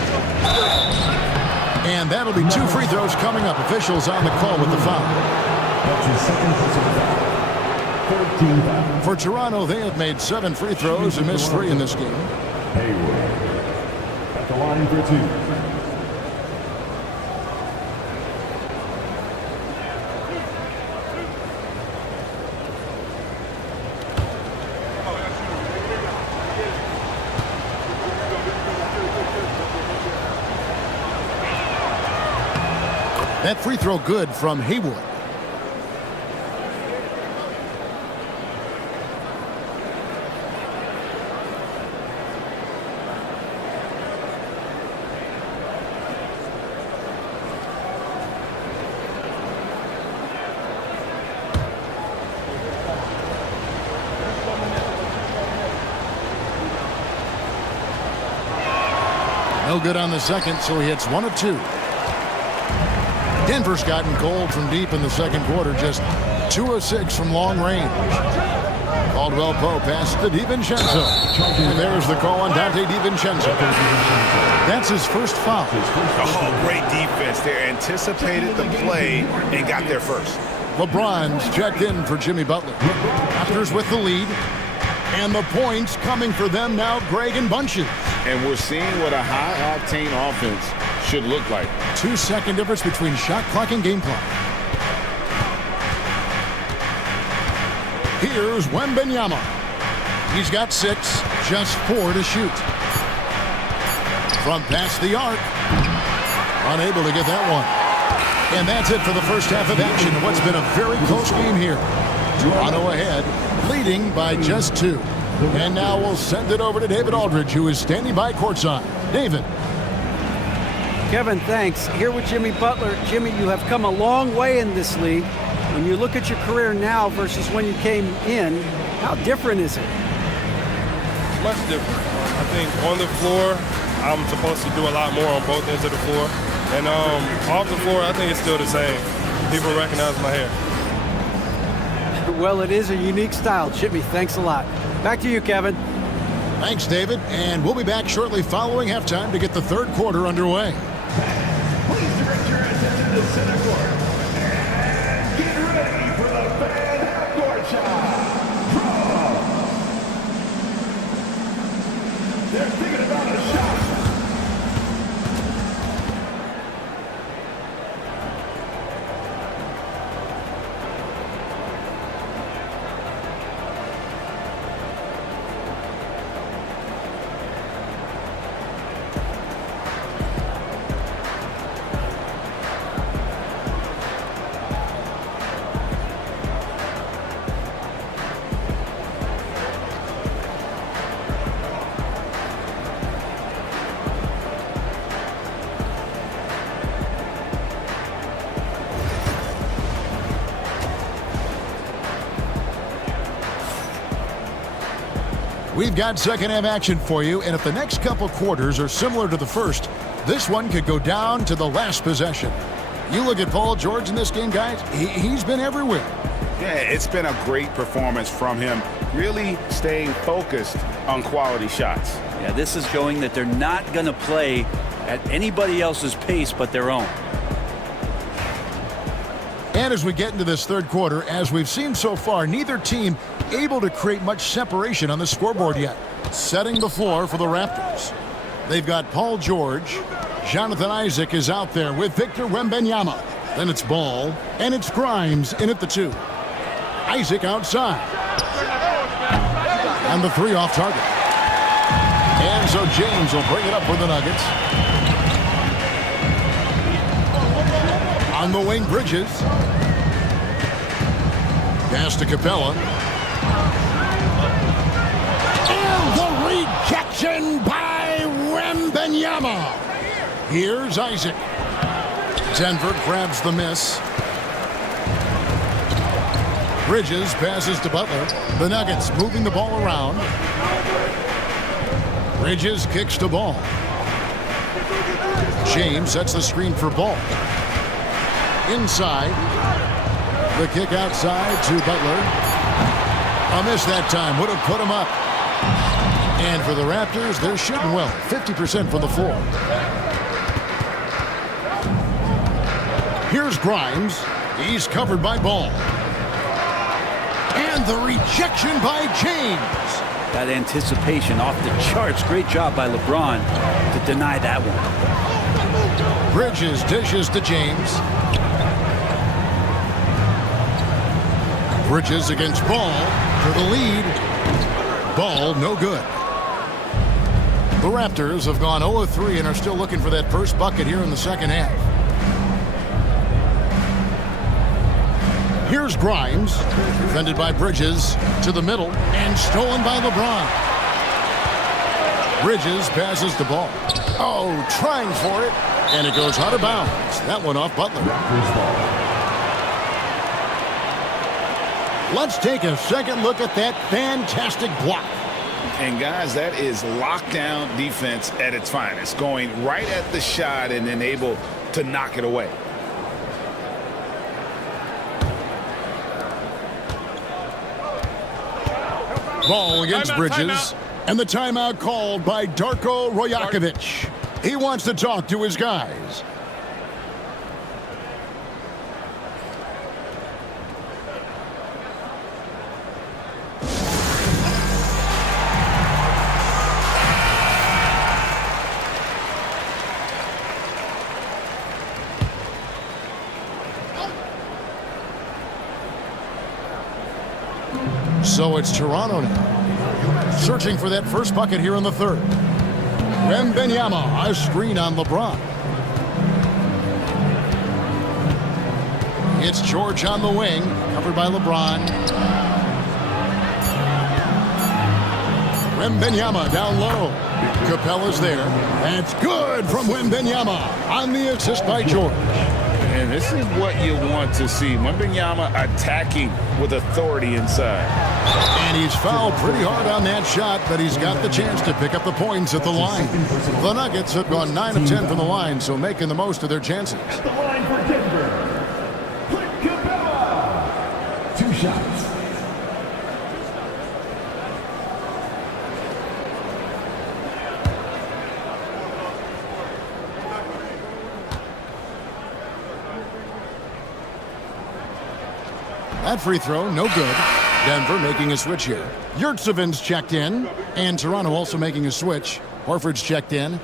And that'll be 2 free throws coming up. Officials on the call with the foul. That's his second personal foul. 13 fouls. For Toronto, they have made 7 free throws and missed 3 in this game. Haywood at the line for 2. That free throw good from Haywood. No good on the second, so he hits 1 of 2. Denver's gotten cold from deep in the second quarter, just 2 of 6 from long range. Caldwell Pope passes to DiVincenzo. And there's the call on Dante DiVincenzo. That's his first foul. Oh, great defense there. Anticipated the play and got there first. LeBron's checked in for Jimmy Butler. Raptors with the lead. And the points coming for them now, Greg and Bunches. And we're seeing what a high-octane offense should look like. 2-second difference between shot clock and game clock. Here's Wembanyama. He's got 6, just 4 to shoot. From past the arc. Unable to get that one. And that's it for the first half of action. What's been a very close game here. Toronto ahead, leading by just 2. And now we'll send it over to David Aldridge, who is standing by courtside. David. Kevin, thanks. Here with Jimmy Butler. Jimmy, you have come a long way in this league. When you look at your career now versus when you came in, how different is it? Much different. I think on the floor, I'm supposed to do a lot more on both ends of the floor. And off the floor, I think it's still the same. People recognize my hair. Well, it is a unique style. Jimmy, thanks a lot. Back to you, Kevin. Thanks, David. And we'll be back shortly following halftime to get the third quarter underway. Please direct your attention to center court. And get ready for the fan half-court shot. Draw. They're thinking about a shot. We've got second half action for you, and if the next couple quarters are similar to the first, this one could go down to the last possession. You look at Paul George in this game, guys, he's been everywhere. Yeah, it's been a great performance from him, really staying focused on quality shots. Yeah, this is showing that they're not going to play at anybody else's pace but their own. And as we get into this third quarter, as we've seen so far, neither team able to create much separation on the scoreboard yet. Setting the floor for the Raptors. They've got Paul George. Jonathan Isaac is out there with Victor Wembanyama. Then it's Ball, and it's Grimes in at the 2. Isaac outside. And the 3 off target. And so James will bring it up for the Nuggets. On the wing, Bridges. Pass to Capella. And the rejection by Wembanyama. Here's Isaac. Denver grabs the miss. Bridges passes to Butler. The Nuggets moving the ball around. Bridges kicks to Ball. James sets the screen for Ball. Inside. The kick outside to Butler. A miss that time. Would have put him up. And for the Raptors, they're shooting well. 50% from the floor. Here's Grimes. He's covered by Ball. And the rejection by James. That anticipation off the charts. Great job by LeBron to deny that one. Bridges dishes to James. Bridges against Ball for the lead. Ball no good. The Raptors have gone 0-3 and are still looking for that first bucket here in the second half. Here's Grimes, defended by Bridges, to the middle, and stolen by LeBron. Bridges passes the ball. Oh, trying for it, and it goes out of bounds. That one off Butler. Let's take a second look at that fantastic block. And guys, that is lockdown defense at its finest, going right at the shot and then able to knock it away. Ball against Bridges, and the timeout called by Darko Rajakovic. He wants to talk to his guys. So it's Toronto now, searching for that first bucket here in the third. Wembanyama, a screen on LeBron. It's George on the wing, covered by LeBron. Wembanyama down low. Capella's there. That's good from Wembanyama on the assist by George. And this is what you want to see. Wembanyama attacking with authority inside. And he's fouled pretty hard on that shot, but he's got the chance to pick up the points at the line. The Nuggets have gone 9 of 10 from the line, so making the most of their chances. At the line for Denver, Clint Capella. 2 shots. That free throw, no good. Denver making a switch here. Yurtseven's checked in, and Toronto also making a switch. Horford's checked in.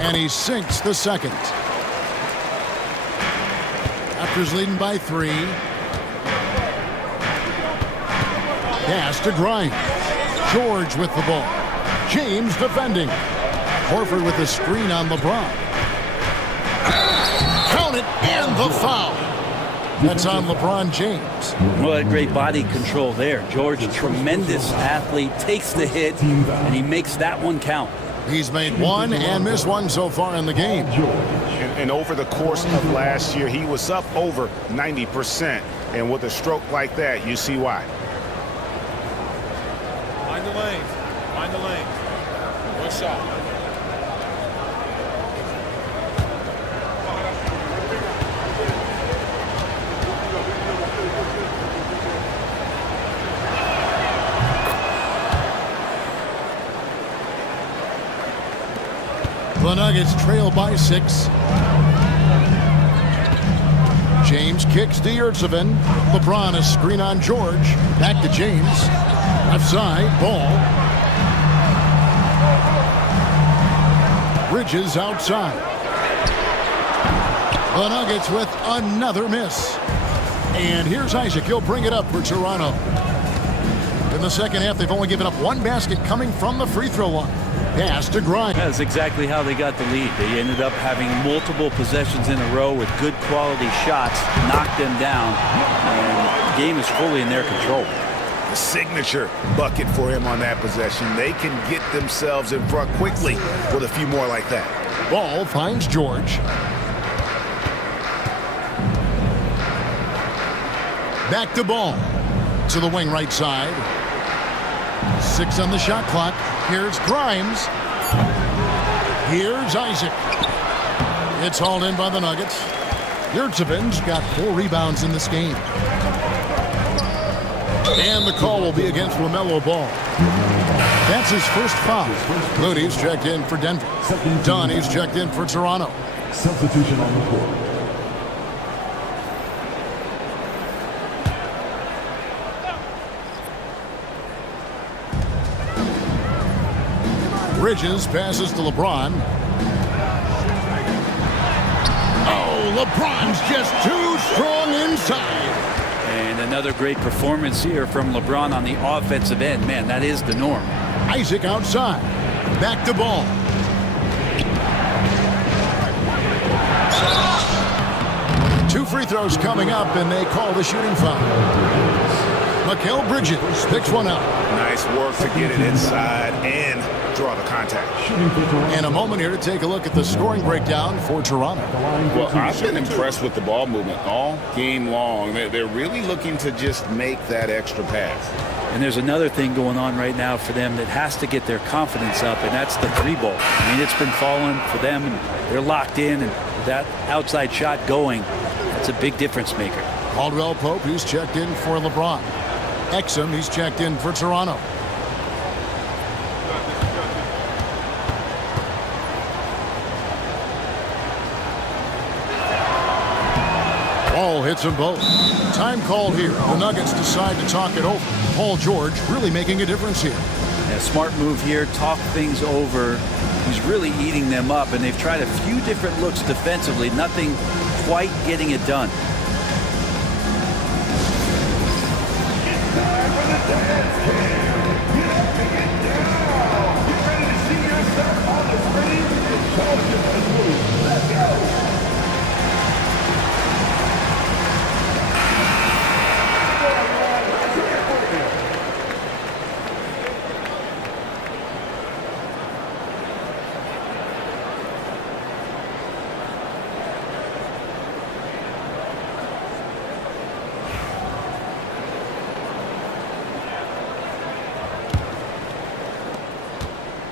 And he sinks the second. Raptors leading by 3. Pass to Grimes. George with the ball. James defending. Horford with the screen on LeBron. Count it, and the foul. That's on LeBron James. Well, a great body control there. George, a tremendous athlete, takes the hit, and he makes that one count. He's made 1 and missed 1 so far in the game. And over the course of last year, he was up over 90%. And with a stroke like that, you see why. Mind the lanes. Mind the lanes. One shot. The Nuggets trail by 6. James kicks to Yurtseven. LeBron a screen on George. Back to James. Left side, ball. Bridges outside. The Nuggets with another miss. And here's Isaac. He'll bring it up for Toronto. In the second half, they've only given up 1 basket coming from the free throw line. Pass to Grimes. That's exactly how they got the lead. They ended up having multiple possessions in a row with good quality shots, knocked them down, and the game is fully in their control. The signature bucket for him on that possession. They can get themselves in front quickly with a few more like that. Ball finds George. Back to Ball. To the wing right side. 6 on the shot clock. Here's Grimes. Here's Isaac. It's hauled in by the Nuggets. Yurtseven's got 4 rebounds in this game. And the call will be against LaMelo Ball. That's his first foul. Looney's checked in for Denver. Donnie's checked in for Toronto. Substitution on the court. Bridges passes to LeBron. Oh, LeBron's just too strong inside. And another great performance here from LeBron on the offensive end. Man, that is the norm. Isaac outside. Back to Ball. Two free throws coming up, and they call the shooting foul. Mikal Bridges picks one up. Nice work to get it inside and draw the contact. And a moment here to take a look at the scoring breakdown for Toronto. Well, I've been impressed with the ball movement all game long. They're really looking to just make that extra pass. And there's another thing going on right now for them that has to get their confidence up, and that's the 3-ball. I mean, it's been falling for them, and they're locked in, and that outside shot going, that's a big difference maker. Caldwell Pope, he's checked in for LeBron. Exum, he's checked in for Toronto. Ball hits them both. Time called here. The Nuggets decide to talk it over. Paul George really making a difference here. A smart move here, talk things over. He's really eating them up, and they've tried a few different looks defensively. Nothing quite getting it done.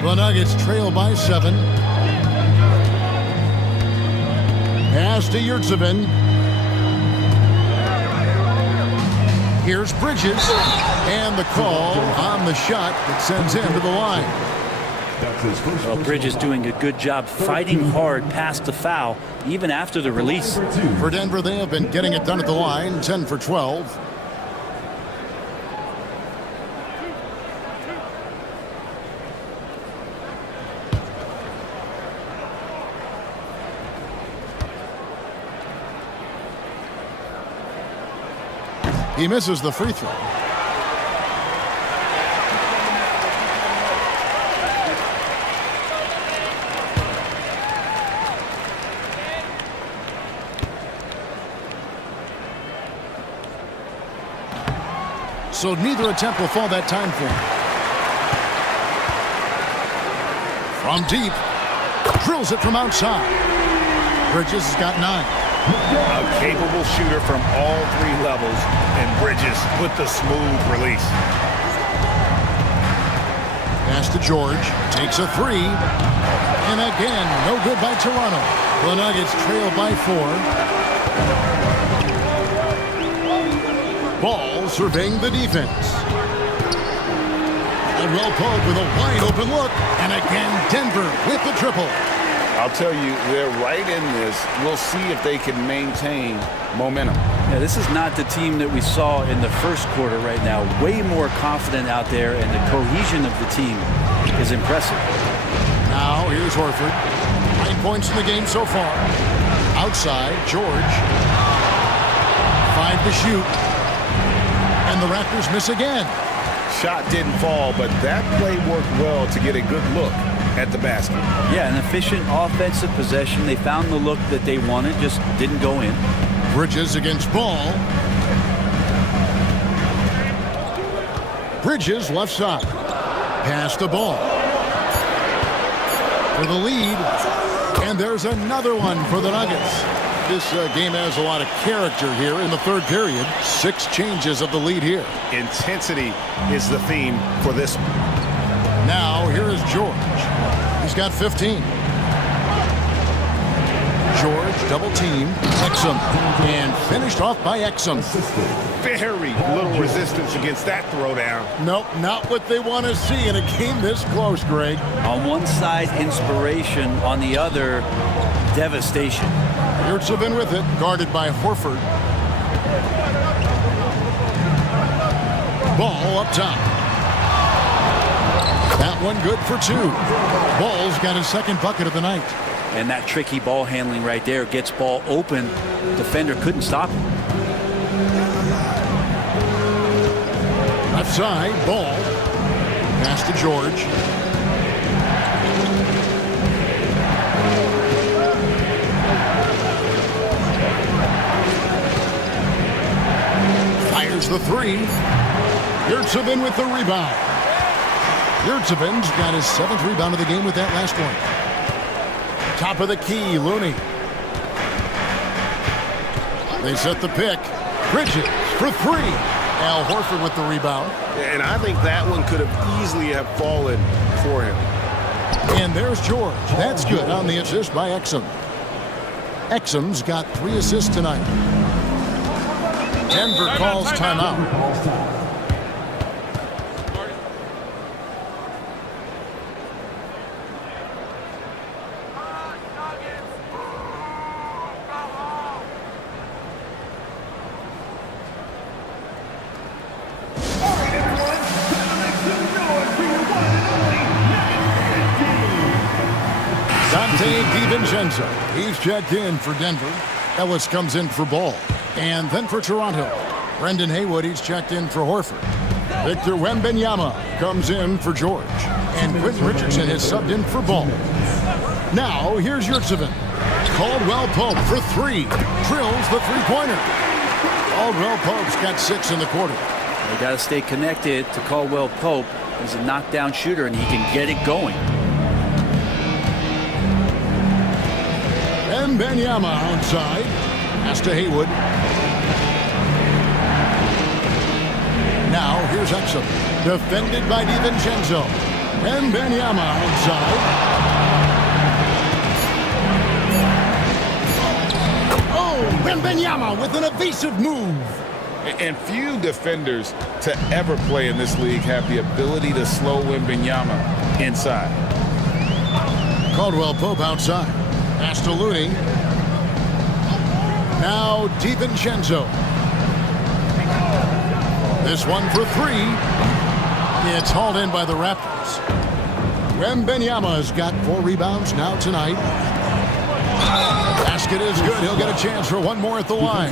The Nuggets trail by 7. Pass to Yurtseven. Here's Bridges. And the call on the shot that sends him to the line. Well, Bridges doing a good job fighting hard past the foul, even after the release. For Denver, they have been getting it done at the line, 10 for 12. He misses the free throw. So neither attempt will fall that time for him. From deep. Drills it from outside. Bridges has got 9. A capable shooter from all 3 levels, and Bridges with the smooth release. Pass to George. Takes a 3. And again, no good by Toronto. The Nuggets trail by 4. Ball surveying the defense. Caldwell Pope with a wide open look. And again, Denver with the triple. I'll tell you, they're right in this. We'll see if they can maintain momentum. Yeah, this is not the team that we saw in the first quarter right now. Way more confident out there, and the cohesion of the team is impressive. Now, here's Horford. 9 points in the game so far. Outside, George. 5 to shoot. And the Raptors miss again. Shot didn't fall, but that play worked well to get a good look at the basket. Yeah, an efficient offensive possession. They found the look that they wanted, just didn't go in. Bridges against Ball. Bridges left side. Pass the Ball. For the lead. And there's another one for the Nuggets. This game has a lot of character here in the third period. 6 changes of the lead here. Intensity is the theme for this one. Now, here is George. He's got 15. George, double team. Exum. And finished off by Exum. Very little resistance against that throwdown. Nope, not what they want to see in a game this close, Greg. On one side, inspiration. On the other, devastation. Yurtseven with it, guarded by Horford. Ball up top. That one good for 2. Ball's got his second bucket of the night. And that tricky ball handling right there gets ball open. Defender couldn't stop him. Left side, Ball. Pass to George. Fires the 3. Yurtseven with the rebound. Yurtseven's got his 7th rebound of the game with that last one. Top of the key, Looney. They set the pick. Bridges for 3. Al Horford with the rebound. And I think that one could have easily have fallen for him. And there's George. That's good on the assist by Exum. Exum's got 3 assists tonight. Denver calls timeout. Dante DiVincenzo. He's checked in for Denver. Ellis comes in for Ball. And then for Toronto, Brendan Haywood, he's checked in for Horford. Victor Wembanyama comes in for George. And Quentin Richardson has subbed in for Ball. Now, here's Yurtseven. Caldwell Pope for 3. Drills the three-pointer. Caldwell Pope's got 6 in the quarter. They got to stay connected to Caldwell Pope. He's a knockdown shooter, and he can get it going. Wembanyama outside. Pass to Haywood. Now, here's Exum. Defended by DiVincenzo. Wembanyama outside. Oh, Wembanyama with an evasive move. And few defenders to ever play in this league have the ability to slow Wembanyama inside. Caldwell Pope outside. Pass to Looney. Now DiVincenzo. This one for three. It's hauled in by the Raptors. Wembanyama's got 4 rebounds now tonight. Basket is good. He'll get a chance for one more at the line.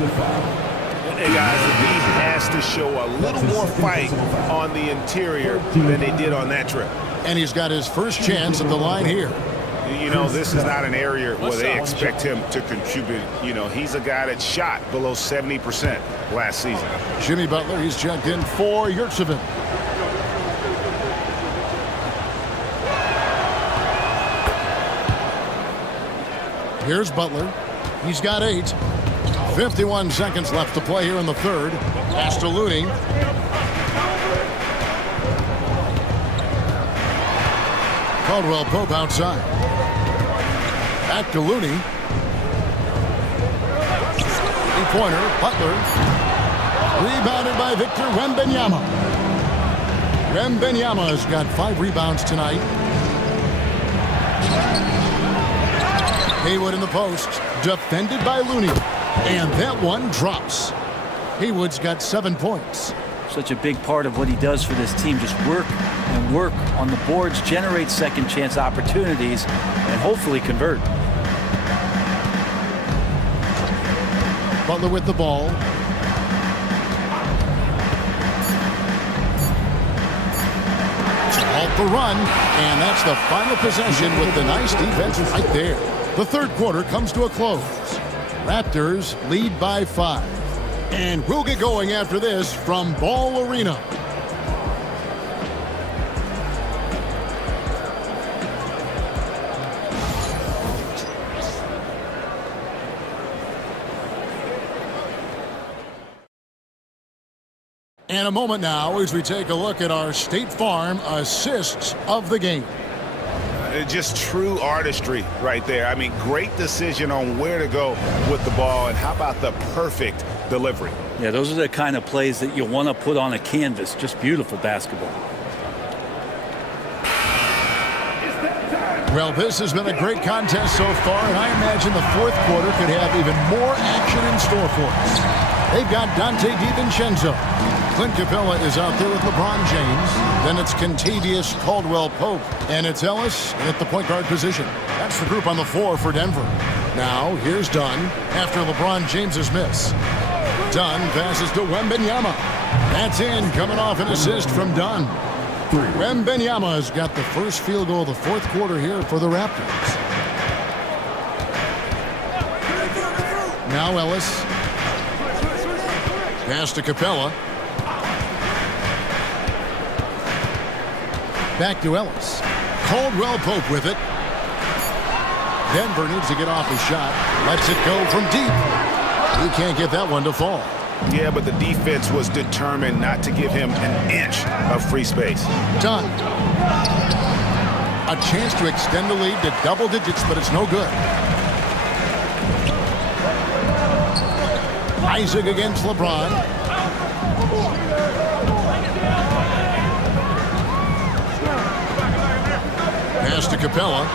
Hey guys, the Heat has to show a little more fight on the interior than they did on that trip. And he's got his first chance at the line here. You know, this is not an area where they expect him to contribute. You know, he's a guy that shot below 70% last season. Jimmy Butler, he's checked in for Yurtseven. Here's Butler. He's got 8. 51 seconds left to play here in the third. Pass to Looney. Caldwell Pope outside. Back to Looney. 3-pointer. Butler. Rebounded by Victor Wembanyama. Wembanyama's got 5 rebounds tonight. Haywood in the post. Defended by Looney. And that one drops. Haywood's got 7 points. Such a big part of what he does for this team. Just work and work on the boards, generate second chance opportunities, and hopefully convert. Butler with the ball. To halt the run. And that's the final possession with the nice defense right there. The third quarter comes to a close. Raptors lead by 5. And we'll get going after this from Ball Arena. And a moment now as we take a look at our State Farm assists of the game. Just true artistry right there. I mean, great decision on where to go with the ball, and how about the perfect delivery? Yeah, those are the kind of plays that you want to put on a canvas. Just beautiful basketball. Well, this has been a great contest so far, and I imagine the fourth quarter could have even more action in store for us. They've got Dante DiVincenzo. Clint Capella is out there with LeBron James. Then it's Kentavious Caldwell-Pope. And it's Ellis at the point guard position. That's the group on the floor for Denver. Now, here's Dunn after LeBron James's miss. Dunn passes to Wembanyama. That's in, coming off an assist from Dunn. Wembanyama's got the first field goal of the fourth quarter here for the Raptors. Now Ellis. Pass to Capella. Back to Ellis. Caldwell-Pope with it. Denver needs to get off his shot. Lets it go from deep. He can't get that one to fall. Yeah, but the defense was determined not to give him an inch of free space. Done. A chance to extend the lead to double digits, but it's no good. Isaac against LeBron. Pass to Capella.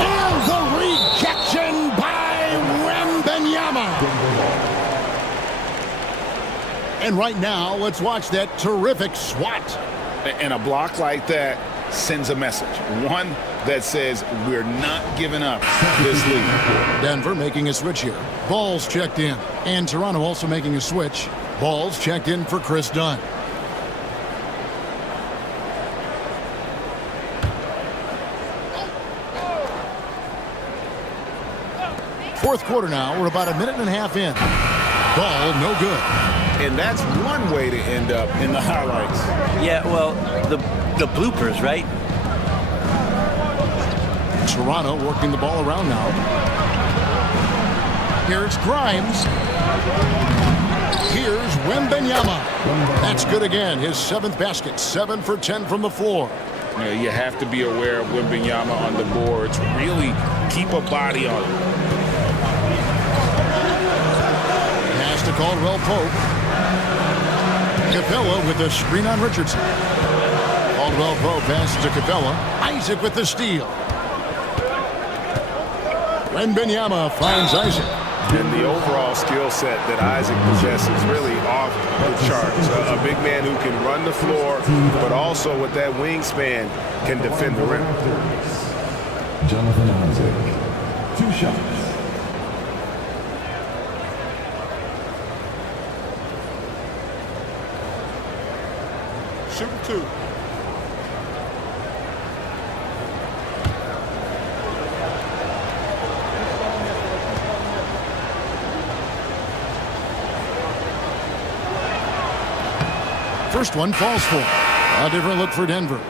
And the rejection by Wembanyama. And right now, let's watch that terrific swat. And a block like that sends a message. One that says we're not giving up this lead. Denver making a switch here. Ball's checked in. And Toronto also making a switch. Ball's checked in for Chris Dunn. Fourth quarter now. We're about a minute and a half in. Ball no good. And that's one way to end up in the highlights. Yeah, well, the bloopers, right? Toronto working the ball around now. Here it's Grimes. Here's Wembanyama. That's good again. His 7th basket. 7 for 10 from the floor. You know, you have to be aware of Wembanyama on the boards. Really keep a body on him. Pass to Caldwell Pope. Capella with the screen on Richardson. Caldwell Pope passes to Capella. Isaac with the steal. Wembanyama finds Isaac. And the overall skill set that Isaac possesses really off the charts. A big man who can run the floor, but also with that wingspan can defend the rim. Jonathan Isaac, 2 shots. Shoot 2. First one falls for. A different look for Denver.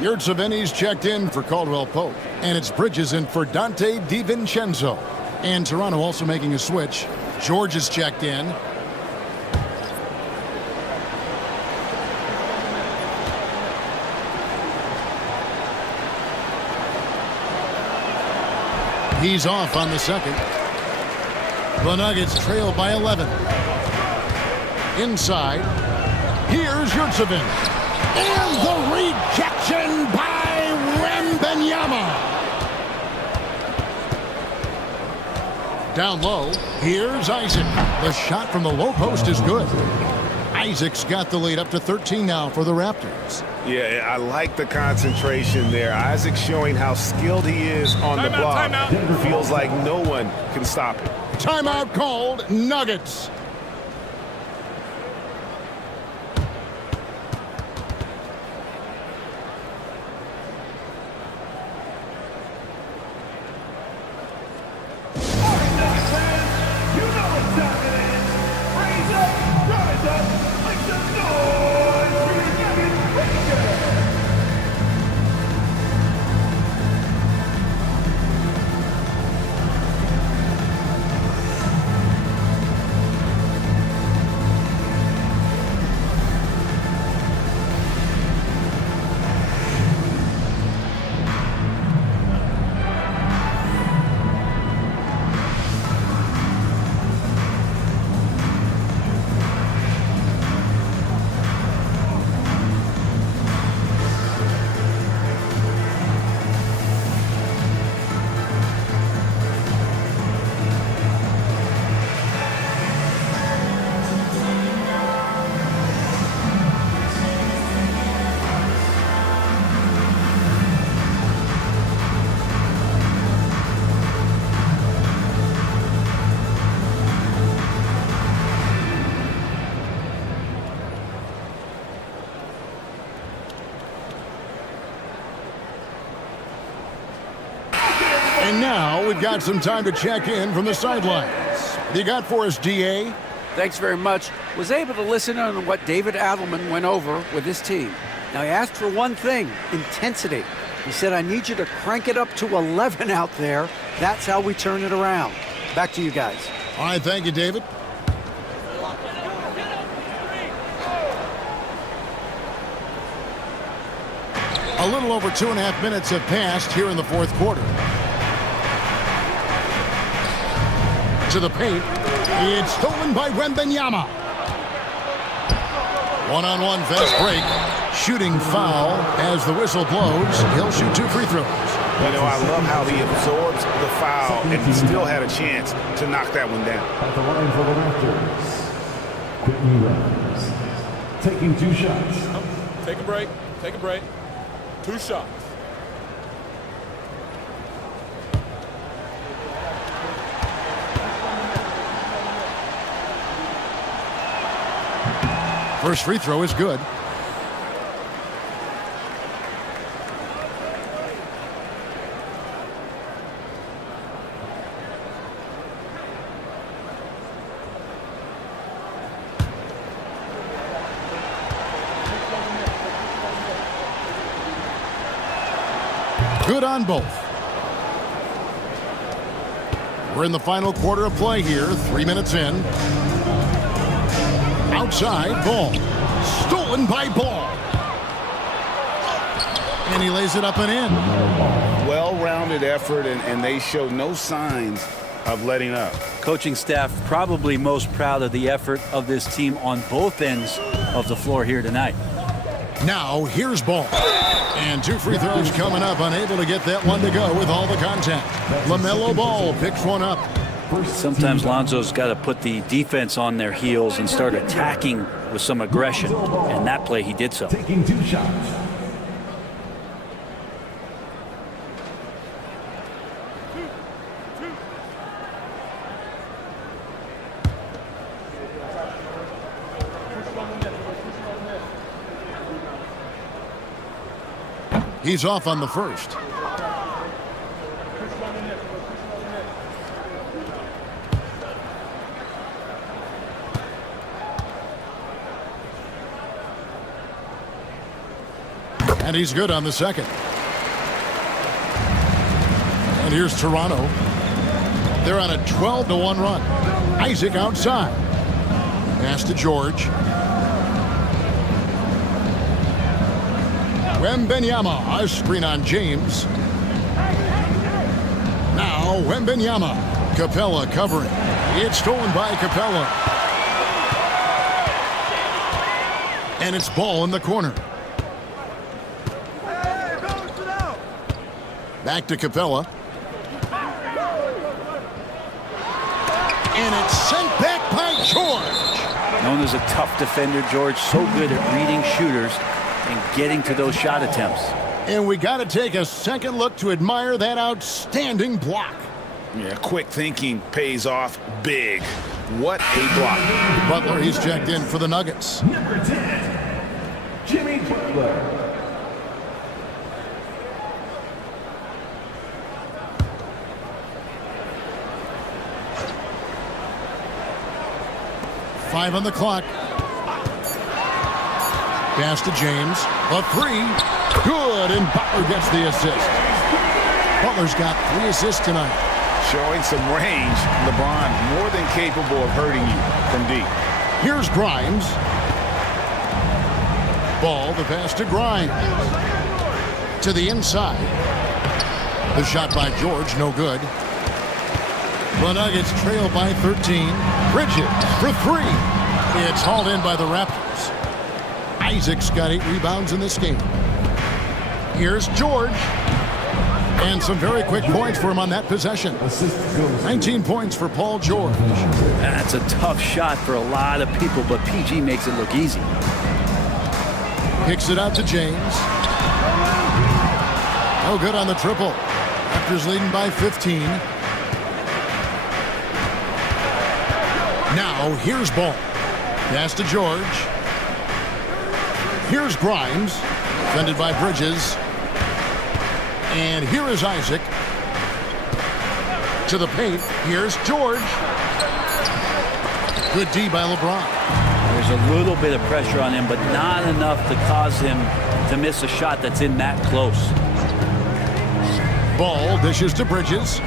Yurtseven's checked in for Caldwell Pope. And it's Bridges in for Dante DiVincenzo. And Toronto also making a switch. George is checked in. He's off on the second. The Nuggets trail by 11. Inside. Here's Yurtseven. And the rejection by Wembanyama. Down low. Here's Isaac. The shot from the low post is good. Isaac's got the lead up to 13 now for the Raptors. Yeah, I like the concentration there. Isaac showing how skilled he is on the block. Feels like no one can stop him. Timeout called. Nuggets. And now we've got some time to check in from the sidelines. What do you got for us, DA? Thanks very much. Was able to listen on what David Adelman went over with his team. Now, he asked for one thing, intensity. He said, I need you to crank it up to 11 out there. That's how we turn it around. Back to you guys. All right, thank you, David. A little over 2.5 minutes have passed here in the fourth quarter. To the paint. It's stolen by Wembanyama. One-on-one fast break. Shooting foul as the whistle blows. He'll shoot 2 free throws. You know, I love how he absorbs the foul and still had a chance to knock that one down. At the line for the Raptors, Quentin Grimes, taking 2 shots. Take a break. Take a break. 2 shots. First free throw is good. Good on both. We're in the final quarter of play here, 3 minutes in. Outside, Ball. Stolen by Ball. And he lays it up and in. Well-rounded effort, and they show no signs of letting up. Coaching staff probably most proud of the effort of this team on both ends of the floor here tonight. Now, here's Ball. And 2 free throws coming up, unable to get that one to go with all the contact. LaMelo Ball picks one up. Sometimes Lonzo's got to put the defense on their heels and start attacking with some aggression. And that play, he did so. Taking 2 shots. He's off on the first. And he's good on the second. And here's Toronto. They're on a 12-1 run. Isaac outside. Pass to George. Wembanyama, a screen on James. Now Wembanyama. Capella covering. It's stolen by Capella. And it's Ball in the corner. Back to Capella. And it's sent back by George. Known as a tough defender, George, so good at reading shooters and getting to those shot attempts. And we got to take a second look to admire that outstanding block. Yeah, quick thinking pays off big. What a block. Butler, he's checked in for the Nuggets. Number 10, Jimmy Butler. Five on the clock. Pass to James. A 3. Good, and Butler gets the assist. Butler's got 3 assists tonight. Showing some range. LeBron more than capable of hurting you from deep. Here's Grimes. Ball, the pass to Grimes. To the inside. The shot by George, no good. The Nuggets trail by 13. Bridges for 3. It's hauled in by the Raptors. Isaac's got 8 rebounds in this game. Here's George. And some very quick points for him on that possession. 19 points for Paul George. That's a tough shot for a lot of people, but PG makes it look easy. Kicks it out to James. No good on the triple. Raptors leading by 15. Now, here's Ball. Pass to George. Here's Grimes. Defended by Bridges. And here is Isaac. To the paint. Here's George. Good D by LeBron. There's a little bit of pressure on him, but not enough to cause him to miss a shot that's in that close. Ball dishes to Bridges.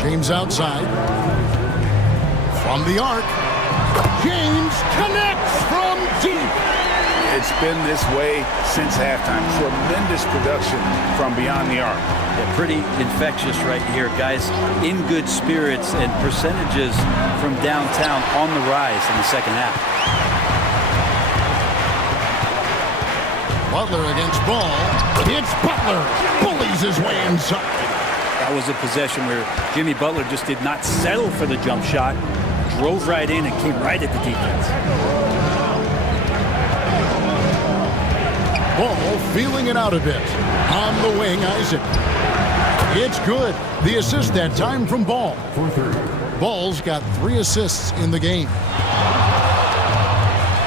James outside. From the arc. James connects from deep. It's been this way since halftime. Tremendous production from beyond the arc. Yeah, pretty infectious right here, guys. In good spirits and percentages from downtown on the rise in the second half. Butler against Ball. It's Butler. Bullies his way inside. That was a possession where Jimmy Butler just did not settle for the jump shot. Drove right in and came right at the defense. Ball feeling it out a bit. On the wing, Isaac. It's good. The assist that time from Ball. Ball's got 3 assists in the game.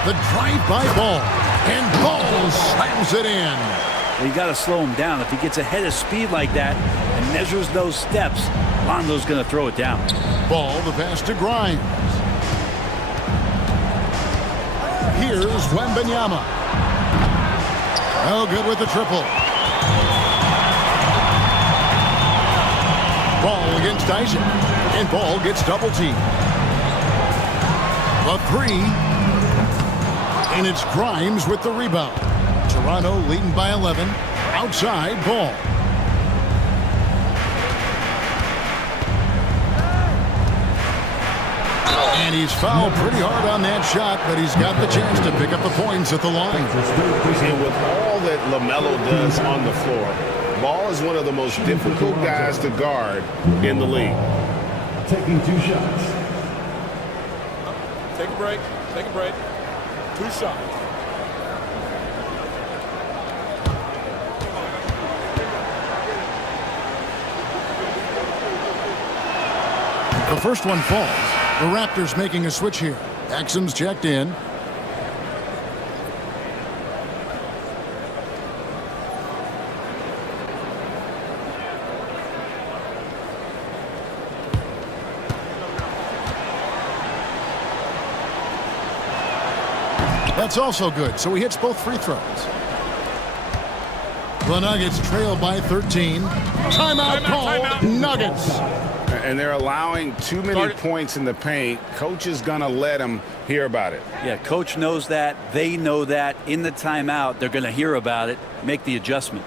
The drive by Ball. And Ball slams it in. Well, you got to slow him down. If he gets ahead of speed like that and measures those steps, Lonzo's going to throw it down. Ball, the pass to Grimes. Here's Wembanyama. Oh, good with the triple. Ball against Isaac. And Ball gets double teamed. The three. And it's Grimes with the rebound. Toronto leading by 11. Outside Ball. And he's fouled pretty hard on that shot, but he's got the chance to pick up the points at the line. And with all that LaMelo does on the floor, Ball is one of the most difficult guys to guard in the league. Taking 2 shots. Take a break. Take a break. 2 shots. The first one falls. The Raptors making a switch here. Exum's checked in. That's also good, so he hits both free throws. The Nuggets trail by 13. Timeout called. Nuggets. And they're allowing too many points in the paint. Coach is going to let them hear about it. Yeah, coach knows that. They know that. In the timeout, they're going to hear about it, make the adjustment.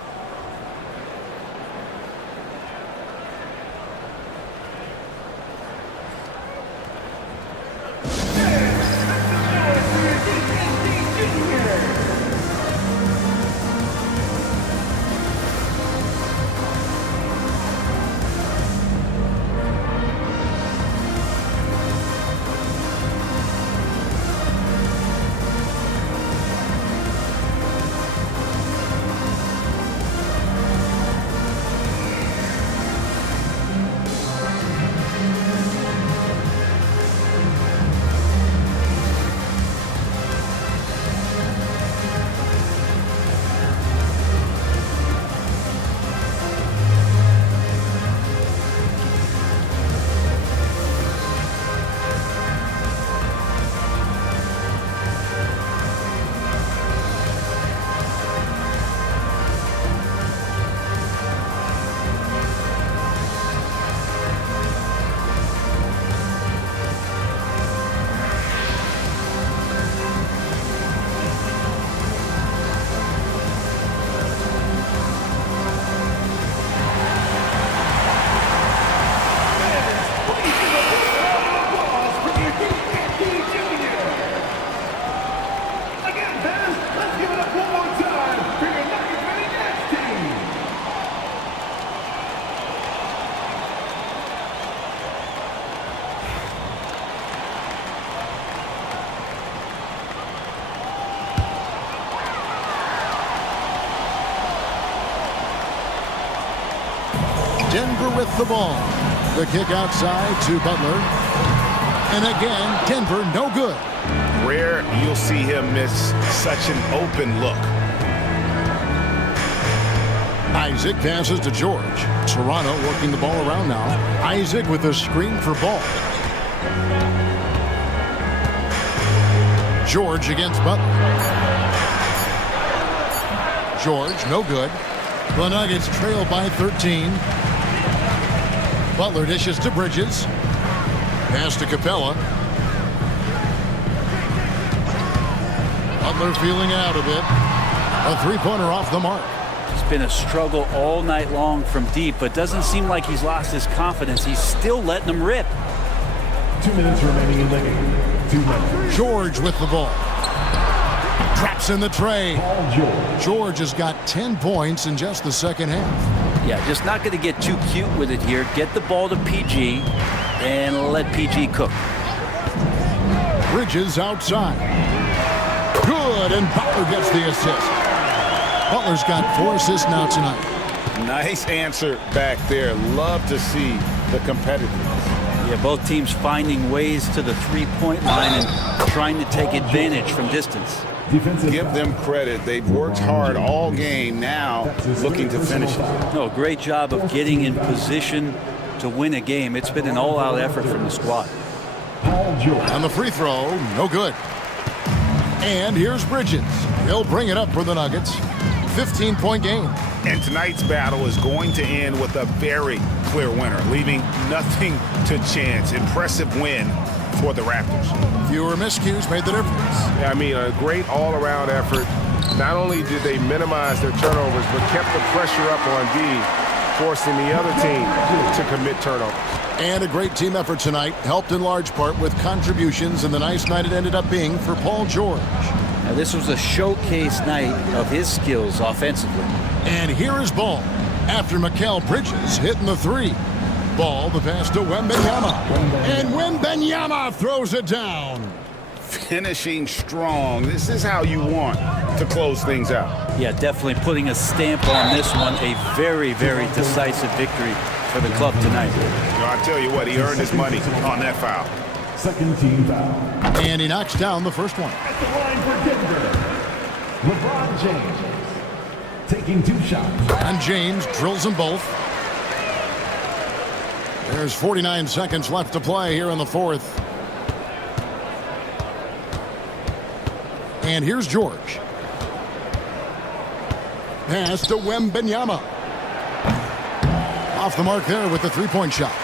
Denver with the ball. The kick outside to Butler. And again, Denver no good. Rare you'll see him miss such an open look. Isaac passes to George. Toronto working the ball around now. Isaac with a screen for Ball. George against Butler. George, no good. The Nuggets trail by 13. Butler dishes to Bridges. Pass to Capella. Butler feeling out a bit. A three-pointer off the mark. It's been a struggle all night long from deep, but doesn't seem like he's lost his confidence. He's still letting them rip. 2 minutes remaining in the game. 2 minutes. George with the ball. Traps in the tray. George has got 10 points in just the second half. Yeah, just not going to get too cute with it here. Get the ball to PG and let PG cook. Bridges outside. Good, and Butler gets the assist. Butler's got 4 assists now tonight. Nice answer back there. Love to see the competitiveness. Yeah, both teams finding ways to the three-point line and trying to take advantage from distance. Give them credit. They've worked hard all game, now looking to finish it. No, great job of getting in position to win a game. It's been an all-out effort from the squad. On the free throw, no good. And here's Bridges. He'll bring it up for the Nuggets. 15-point game. And tonight's battle is going to end with a very clear winner, leaving nothing to chance. Impressive win for the Raptors. Fewer miscues made the difference. Yeah, I mean, a great all-around effort. Not only did they minimize their turnovers, but kept the pressure up on D, forcing the other team to commit turnovers. And a great team effort tonight, helped in large part with contributions in the nice night it ended up being for Paul George. Now, this was a showcase night of his skills offensively. And here is Ball after Mikal Bridges hitting the three. Ball, the pass to Wembanyama. And Wembanyama throws it down. Finishing strong. This is how you want to close things out. Yeah, definitely putting a stamp on this one. A very, very decisive victory for the club tonight. You know, I tell you what, he earned his money on that foul. Second team foul. And he knocks down the first one. At the line for Denver, LeBron James taking 2 shots. And James drills them both. There's 49 seconds left to play here in the fourth. And here's George. Pass to Wembanyama. Off the mark there with the three-point shot.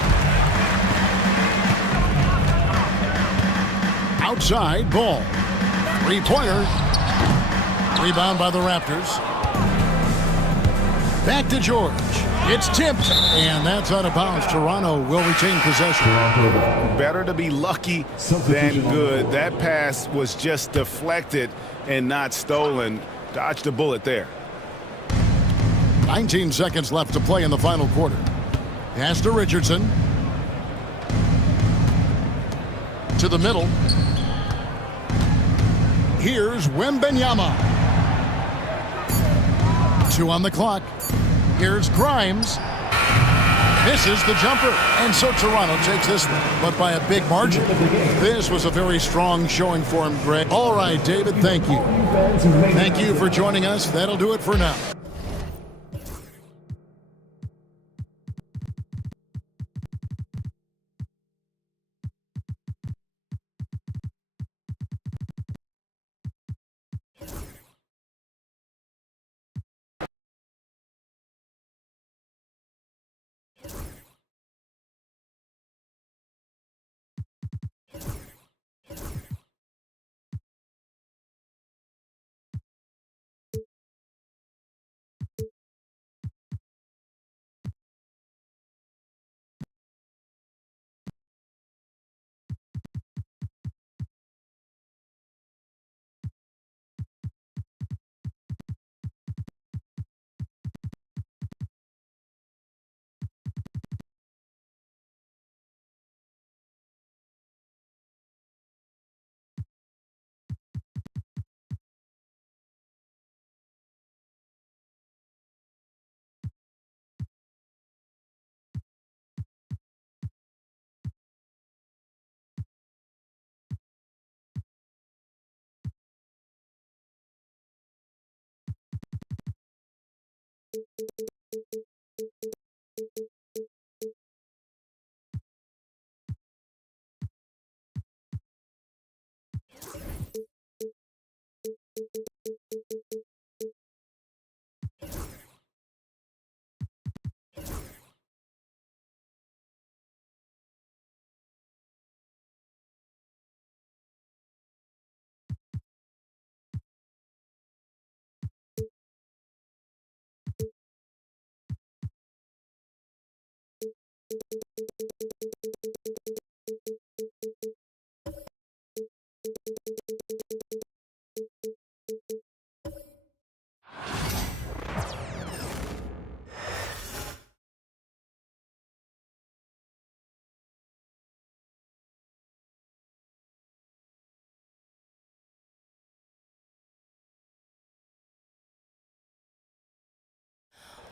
Outside, Ball. Three-pointer. Rebound by the Raptors. Back to George. It's tipped, and that's out of bounds. Toronto will retain possession. Better to be lucky than good. That pass was just deflected and not stolen. Dodged a bullet there. 19 seconds left to play in the final quarter. Pass to Richardson. To the middle. Here's Wembanyama. 2 on the clock. Here's Grimes. Misses the jumper. And so Toronto takes this one, but by a big margin. This was a very strong showing for him, Greg. All right, David, thank you. Thank you for joining us. That'll do it for now.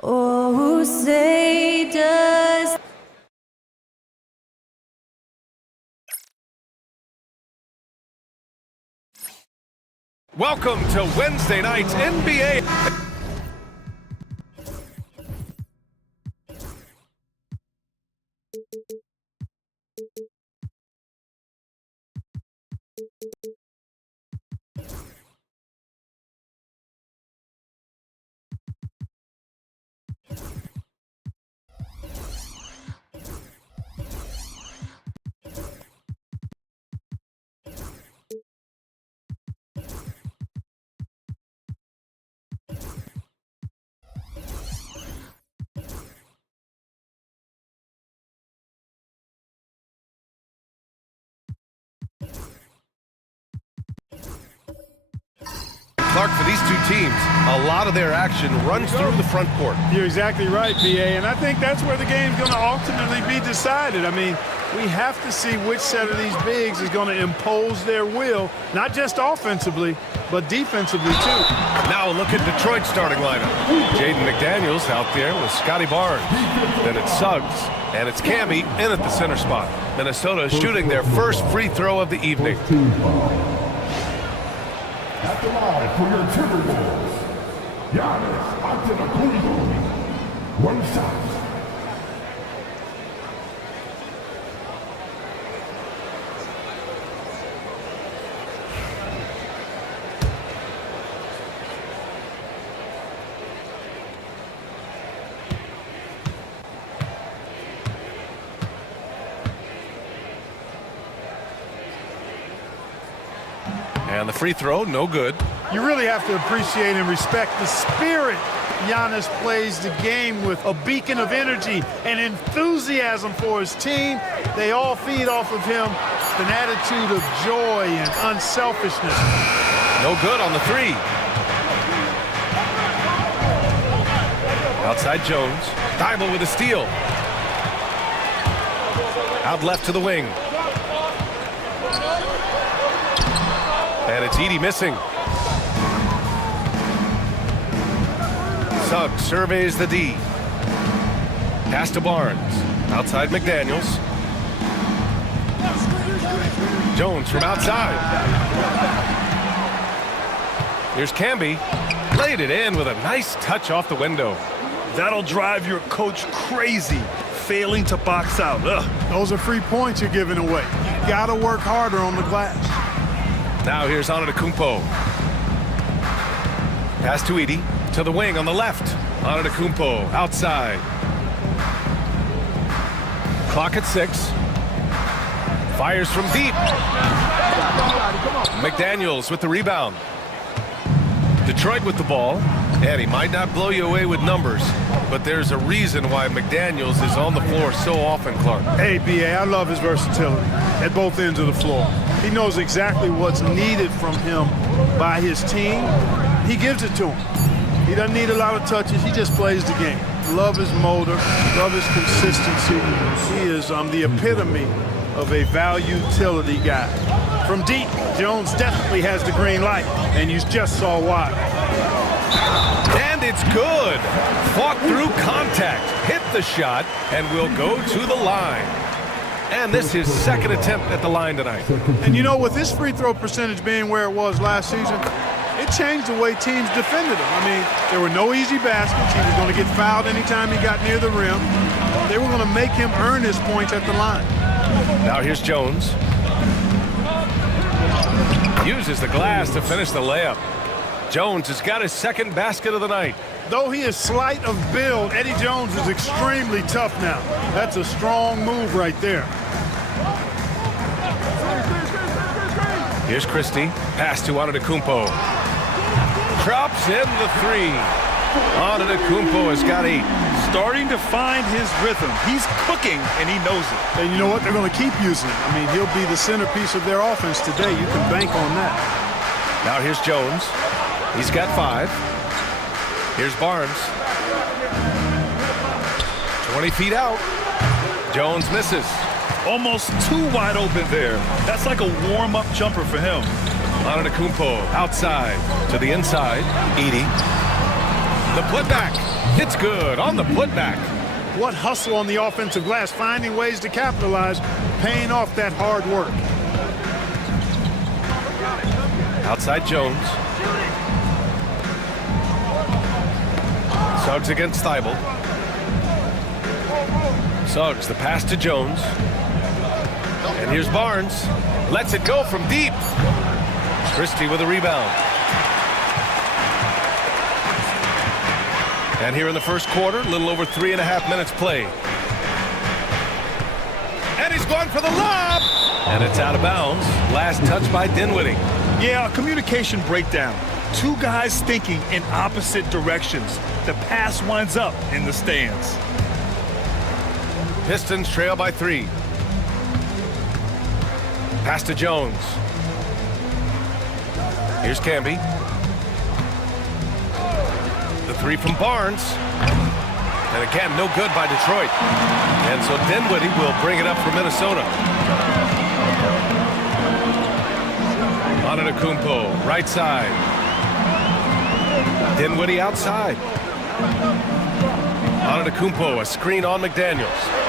Oh, say does. Welcome to Wednesday night's NBA. Clark, for these two teams, a lot of their action runs through the front court. You're exactly right, B.A., and I think that's where the game's going to ultimately be decided. I mean, we have to see which set of these bigs is going to impose their will, not just offensively, but defensively, too. Now look at Detroit's starting lineup. Jaden McDaniels out there with Scotty Barnes. Then it's Suggs, and it's Camby in at the center spot. Minnesota shooting their first free throw of the evening. At the line for your Timberwolves, Giannis Antetokounmpo. One shot. And the free throw, no good. You really have to appreciate and respect the spirit Giannis plays the game with, a beacon of energy and enthusiasm for his team. They all feed off of him, an attitude of joy and unselfishness. No good on the three. Outside Jones. Thybulle with a steal. Out left to the wing. And it's Edey missing. Suggs surveys the D. Pass to Barnes. Outside McDaniels. Jones from outside. Here's Camby. Laid it in with a nice touch off the window. That'll drive your coach crazy, failing to box out. Those are free points you're giving away. You gotta work harder on the glass. Now here's Antetokounmpo. Pass to Edey. To the wing on the left. Antetokounmpo outside. Clock at 6. Fires from deep. McDaniels with the rebound. Detroit with the ball. And he might not blow you away with numbers, but there's a reason why McDaniels is on the floor so often, Clark. Hey, B.A., I love his versatility at both ends of the floor. He knows exactly what's needed from him by his team. He gives it to him. He doesn't need a lot of touches. He just plays the game. Love his motor. Love his consistency. He is the epitome of a value-utility guy. From deep, Jones definitely has the green light, and you just saw why. And it's good. Fought through contact, hit the shot, and will go to the line. And this is his second attempt at the line tonight. And you know, with his free throw percentage being where it was last season, it changed the way teams defended him. I mean, there were no easy baskets. He was going to get fouled anytime he got near the rim. They were going to make him earn his points at the line. Now here's Jones. Uses the glass to finish the layup. Jones has got his second basket of the night. Though he is slight of build, Eddie Jones is extremely tough now. That's a strong move right there. Here's Christie. Pass to Antetokounmpo. Drops in the three. Antetokounmpo has got 8. Starting to find his rhythm. He's cooking, and he knows it. And you know what? They're going to keep using it. I mean, he'll be the centerpiece of their offense today. You can bank on that. Now here's Jones. He's got 5. Here's Barnes. 20 feet out. Jones misses. Almost too wide open there. That's like a warm-up jumper for him. Antetokounmpo outside to the inside. Edey. The putback. It's good on the putback. What hustle on the offensive glass, finding ways to capitalize, paying off that hard work. Outside Jones. Suggs against Thybulle. Suggs, the pass to Jones. And here's Barnes. Lets it go from deep. Christie with a rebound. And here in the first quarter, a little over 3.5 minutes played. And he's going for the lob. And it's out of bounds. Last touch by Dinwiddie. Yeah, a communication breakdown. Two guys thinking in opposite directions. The pass winds up in the stands. Pistons trail by 3. Pass to Jones. Here's Camby. The three from Barnes. And again, no good by Detroit. And so Dinwiddie will bring it up for Minnesota. Antetokounmpo, right side. Dinwiddie outside. Antetokounmpo, a screen on McDaniels.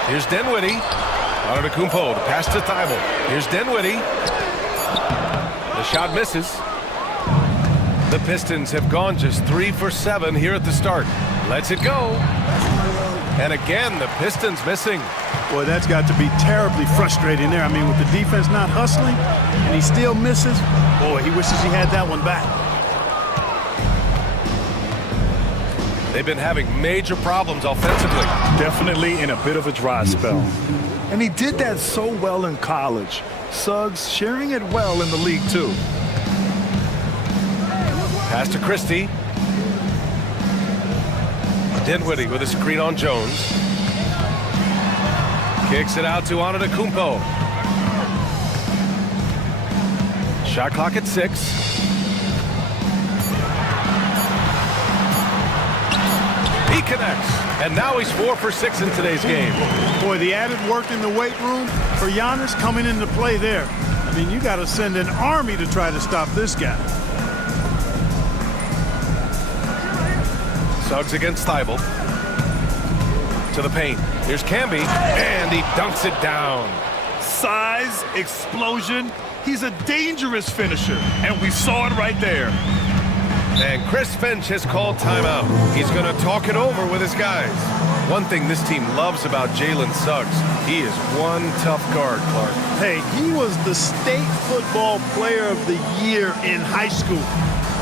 Here's Dinwiddie. Antetokounmpo, the pass to Thibault. Here's Dinwiddie. The shot misses. The Pistons have gone just 3 for 7 here at the start. Lets it go. And again, the Pistons missing. Boy, that's got to be terribly frustrating there. I mean, with the defense not hustling and he still misses, boy, he wishes he had that one back. They've been having major problems offensively. Definitely in a bit of a dry spell. And he did that so well in college. Suggs sharing it well in the league, too. Pass to Christie. Dinwiddie with a screen on Jones. Kicks it out to Antetokounmpo. Shot clock at 6. He connects, and now he's 4 for 6 in today's game. Boy, the added work in the weight room for Giannis coming into play there. I mean, you got to send an army to try to stop this guy. Suggs against Thibault. To the paint. Here's Camby, and he dunks it down. Size, explosion. He's a dangerous finisher, and we saw it right there. And Chris Finch has called timeout. He's going to talk it over with his guys. One thing this team loves about Jalen Suggs, he is one tough guard, Clark. Hey, he was the state football player of the year in high school.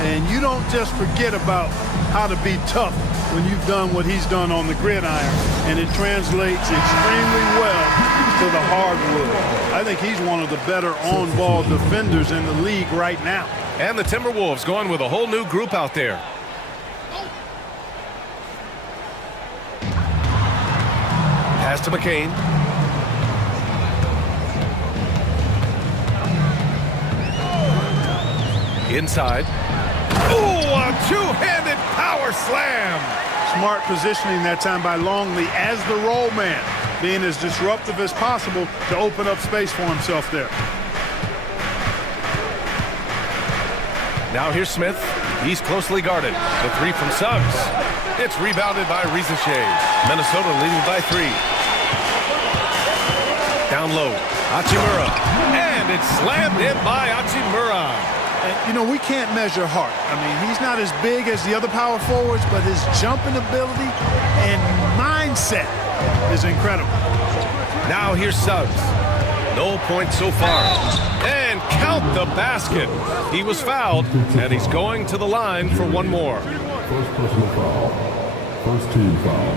And you don't just forget about how to be tough when you've done what he's done on the gridiron. And it translates extremely well to the hardwood. I think he's one of the better on-ball defenders in the league right now. And the Timberwolves going with a whole new group out there. Pass to McCain. Inside. Ooh, a two-handed power slam. Smart positioning that time by Longley as the roll man, being as disruptive as possible to open up space for himself there. Now here's Smith. He's closely guarded. The three from Suggs. It's rebounded by Rizachet. Minnesota leading by 3. Down low. Hachimura. And it's slammed in by Hachimura. And, you know, we can't measure heart. I mean, he's not as big as the other power forwards, but his jumping ability and mindset is incredible. Now here's Suggs. No points so far. And count the basket. He was fouled, and he's going to the line for one more. First personal foul. First team foul.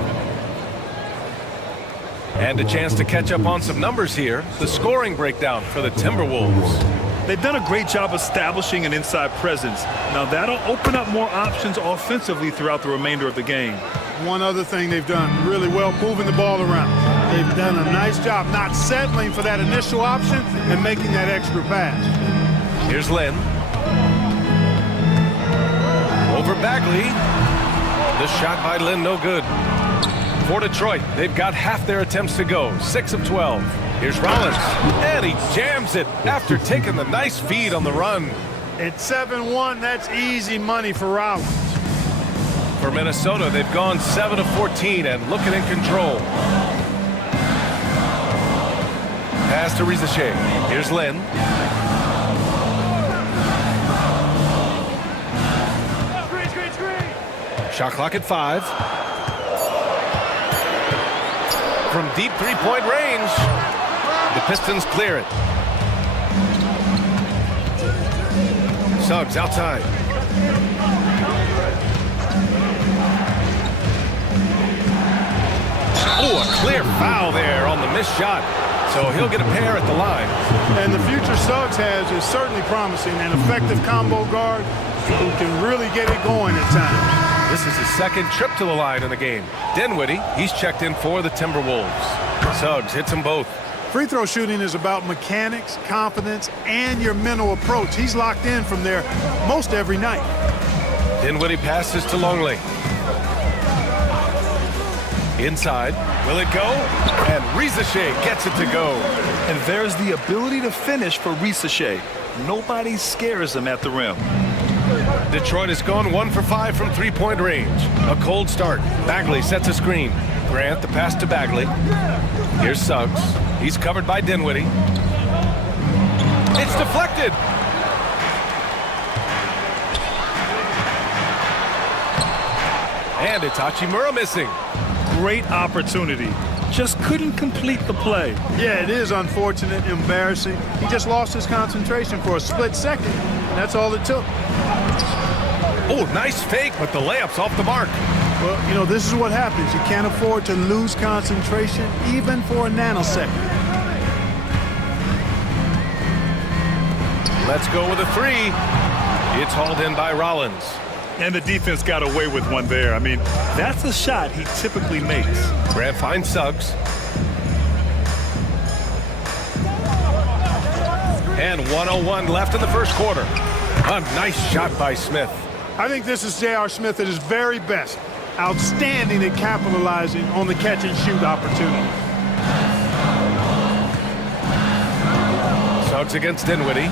And a chance to catch up on some numbers here. The scoring breakdown for the Timberwolves. They've done a great job establishing an inside presence. Now that'll open up more options offensively throughout the remainder of the game. One other thing they've done really well, moving the ball around. They've done a nice job not settling for that initial option and making that extra pass. Here's Lynn. Over Bagley. The shot by Lynn, no good. For Detroit, they've got half their attempts to go, 6 of 12. Here's Rollins, and he jams it after taking the nice feed on the run. At 7-1, that's easy money for Rollins. For Minnesota, they've gone 7 of 14 and looking in control. Pass to Rizachet. Here's Lynn. Shot clock at 5. From deep three-point range, the Pistons clear it. Suggs outside. Oh, a clear foul there on the missed shot. So he'll get a pair at the line. And the future Suggs has is certainly promising, an effective combo guard who can really get it going at times. This is his second trip to the line in the game. Dinwiddie, he's checked in for the Timberwolves. Suggs hits them both. Free throw shooting is about mechanics, confidence, and your mental approach. He's locked in from there most every night. Dinwiddie passes to Longley. Inside. Will it go? And Risacher gets it to go. And there's the ability to finish for Risacher. Nobody scares him at the rim. Detroit has gone 1 for 5 from three-point range. A cold start. Bagley sets a screen. Grant the pass to Bagley. Here's Suggs. He's covered by Dinwiddie. It's deflected. And it's Hachimura missing. Great opportunity. Just couldn't complete the play. Yeah, it is unfortunate, embarrassing. He just lost his concentration for a split second, and that's all it took. Oh, nice fake, but the layup's off the mark. Well, you know, this is what happens. You can't afford to lose concentration, even for a nanosecond. Let's go with a three. It's hauled in by Rollins. And the defense got away with one there. I mean, that's a shot he typically makes. Grant finds Suggs. And 1:01 left in the first quarter. A nice shot by Smith. I think this is J.R. Smith at his very best. Outstanding at capitalizing on the catch-and-shoot opportunity. Suggs against Dinwiddie.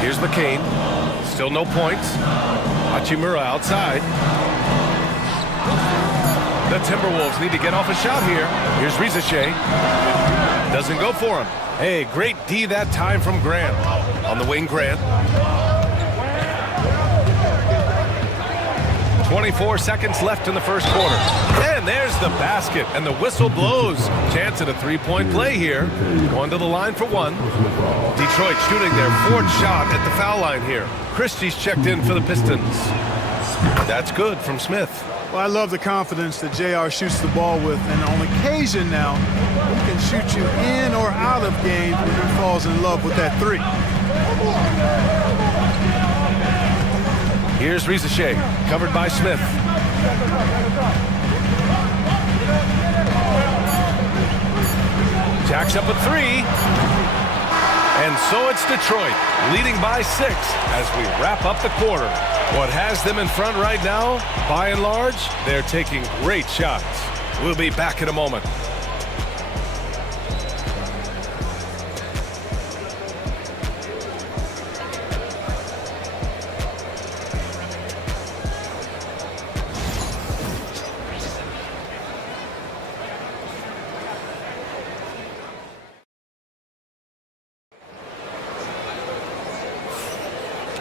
Here's McCain. Still no points. Hachimura outside. The Timberwolves need to get off a shot here. Here's Risacher. Doesn't go for him. Hey, great D that time from Grant. On the wing, Grant. 24 seconds left in the first quarter. And there's the basket, and the whistle blows. Chance at a three-point play here. Going to the line for one. Detroit shooting their fourth shot at the foul line here. Christie's checked in for the Pistons. That's good from Smith. Well, I love the confidence that J.R. shoots the ball with, and on occasion now, he can shoot you in or out of games when he falls in love with that three. Here's Risacher, covered by Smith. Jacks up a three. And so it's Detroit, leading by 6 as we wrap up the quarter. What has them in front right now, by and large, they're taking great shots. We'll be back in a moment.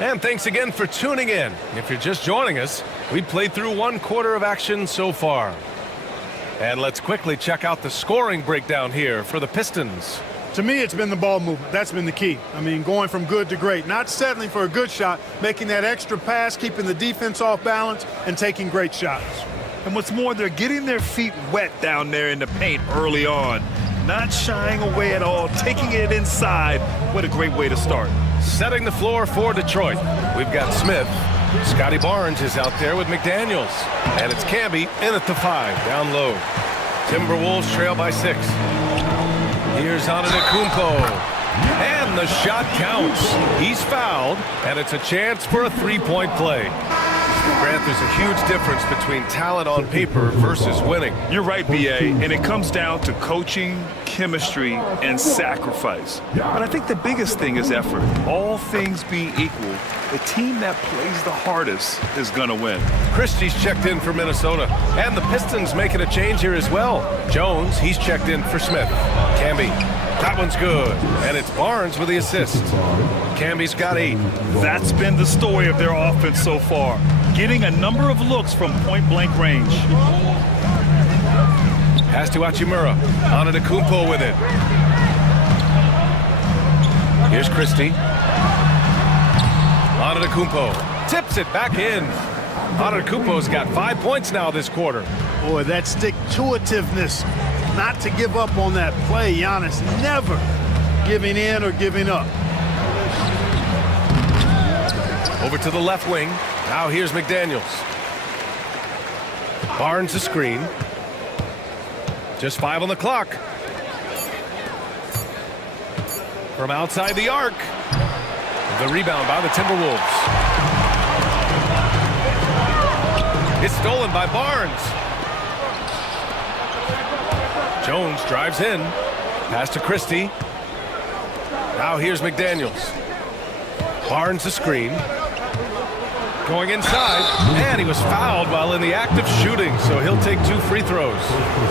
And thanks again for tuning in. If you're just joining us, we played through one quarter of action so far. And let's quickly check out the scoring breakdown here for the Pistons. To me, it's been the ball movement. That's been the key. I mean, going from good to great. Not settling for a good shot, making that extra pass, keeping the defense off balance, and taking great shots. And what's more, they're getting their feet wet down there in the paint early on. Not shying away at all, taking it inside. What a great way to start. Setting the floor for Detroit. We've got Smith. Scotty Barnes is out there with McDaniels. And it's Camby in at the 5, down low. Timberwolves trail by 6. Here's Antetokounmpo. And the shot counts. He's fouled, and it's a chance for a three-point play. Grant, there's a huge difference between talent on paper versus winning. You're right, B.A., and it comes down to coaching, chemistry, and sacrifice. But I think the biggest thing is effort. All things being equal, the team that plays the hardest is going to win. Christie's checked in for Minnesota, and the Pistons making a change here as well. Jones, he's checked in for Smith. Camby, that one's good, and it's Barnes with the assist. Camby's got 8. That's been the story of their offense so far, getting a number of looks from point-blank range. Pass to Hachimura. Antetokounmpo with it. Here's Christie. Antetokounmpo tips it back in. Antetokounmpo's got 5 points now this quarter. Boy, that stick-to-itiveness, not to give up on that play. Giannis never giving in or giving up. Over to the left wing. Now here's McDaniels. Barnes a screen. Just 5 on the clock. From outside the arc. The rebound by the Timberwolves. It's stolen by Barnes. Jones drives in. Pass to Christie. Now here's McDaniels. Barnes the screen. Going inside, and he was fouled while in the act of shooting, so he'll take 2 free throws.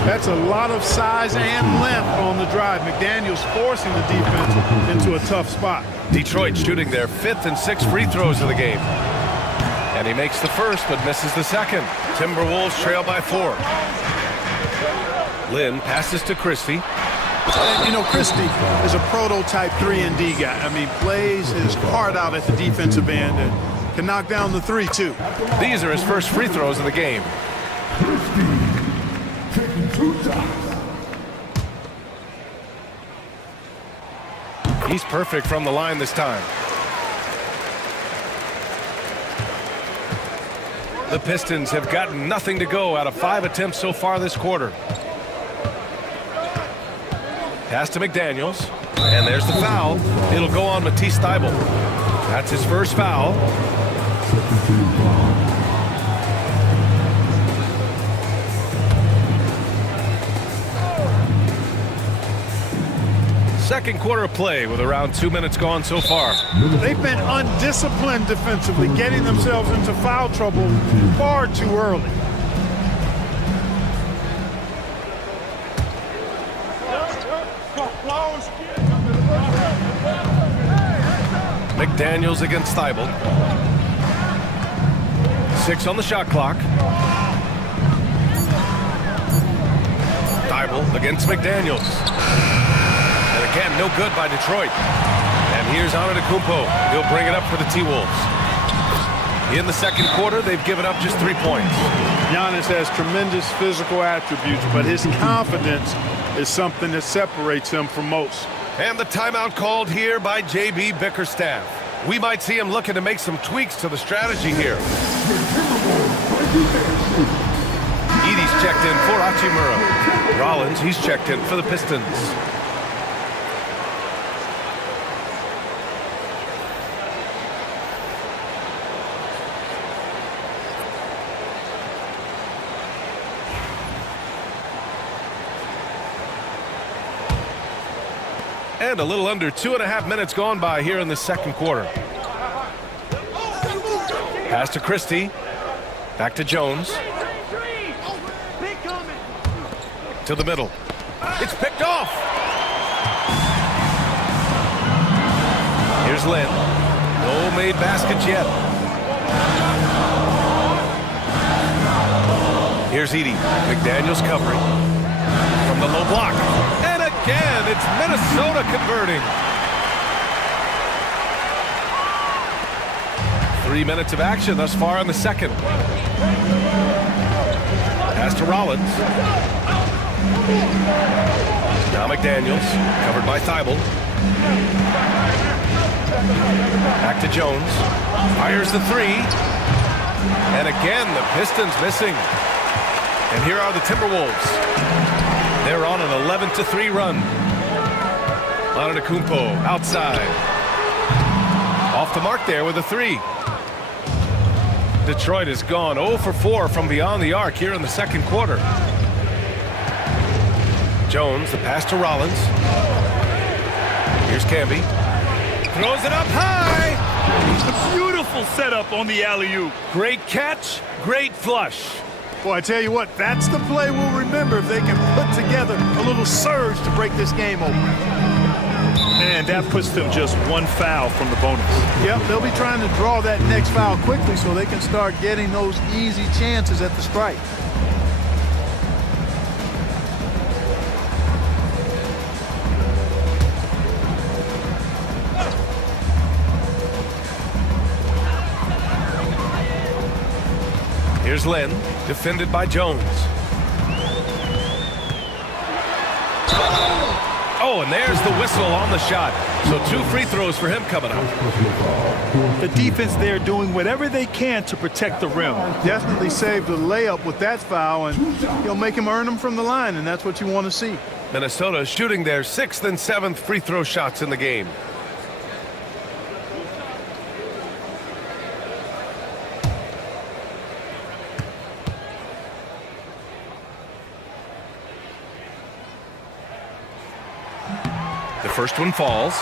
That's a lot of size and length on the drive. McDaniels forcing the defense into a tough spot. Detroit shooting their 5th and 6th free throws of the game. And he makes the first, but misses the second. Timberwolves trail by 4. Lynn passes to Christie. And, you know, Christie is a prototype 3-and-D guy. I mean, plays his heart out at the defensive end and can knock down the 3, too. These are his first free throws of the game. Taking 2 shots. He's perfect from the line this time. The Pistons have gotten nothing to go out of 5 attempts so far this quarter. Pass to McDaniels, and there's the foul. It'll go on Matisse Thybulle. That's his first foul. Second quarter of play with around 2 minutes gone so far. They've been undisciplined defensively, getting themselves into foul trouble far too early. McDaniels against Thybulle. 6 on the shot clock. Thybulle against McDaniels. And again, no good by Detroit. And here's Antetokounmpo. He'll bring it up for the T-Wolves. In the second quarter, they've given up just 3 points. Giannis has tremendous physical attributes, but his confidence is something that separates him from most. And the timeout called here by J.B. Bickerstaff. We might see him looking to make some tweaks to the strategy here. Edey's checked in for Hachimura. Rollins, he's checked in for the Pistons. And a little under 2.5 minutes gone by here in the second quarter. Pass to Christie. Back to Jones. To the middle. It's picked off. Here's Lynn. No made baskets yet. Here's Edey. McDaniels covering. From the low block. And again, it's Minnesota converting. 3 minutes of action thus far in the second. Pass to Rollins. Now McDaniels, covered by Thybulle. Back to Jones. Fires the 3. And again, the Pistons missing. And here are the Timberwolves. They're on an 11-3 run. Antetokounmpo outside. Off the mark there with a 3. Detroit has gone 0 for 4 from beyond the arc here in the second quarter. Jones, the pass to Rollins. Here's Camby. Throws it up high. A beautiful setup on the alley-oop. Great catch, great flush. Boy, I tell you what, that's the play we'll remember if they can put together a little surge to break this game open. And that puts them just 1 foul from the bonus. Yep, they'll be trying to draw that next foul quickly so they can start getting those easy chances at the strike. Here's Lynn, defended by Jones. Oh, and there's the whistle on the shot. So 2 free throws for him coming up. The defense there doing whatever they can to protect the rim. Definitely saved a layup with that foul, and you'll make him earn them from the line, and that's what you want to see. Minnesota shooting their 6th and 7th free throw shots in the game. First one falls.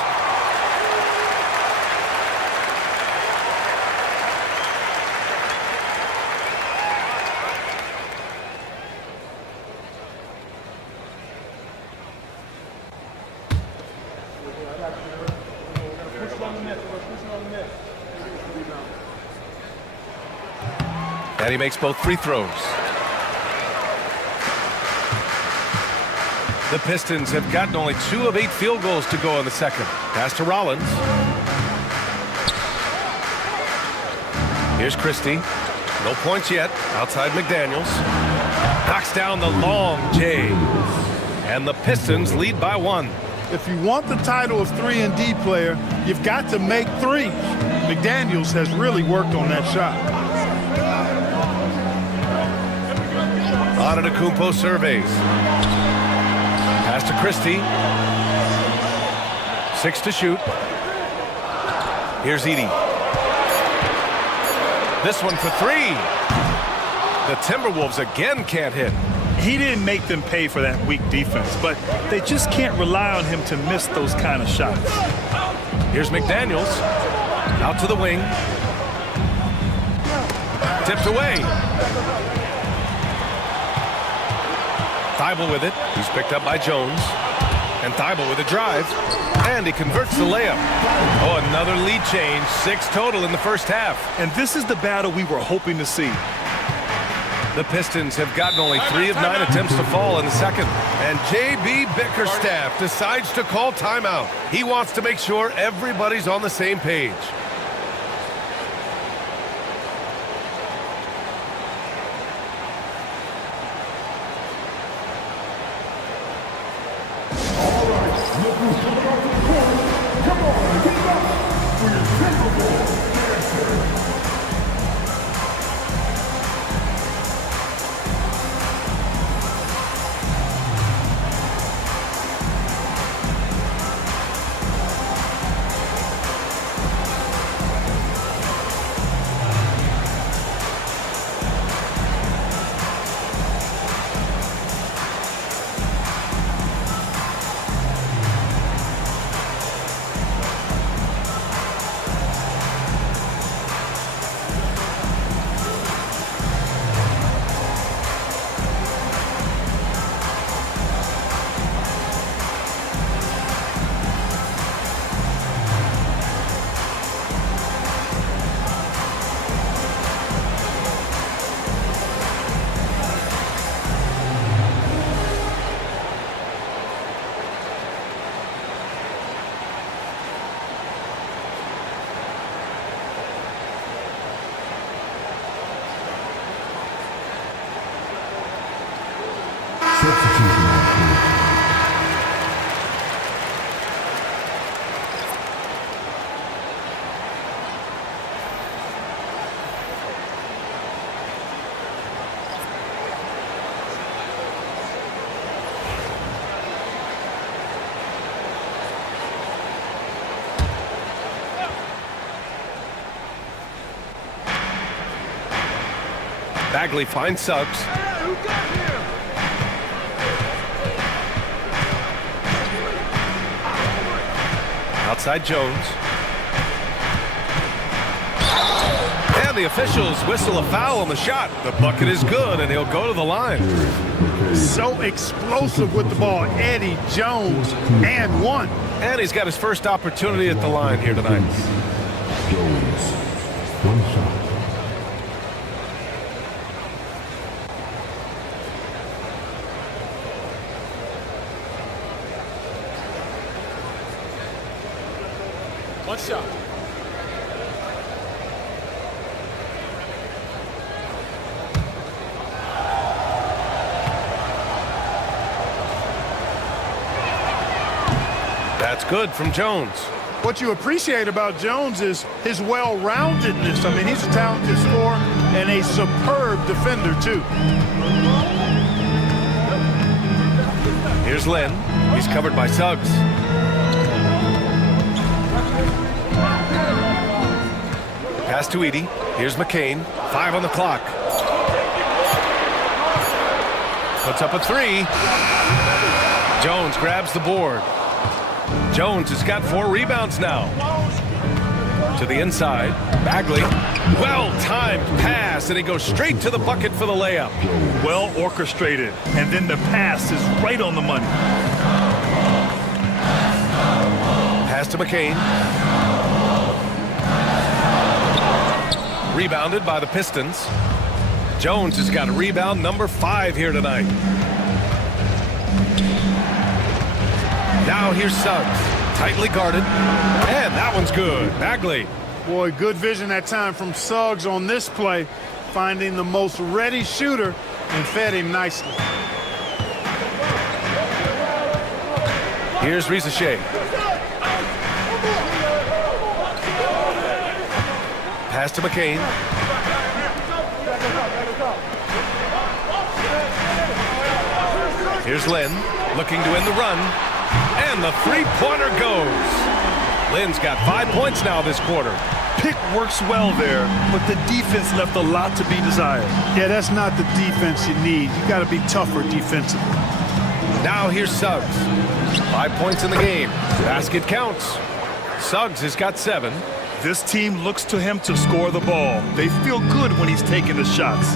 And he makes both free throws. The Pistons have gotten only 2 of 8 field goals to go in the second. Pass to Rollins. Here's Christie. No points yet. Outside McDaniels. Knocks down the long J. And the Pistons lead by 1. If you want the title of 3-and-D player, you've got to make threes. McDaniels has really worked on that shot. Antetokounmpo surveys. Pass to Christie. 6 to shoot. Here's Edey. This one for 3. The Timberwolves again can't hit. He didn't make them pay for that weak defense, but they just can't rely on him to miss those kind of shots. Here's McDaniels. Out to the wing. Tipped away. Thybulle with it. He's picked up by Jones. And Thybulle with a drive. And he converts the layup. Oh, another lead change. 6 total in the first half. And this is the battle we were hoping to see. The Pistons have gotten only 3 of 9 attempts to fall in the second. And J.B. Bickerstaff decides to call timeout. He wants to make sure everybody's on the same page. Bagley finds Suggs. Outside Jones. And the officials whistle a foul on the shot. The bucket is good, and he'll go to the line. So explosive with the ball. Eddie Jones, and 1. And he's got his first opportunity at the line here tonight. Jones, 1 shot. One shot. That's good from Jones. What you appreciate about Jones is his well-roundedness. I mean, he's a talented scorer and a superb defender, too. Here's Lynn. He's covered by Suggs. Pass to Edey. Here's McCain. 5 on the clock. Puts up a 3. Jones grabs the board. Jones has got 4 rebounds now. To the inside, Bagley. Well-timed pass, and he goes straight to the bucket for the layup. Well orchestrated, and then the pass is right on the money. Pass to McCain. Rebounded by the Pistons. Jones has got a rebound number 5 here tonight. Now here's Suggs. Tightly guarded. And that one's good. Bagley. Boy, good vision that time from Suggs on this play, finding the most ready shooter and fed him nicely. Here's Risacher. Pass to McCain. Here's Lynn, looking to end the run. And the three-pointer goes. Lynn's got 5 points now this quarter. Pick works well there, but the defense left a lot to be desired. Yeah, that's not the defense you need. You got to be tougher defensively. Now here's Suggs. 5 points in the game. Basket counts. Suggs has got 7. This team looks to him to score the ball. They feel good when he's taking the shots.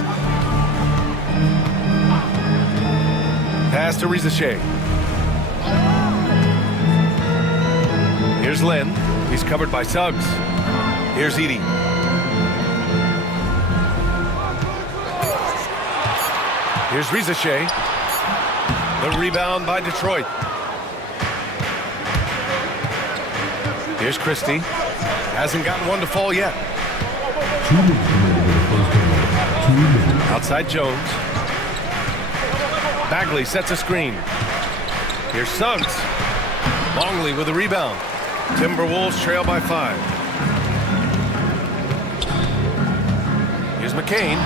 Pass to Risacher. Here's Lynn. He's covered by Suggs. Here's Edey. Here's Risacher. The rebound by Detroit. Here's Christie. Hasn't gotten one to fall yet. Outside Jones. Bagley sets a screen. Here's Suggs. Longley with a rebound. Timberwolves trail by 5. Here's McCain.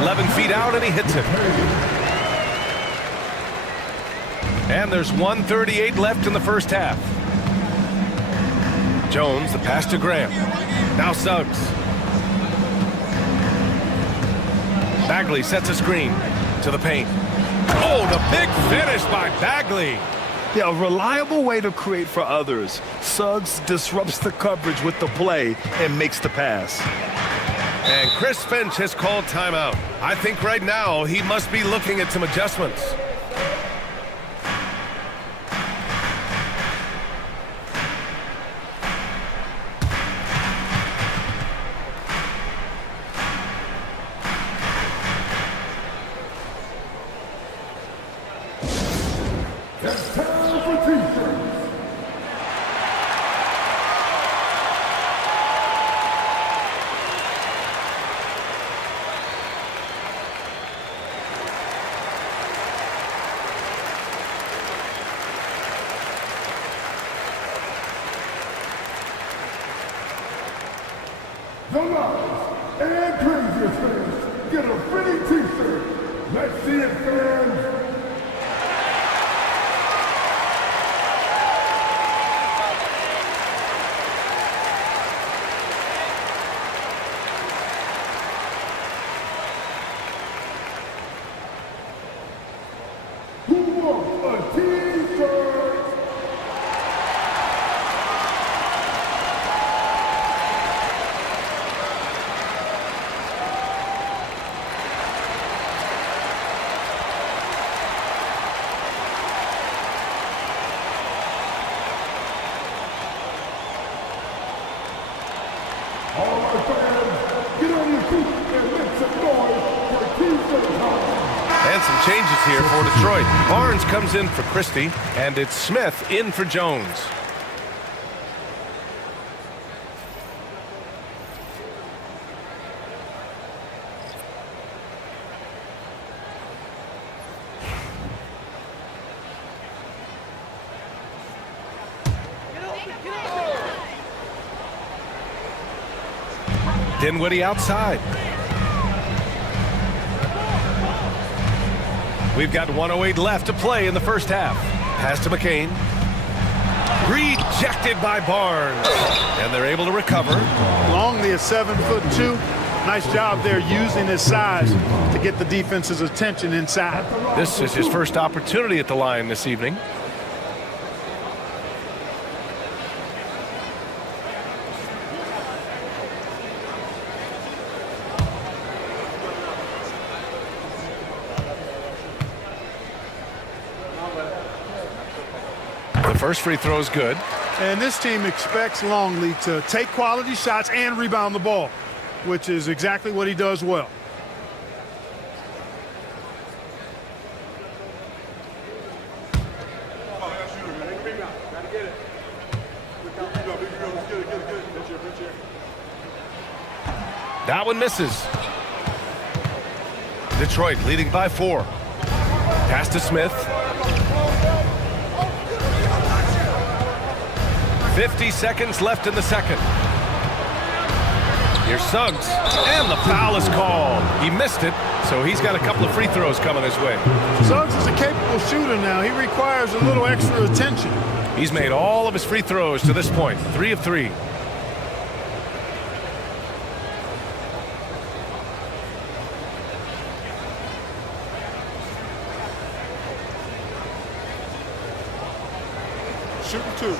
11 feet out, and he hits it. And there's 1:38 left in the first half. Jones, the pass to Graham. Now Suggs. Bagley sets a screen to the paint. Oh, the big finish by Bagley. Yeah, a reliable way to create for others. Suggs disrupts the coverage with the play and makes the pass. And Chris Finch has called timeout. I think right now he must be looking at some adjustments. The Lions and Rangers fans get a free t-shirt. Let's see it, fans. Who wants a t-shirt? All our fans, get on your feet and make some noise for t-shirt time. And some changes here for Detroit. Barnes comes in for Christie, and it's Smith in for Jones. Dinwiddie outside. We've got 1:08 left to play in the first half. Pass to McCain. Rejected by Barnes. And they're able to recover. Longley is 7'2". Nice job there using his size to get the defense's attention inside. This is his first opportunity at the line this evening. first free throw is good. And this team expects Longley to take quality shots and rebound the ball, which is exactly what he does well. That one misses. Detroit leading by 4. Pass to Smith. 50 seconds left in the second. Here's Suggs, and the foul is called. He missed it, so he's got a couple of free throws coming his way. Suggs is a capable shooter now. He requires a little extra attention. He's made all of his free throws to this point, 3 of 3. Shooting 2.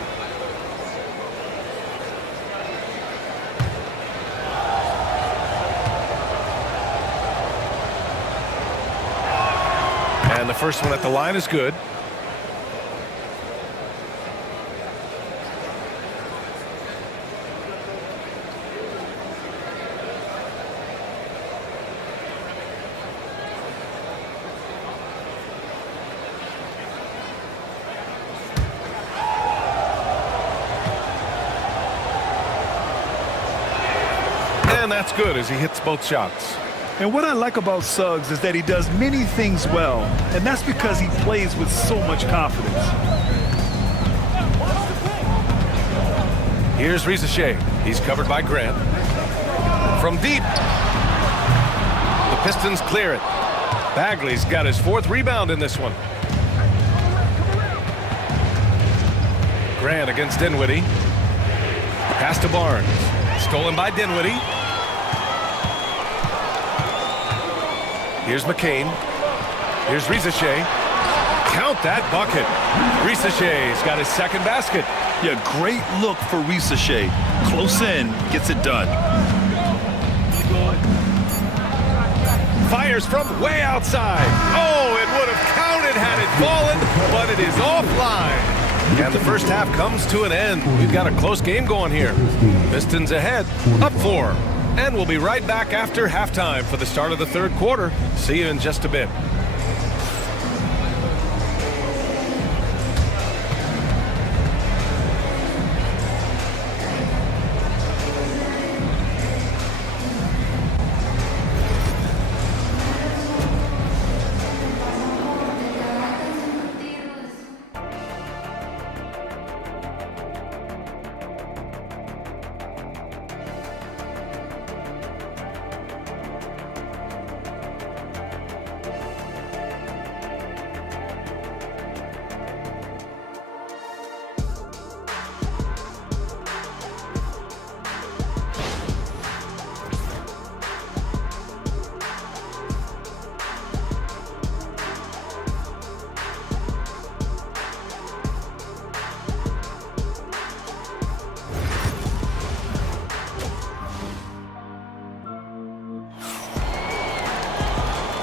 And the first one at the line is good. And that's good as he hits both shots. And what I like about Suggs is that he does many things well, and that's because he plays with so much confidence. Here's Risacher. He's covered by Grant. From deep. The Pistons clear it. Bagley's got his 4th rebound in this one. Grant against Dinwiddie. Pass to Barnes. Stolen by Dinwiddie. Here's McCain. Here's Risacher. Count that bucket. Risacher's got his 2nd basket. Yeah, great look for Risacher. Close in, gets it done. Fires from way outside. Oh, it would have counted had it fallen, but it is offline. And the first half comes to an end. We've got a close game going here. Pistons ahead, up 4. And we'll be right back after halftime for the start of the 3rd quarter. See you in just a bit.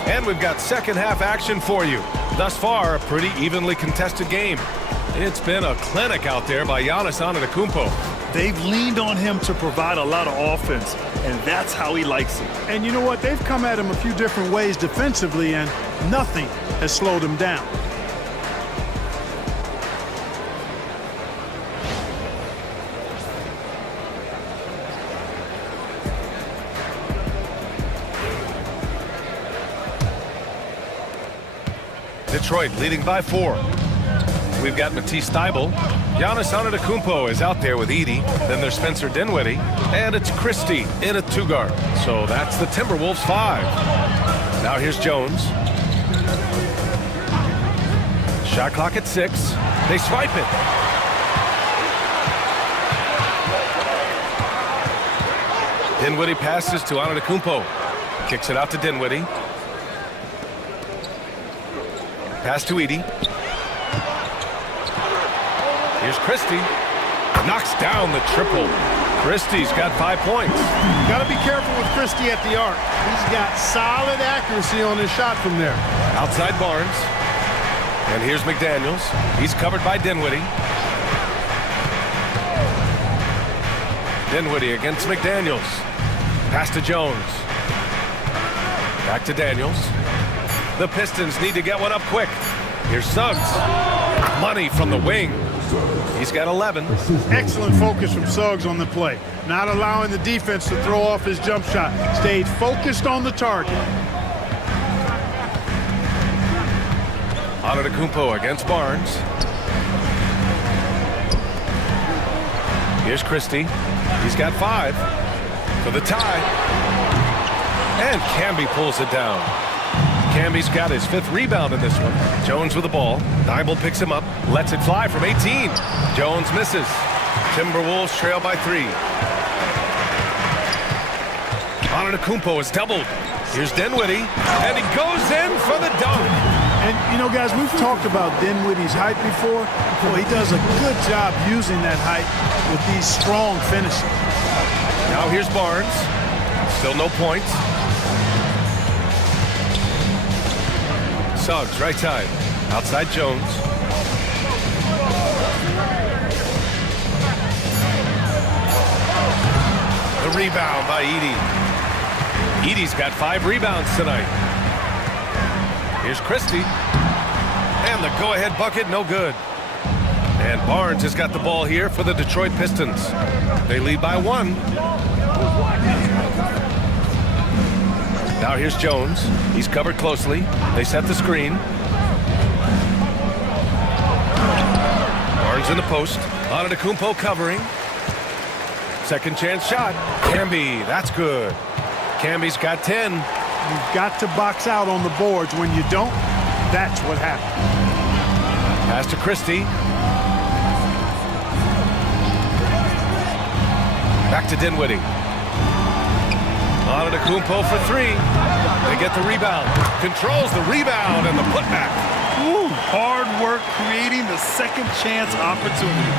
And we've got second half action for you. Thus far, a pretty evenly contested game. It's been a clinic out there by Giannis Antetokounmpo. They've leaned on him to provide a lot of offense, and that's how he likes it. And you know what? They've come at him a few different ways defensively, and nothing has slowed him down. Detroit leading by 4. We've got Matisse Thybulle. Giannis Antetokounmpo is out there with Edey. Then there's Spencer Dinwiddie. And it's Christie in a 2-guard. So that's the Timberwolves 5. Now here's Jones. Shot clock at 6. They swipe it. Dinwiddie passes to Antetokounmpo. Kicks it out to Dinwiddie. Pass to Edey. Here's Christie. Knocks down the triple. Christie's got 5 points. Got to be careful with Christie at the arc. He's got solid accuracy on his shot from there. Outside Barnes. And here's McDaniels. He's covered by Dinwiddie. Dinwiddie against McDaniels. Pass to Jones. Back to Daniels. The Pistons need to get one up quick. Here's Suggs. Money from the wing. He's got 11. Excellent focus from Suggs on the play. Not allowing the defense to throw off his jump shot. Stayed focused on the target. Antetokounmpo against Barnes. Here's Christie. He's got 5 for the tie. And Camby pulls it down. Camby's got his 5th rebound in this one. Jones with the ball. Thibault picks him up. Lets it fly from 18. Jones misses. Timberwolves trail by 3. Antetokounmpo is doubled. Here's Dinwiddie. And he goes in for the dunk. And, you know, guys, we've talked about Dinwiddie's height before. Well, he does a good job using that height with these strong finishes. Now here's Barnes. Still no points. Suggs, right side. Outside Jones. The rebound by Edey. Edey's got 5 rebounds tonight. Here's Christie. And the go-ahead bucket, no good. And Barnes has got the ball here for the Detroit Pistons. They lead by 1. Now here's Jones. He's covered closely. They set the screen. Barnes in the post. Antetokounmpo covering. Second chance shot. Camby, that's good. Camby's got 10. You've got to box out on the boards. When you don't, that's what happens. Pass to Christie. Back to Dinwiddie. Antetokounmpo for 3. They get the rebound. Controls the rebound and the putback. Ooh, hard work creating the second chance opportunity.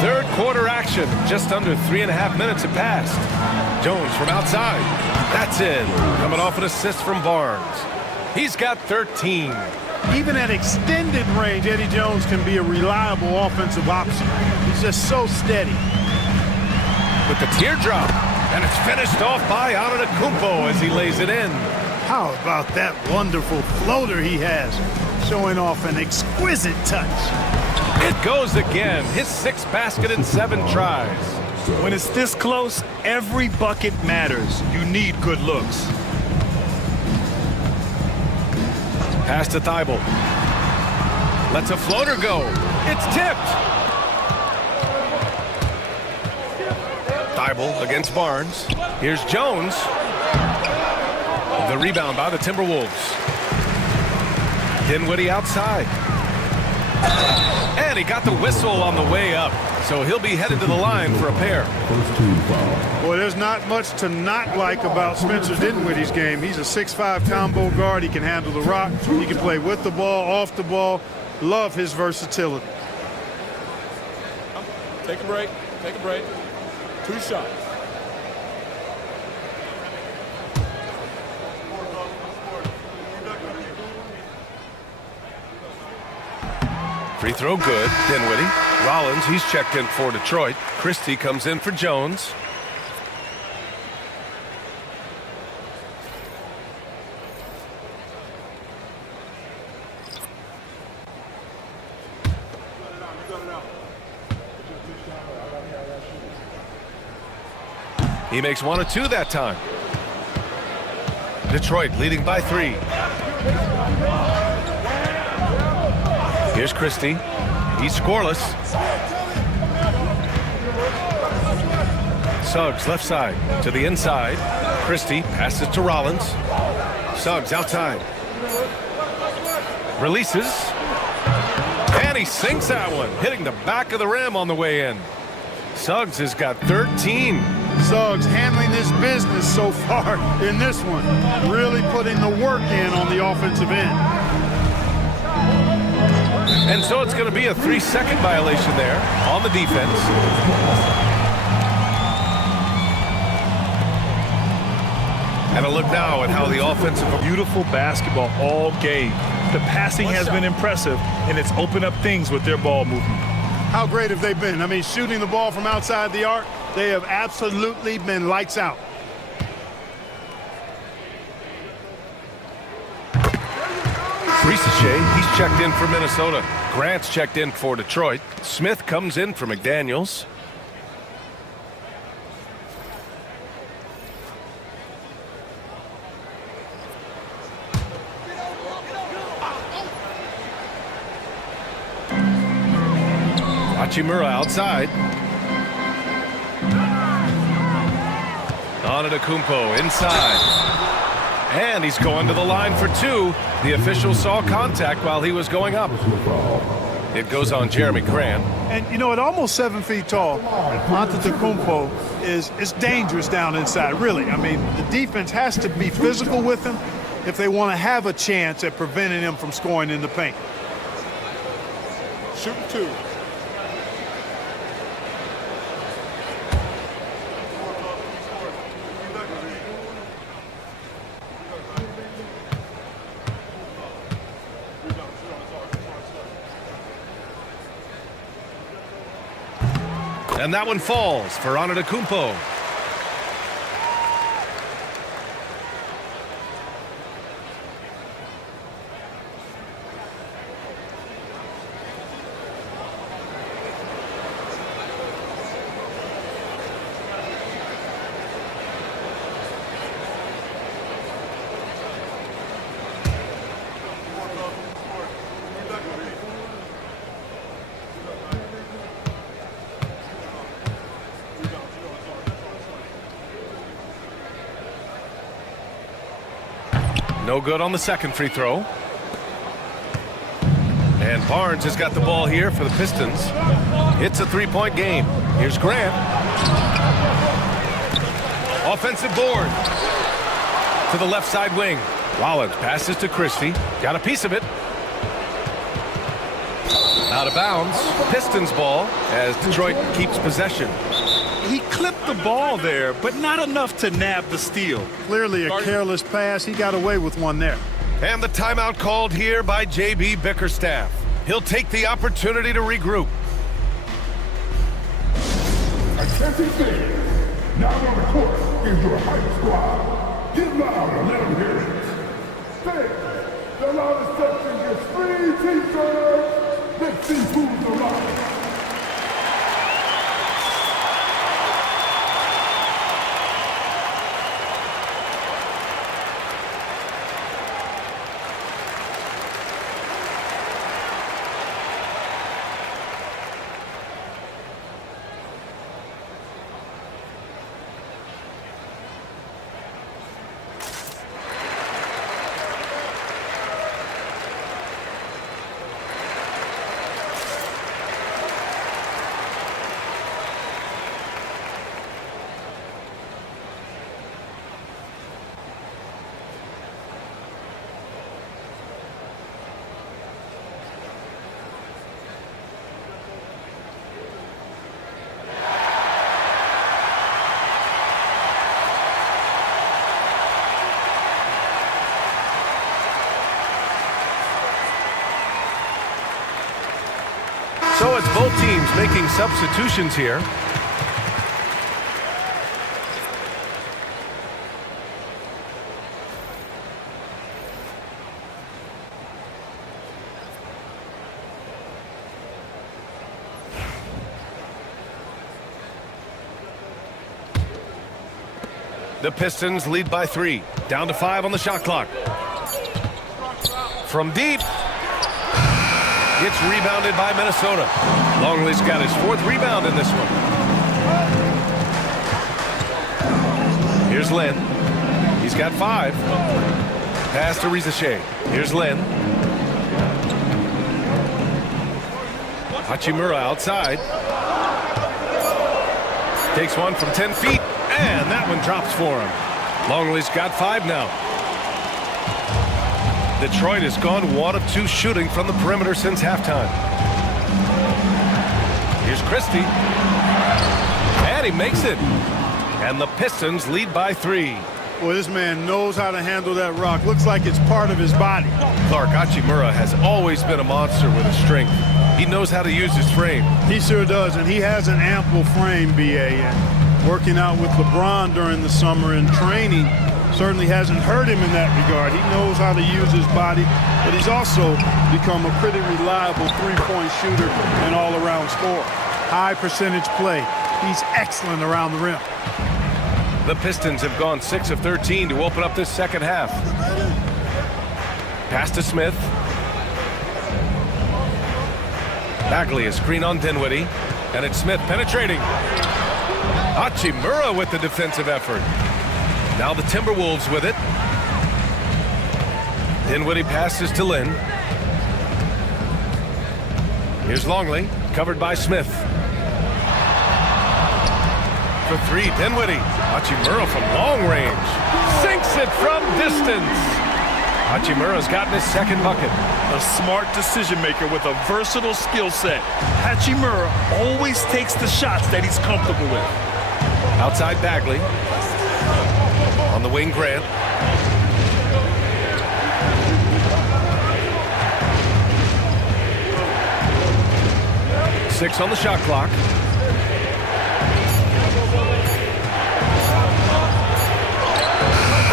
Third quarter action. Just under 3.5 minutes have passed. Jones from outside. That's in. Coming off an assist from Barnes. He's got 13. Even at extended range, Eddie Jones can be a reliable offensive option. He's just so steady. With the teardrop. And it's finished off by Antetokounmpo as he lays it in. How about that wonderful floater he has, showing off an exquisite touch. It goes again. His 6th basket in 7 tries. When it's this close, every bucket matters. You need good looks. Pass to Thibault. Lets a floater go. It's tipped. Thibault against Barnes. Here's Jones. The rebound by the Timberwolves. Dinwiddie outside. And he got the whistle on the way up. So he'll be headed to the line for a pair. Boy, there's not much to not like about Spencer Dinwiddie's game. He's a 6'5" combo guard. He can handle the rock. He can play with the ball, off the ball. Love his versatility. Take a break. Take a break. 2 shots. Free throw good. Dinwiddie. Rollins, he's checked in for Detroit. Christie comes in for Jones. He makes 1 or 2 that time. Detroit leading by 3. Here's Christie. He's scoreless. Suggs left side to the inside. Christie passes to Rollins. Suggs outside. Releases. And he sinks that one, hitting the back of the rim on the way in. Suggs has got 13. Suggs handling this business so far in this one. Really putting the work in on the offensive end. And so it's going to be a 3-second violation there on the defense. And a look now at how the offensive... Beautiful basketball all game. The passing has been impressive, and it's opened up things with their ball movement. How great have they been? I mean, shooting the ball from outside the arc, they have absolutely been lights out. Risacher, he's checked in for Minnesota. Grant's checked in for Detroit. Smith comes in for McDaniels. Hachimura outside. Antetokounmpo inside. And he's going to the line for two. The official saw contact while he was going up. It goes on Jeremy Grant. And, you know, at almost 7 feet tall, Antetokounmpo is dangerous down inside, really. I mean, the defense has to be physical with him if they want to have a chance at preventing him from scoring in the paint. Shoot two. And that one falls for Antetokounmpo. No good on the second free throw. And Barnes has got the ball here for the Pistons. It's a three-point game. Here's Grant. Offensive board. To the left side wing. Rollins passes to Christie. Got a piece of it. Out of bounds. Pistons ball as Detroit keeps possession. He clipped the ball there, but not enough to nab the steal. Clearly a careless pass. He got away with one there. And the timeout called here by J.B. Bickerstaff. He'll take the opportunity to regroup. Attention fans, now on the court is your hype squad. Get loud and let them hear it. Fans, the loudest section gets free t-shirts. Let's see who's the loudest. So it's both teams making substitutions here. The Pistons lead by 3. Down to 5 on the shot clock. From deep. It's rebounded by Minnesota. Longley's got his 4th rebound in this one. Here's Lynn. He's got 5. Pass to Risacher. Here's Lynn. Hachimura outside. Takes one from 10 feet. And that one drops for him. Longley's got 5 now. Detroit has gone 1 of 2 shooting from the perimeter since halftime. Here's Christie. And he makes it. And the Pistons lead by 3. Well, this man knows how to handle that rock. Looks like it's part of his body. Clark Hachimura has always been a monster with his strength. He knows how to use his frame. He sure does, and he has an ample frame, B.A. And working out with LeBron during the summer and training certainly hasn't hurt him in that regard. He knows how to use his body, but he's also become a pretty reliable three-point shooter and all-around scorer. High percentage play. He's excellent around the rim. The Pistons have gone 6 of 13 to open up this second half. Pass to Smith. Bagley, a screen on Dinwiddie, and it's Smith penetrating. Hachimura with the defensive effort. Now the Timberwolves with it. Dinwiddie passes to Lin. Here's Longley, covered by Smith. For three, Dinwiddie. Hachimura from long range. Sinks it from distance. Hachimura's gotten his second bucket. A smart decision maker with a versatile skill set. Hachimura always takes the shots that he's comfortable with. Outside Bagley. On the wing, Grant. Six on the shot clock.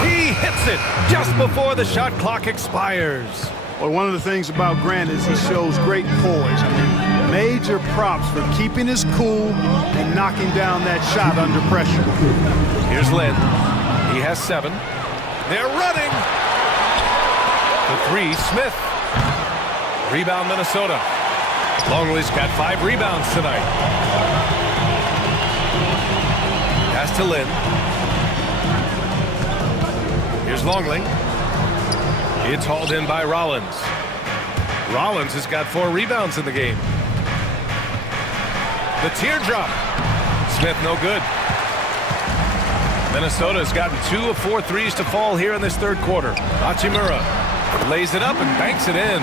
He hits it just before the shot clock expires. Well, one of the things about Grant is he shows great poise. I mean, major props for keeping his cool and knocking down that shot under pressure. Here's Lin. He has 7. They're running. The three, Smith. Rebound, Minnesota. Longley's got 5 rebounds tonight. Pass to Lin. Here's Longley. It's hauled in by Rollins. Rollins has got 4 rebounds in the game. The teardrop. Smith no good. Minnesota's gotten 2 of 4 threes to fall here in this third quarter. Hachimura lays it up and banks it in.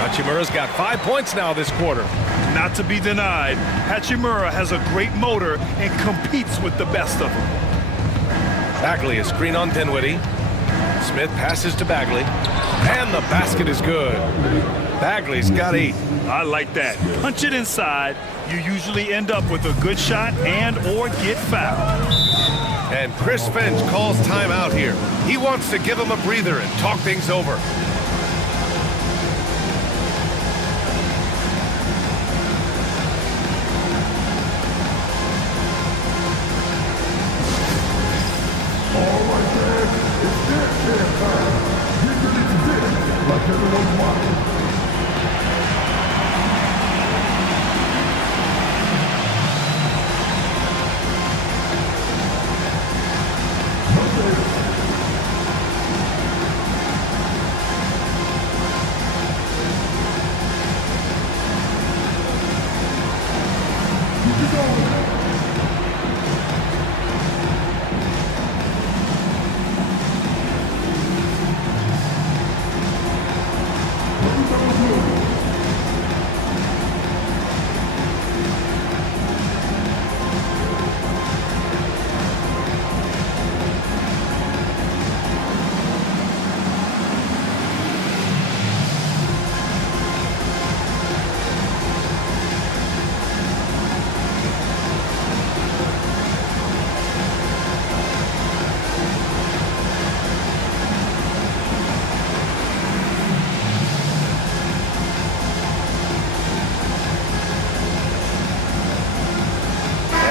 Hachimura's got 5 points now this quarter. Not to be denied, Hachimura has a great motor and competes with the best of them. Bagley, a screen on Dinwiddie. Smith passes to Bagley, and the basket is good. Bagley's got 8. I like that. Punch it inside. You usually end up with a good shot and or get fouled. And Chris Finch calls timeout here. He wants to give him a breather and talk things over. All right, man. It's dance time. Get ready to dance like everyone's watching.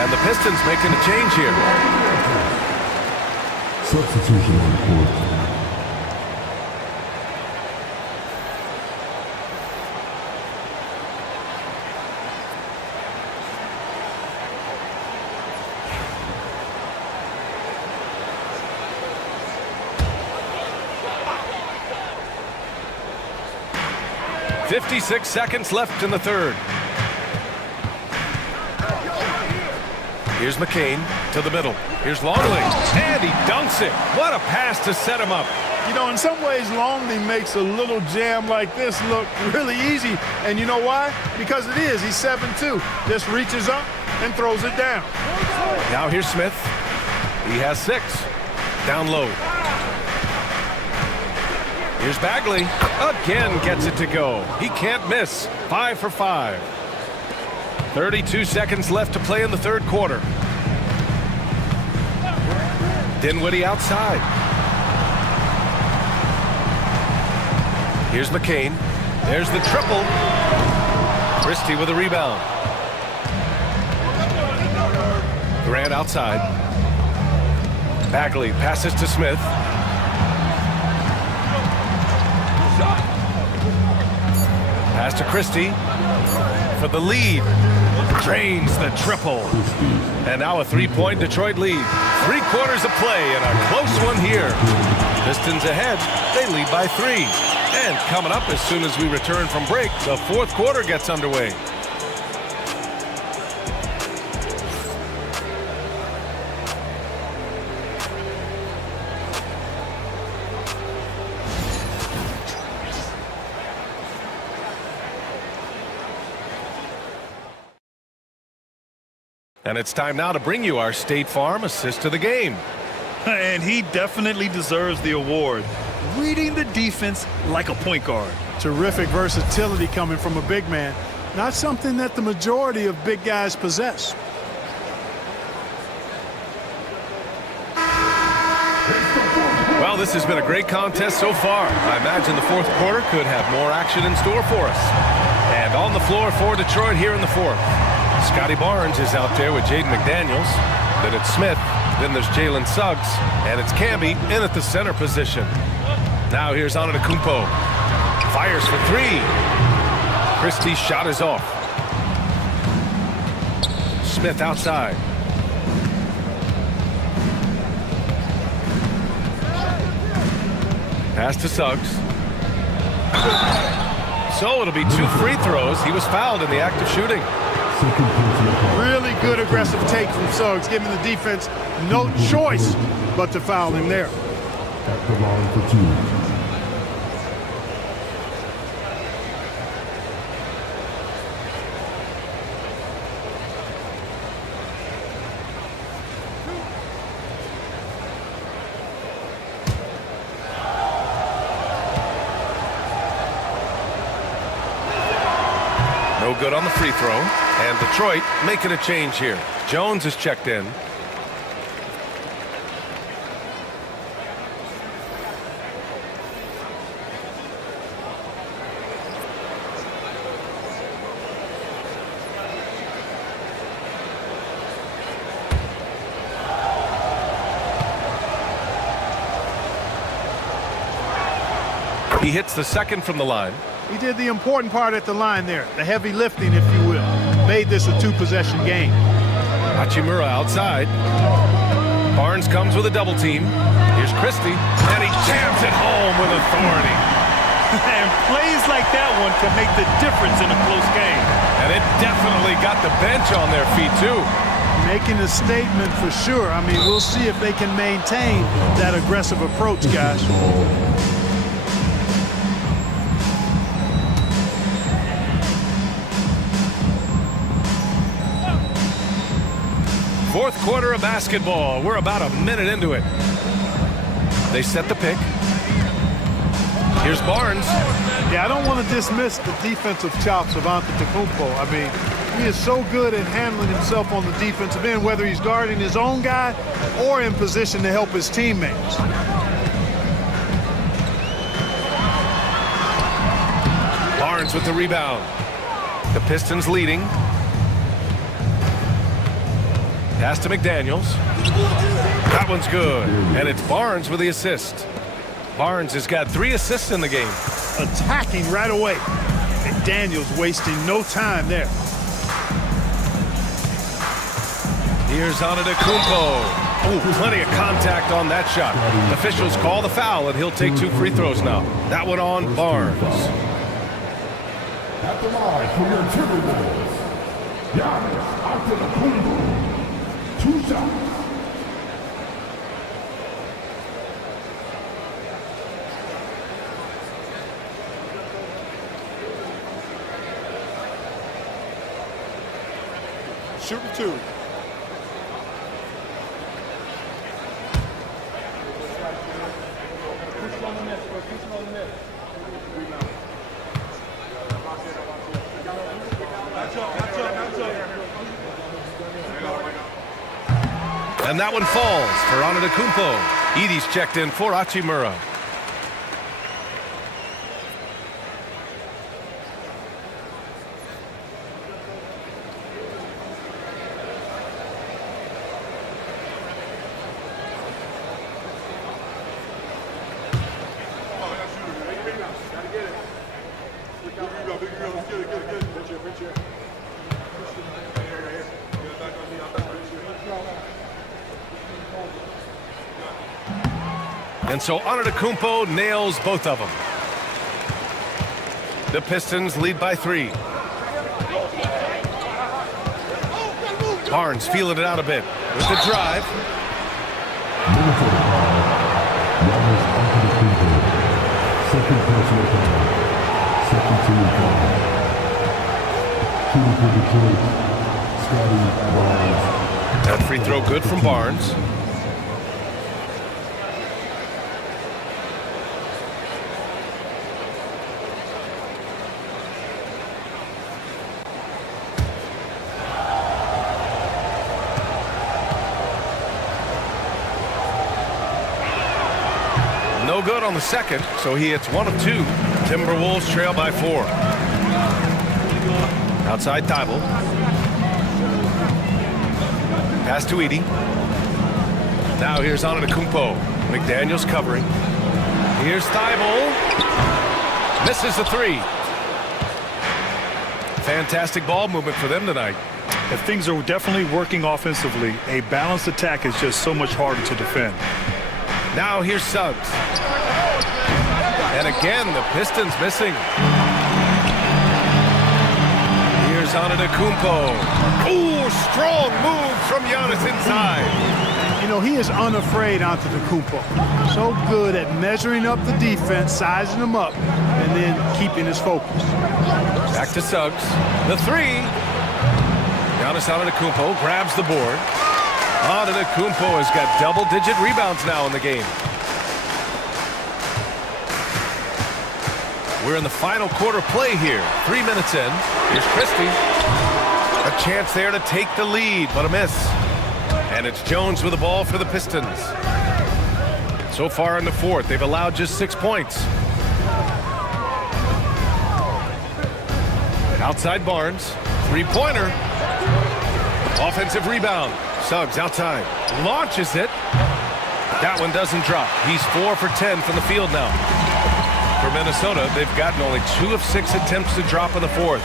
And the Pistons making a change here. Substitution on the court. .56 seconds left in the third. Here's McCain to the middle. Here's Longley, and he dunks it. What a pass to set him up. You know, in some ways, Longley makes a little jam like this look really easy. And you know why? Because it is. He's 7'2". Just reaches up and throws it down. Now here's Smith. He has 6. Down low. Here's Bagley. Again gets it to go. He can't miss. 5 for 5. 32 seconds left to play in the third quarter. Dinwiddie outside. Here's McCain. There's the triple. Christie with a rebound. Durant outside. Bagley passes to Smith. Pass to Christie for the lead. Drains the triple. And now a three-point Detroit lead. 3 quarters of play and a close one here. Pistons ahead. They lead by 3. And coming up as soon as we return from break, the fourth quarter gets underway. And it's time now to bring you our State Farm assist of the game. And he definitely deserves the award. Reading the defense like a point guard. Terrific versatility coming from a big man. Not something that the majority of big guys possess. Well, this has been a great contest so far. I imagine the fourth quarter could have more action in store for us. And on the floor for Detroit here in the fourth. Scotty Barnes is out there with Jaden McDaniels. Then it's Smith. Then there's Jalen Suggs. And it's Camby in at the center position. Now here's Antetokounmpo. Fires for 3. Christie's shot is off. Smith outside. Pass to Suggs. So it'll be 2 free throws. He was fouled in the act of shooting. Really good aggressive take from Suggs, giving the defense no choice but to foul him there. At the line for 2. No good on the free throw. And Detroit making a change here. Jones is checked in. He hits the second from the line. He did the important part at the line there, the heavy lifting, if you will. Made this a 2-possession game. Hachimura outside. Barnes comes with a double team. Here's Christie, and he jams it home with authority. And plays like that one can make the difference in a close game. And it definitely got the bench on their feet, too. Making a statement for sure. I mean, we'll see if they can maintain that aggressive approach, guys. Fourth quarter of basketball. We're about a minute into it. They set the pick. Here's Barnes. Yeah, I don't want to dismiss the defensive chops of Antetokounmpo. I mean, he is so good at handling himself on the defensive end, whether he's guarding his own guy or in position to help his teammates. Barnes with the rebound. The Pistons leading. Pass to McDaniels. That one's good. And it's Barnes with the assist. Barnes has got 3 assists in the game. Attacking right away. McDaniels wasting no time there. Here's Antetokounmpo. Oh, plenty of contact on that shot. Officials call the foul, and he'll take 2 free throws now. That one on Barnes. At the line for your Timberwolves, Giannis Antetokounmpo. 2 shots. Shooting 2. Push on the net, bro. Push on And that one falls for Antetokounmpo. Edey's checked in for Hachimura. And so Antetokounmpo nails both of them. The Pistons lead by 3. Barnes feeling it out a bit with the drive. Second personal foul. Second team foul. Shooting for Detroit, Scotty Barnes. That free throw good from Barnes. No good on the second, so he hits 1 of 2. Timberwolves trail by 4. Outside Thibault. Pass to Edey. Now here's Antetokounmpo. McDaniels covering. Here's Thibault. Misses the 3. Fantastic ball movement for them tonight. If things are definitely working offensively, a balanced attack is just so much harder to defend. Now here's Suggs. And again, the Pistons missing. Here's Antetokounmpo. Ooh, strong move from Giannis inside. You know, he is unafraid Antetokounmpo. So good at measuring up the defense, sizing them up, and then keeping his focus. Back to Suggs. The 3. Giannis Antetokounmpo grabs the board. Antetokounmpo has got double-digit rebounds now in the game. We're in the final quarter play here. 3 minutes in. Here's Christie. A chance there to take the lead, but a miss. And it's Jones with the ball for the Pistons. So far in the fourth, they've allowed just 6 points. Outside Barnes. Three-pointer. Offensive rebound. Suggs outside. Launches it. That one doesn't drop. He's 4 for 10 from the field now. For Minnesota, they've gotten only 2 of 6 attempts to drop in the fourth.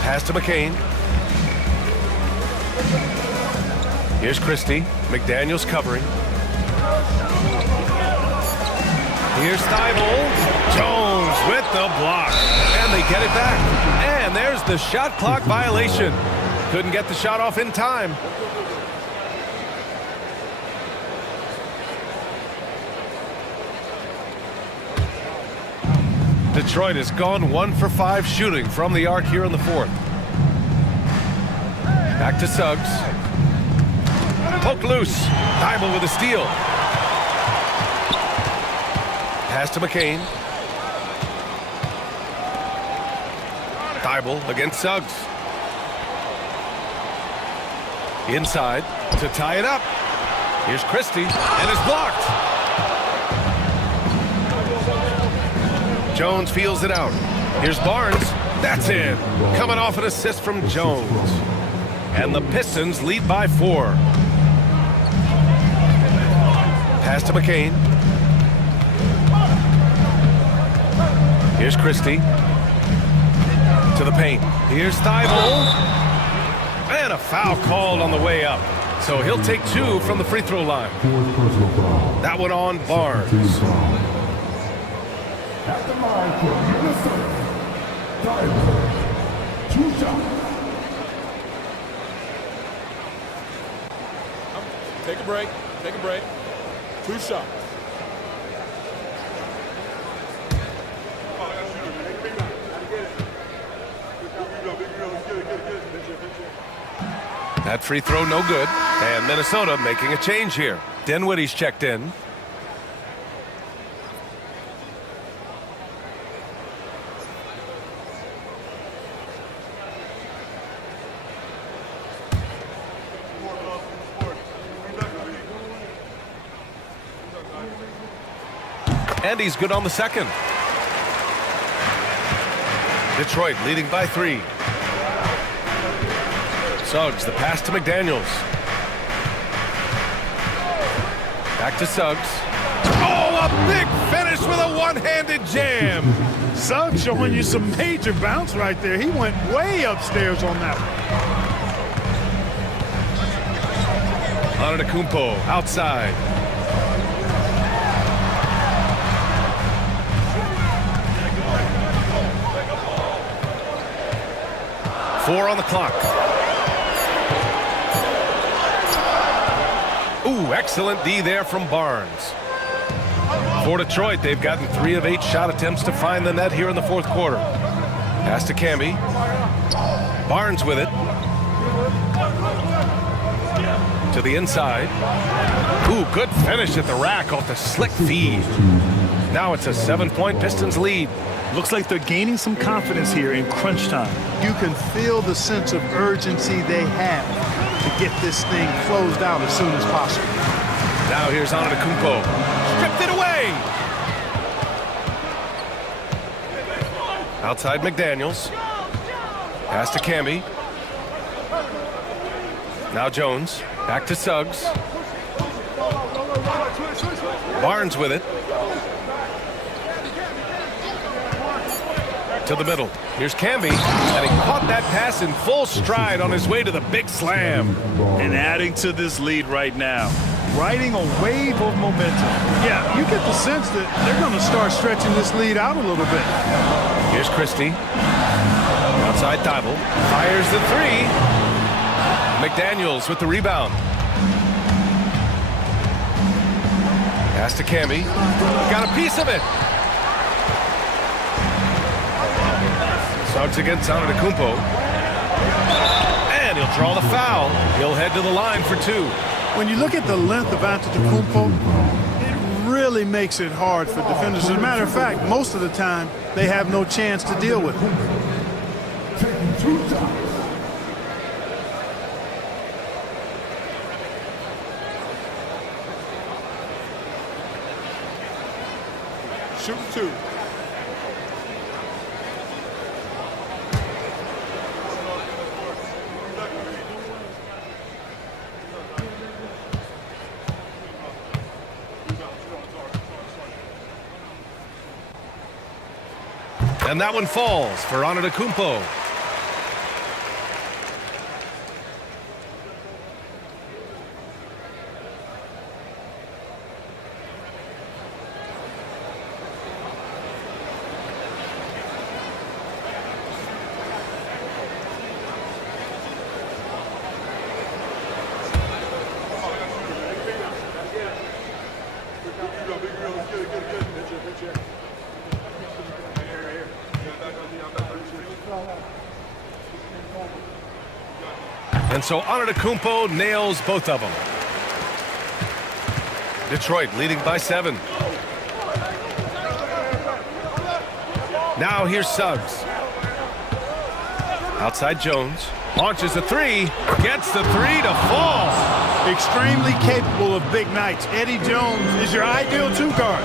Pass to McCain. Here's Christie. McDaniels covering. Here's Thibault. Jones with the block. And they get it back. And there's the shot clock violation. Couldn't get the shot off in time. Detroit has gone 1 for 5 shooting from the arc here in the fourth. Back to Suggs. Poke loose. Thibault with a steal. Pass to McCain. Thibault against Suggs. Inside to tie it up. Here's Christie, and it's blocked. Jones feels it out. Here's Barnes. That's in. Coming off an assist from Jones. And the Pistons lead by 4. Pass to McCain. Here's Christie. To the paint. Here's Thibault. And a foul called on the way up. So he'll take 2 from the free throw line. That one on Barnes. At the line for Minnesota, Thibault. 2 shots. Take a break. Take a break. 2 shots. That free throw no good. And Minnesota making a change here. Dinwiddie's checked in. And he's good on the second. Detroit leading by 3. Suggs, the pass to McDaniels. Back to Suggs. Oh, a big finish with a one-handed jam. Suggs showing you some major bounce right there. He went way upstairs on that one. Antetokounmpo outside. Four on the clock. Ooh, excellent D there from Barnes. For Detroit, they've gotten 3 of 8 shot attempts to find the net here in the fourth quarter. Pass to Camby. Barnes with it. To the inside. Ooh, good finish at the rack off the slick feed. Now it's a 7-point Pistons lead. Looks like they're gaining some confidence here in crunch time. You can feel the sense of urgency they have to get this thing closed out as soon as possible. Now here's Antetokounmpo. Stripped it away. Outside McDaniels. Pass to Camby. Now Jones. Back to Suggs. Barnes with it. To the middle. Here's Camby, and he caught that pass in full stride on his way to the big slam. And adding to this lead right now, riding a wave of momentum. Yeah, you get the sense that they're going to start stretching this lead out a little bit. Here's Christie. Outside Thibault. Fires the 3. McDaniels with the rebound. Pass to Camby. Got a piece of it. Suggs against Antetokounmpo. And he'll draw the foul. He'll head to the line for 2. When you look at the length of Antetokounmpo, it really makes it hard for defenders. As a matter of fact, most of the time, they have no chance to deal with him. Taking 2 shots. Shoot 2. And that one falls for Antetokounmpo. And so Antetokounmpo nails both of them. Detroit leading by 7. Now here's Suggs. Outside Jones. Launches a 3. Gets the 3 to fall. Extremely capable of big nights. Eddie Jones is your ideal 2 guard.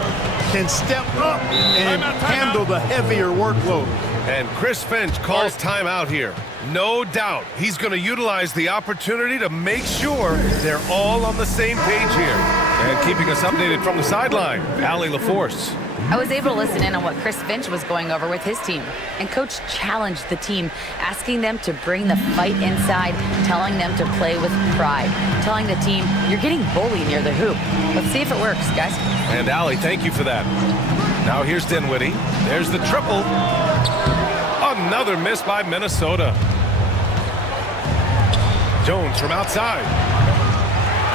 Can step up and handle the heavier workload. And Chris Finch calls timeout here. No doubt he's going to utilize the opportunity to make sure they're all on the same page here. And keeping us updated from the sideline, Allie LaForce. I was able to listen in on what Chris Finch was going over with his team. And Coach challenged the team, asking them to bring the fight inside, telling them to play with pride, telling the team, you're getting bullied near the hoop. Let's see if it works, guys. And Allie, thank you for that. Now here's Dinwiddie. There's the triple. Another miss by Minnesota. Jones from outside.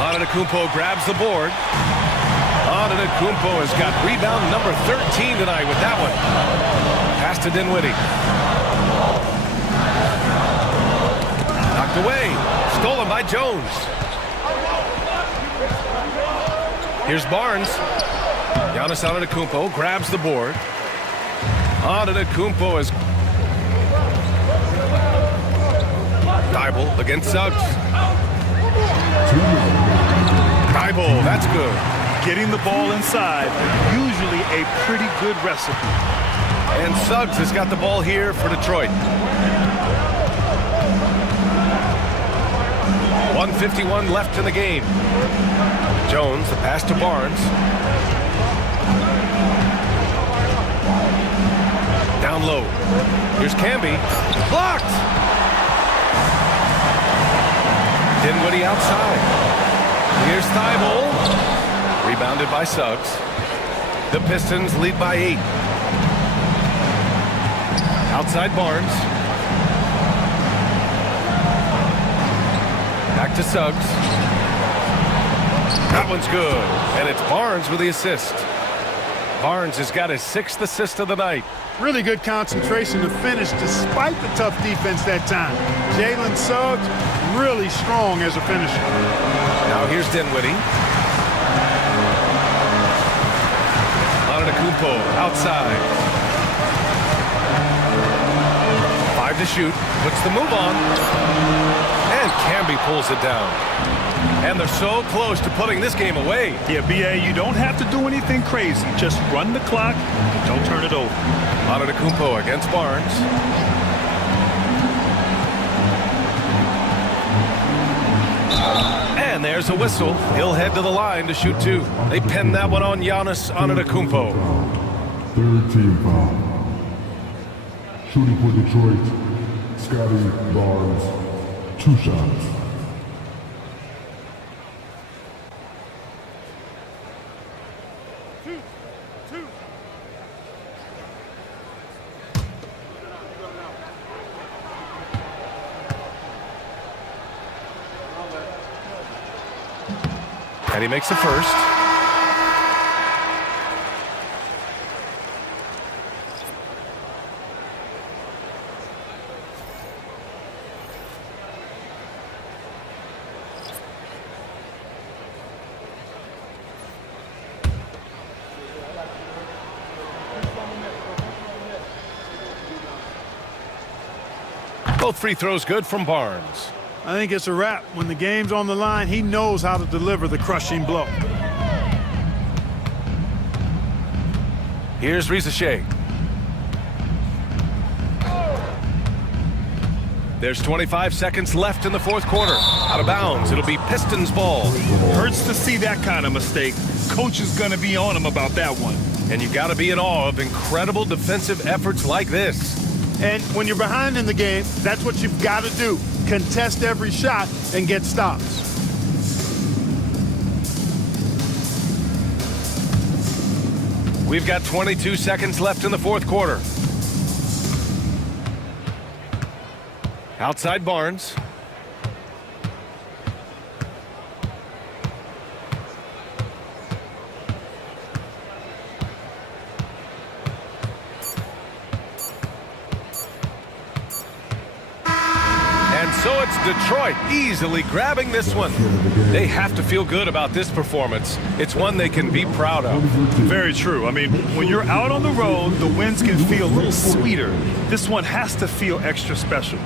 Antetokounmpo grabs the board. Antetokounmpo has got rebound number 13 tonight with that one. Pass to Dinwiddie. Knocked away. Stolen by Jones. Here's Barnes. Giannis Antetokounmpo grabs the board. Antetokounmpo is Thibault against Suggs. Thibault, that's good. getting the ball inside, usually a pretty good recipe. And Suggs has got the ball here for Detroit. 1:51 left in the game. Jones, the pass to Barnes. Down low. Here's Camby. Blocked! Dinwiddie outside. Here's Thibault. Rebounded by Suggs. The Pistons lead by 8. Outside Barnes. Back to Suggs. That one's good. And it's Barnes with the assist. Barnes has got his 6th assist of the night. Really good concentration to finish despite the tough defense that time. Jalen Suggs, really strong as a finisher. Now here's Dinwiddie. Antetokounmpo outside. 5 to shoot. Puts the move on. And Camby pulls it down. And they're so close to putting this game away. Yeah, B.A., you don't have to do anything crazy. Just run the clock. Don't turn it over. Antetokounmpo against Barnes. And there's a whistle. He'll head to the line to shoot 2. They pin that one on Giannis Antetokounmpo. 3rd team foul. Shooting for Detroit, Scotty Barnes, 2 shots. And he makes the first. Both free throws good from Barnes. I think it's a wrap. When the game's on the line, he knows how to deliver the crushing blow. Here's Risacher. There's 25 seconds left in the 4th quarter. Out of bounds. It'll be Pistons ball. Hurts to see that kind of mistake. Coach is going to be on him about that one. And you've got to be in awe of incredible defensive efforts like this. And when you're behind in the game, that's what you've got to do. Contest every shot and get stops. We've got 22 seconds left in the 4th quarter. Outside Barnes. So it's Detroit easily grabbing this one. They have to feel good about this performance. It's one they can be proud of. Very true. I mean, when you're out on the road, the wins can feel a little sweeter. This one has to feel extra special.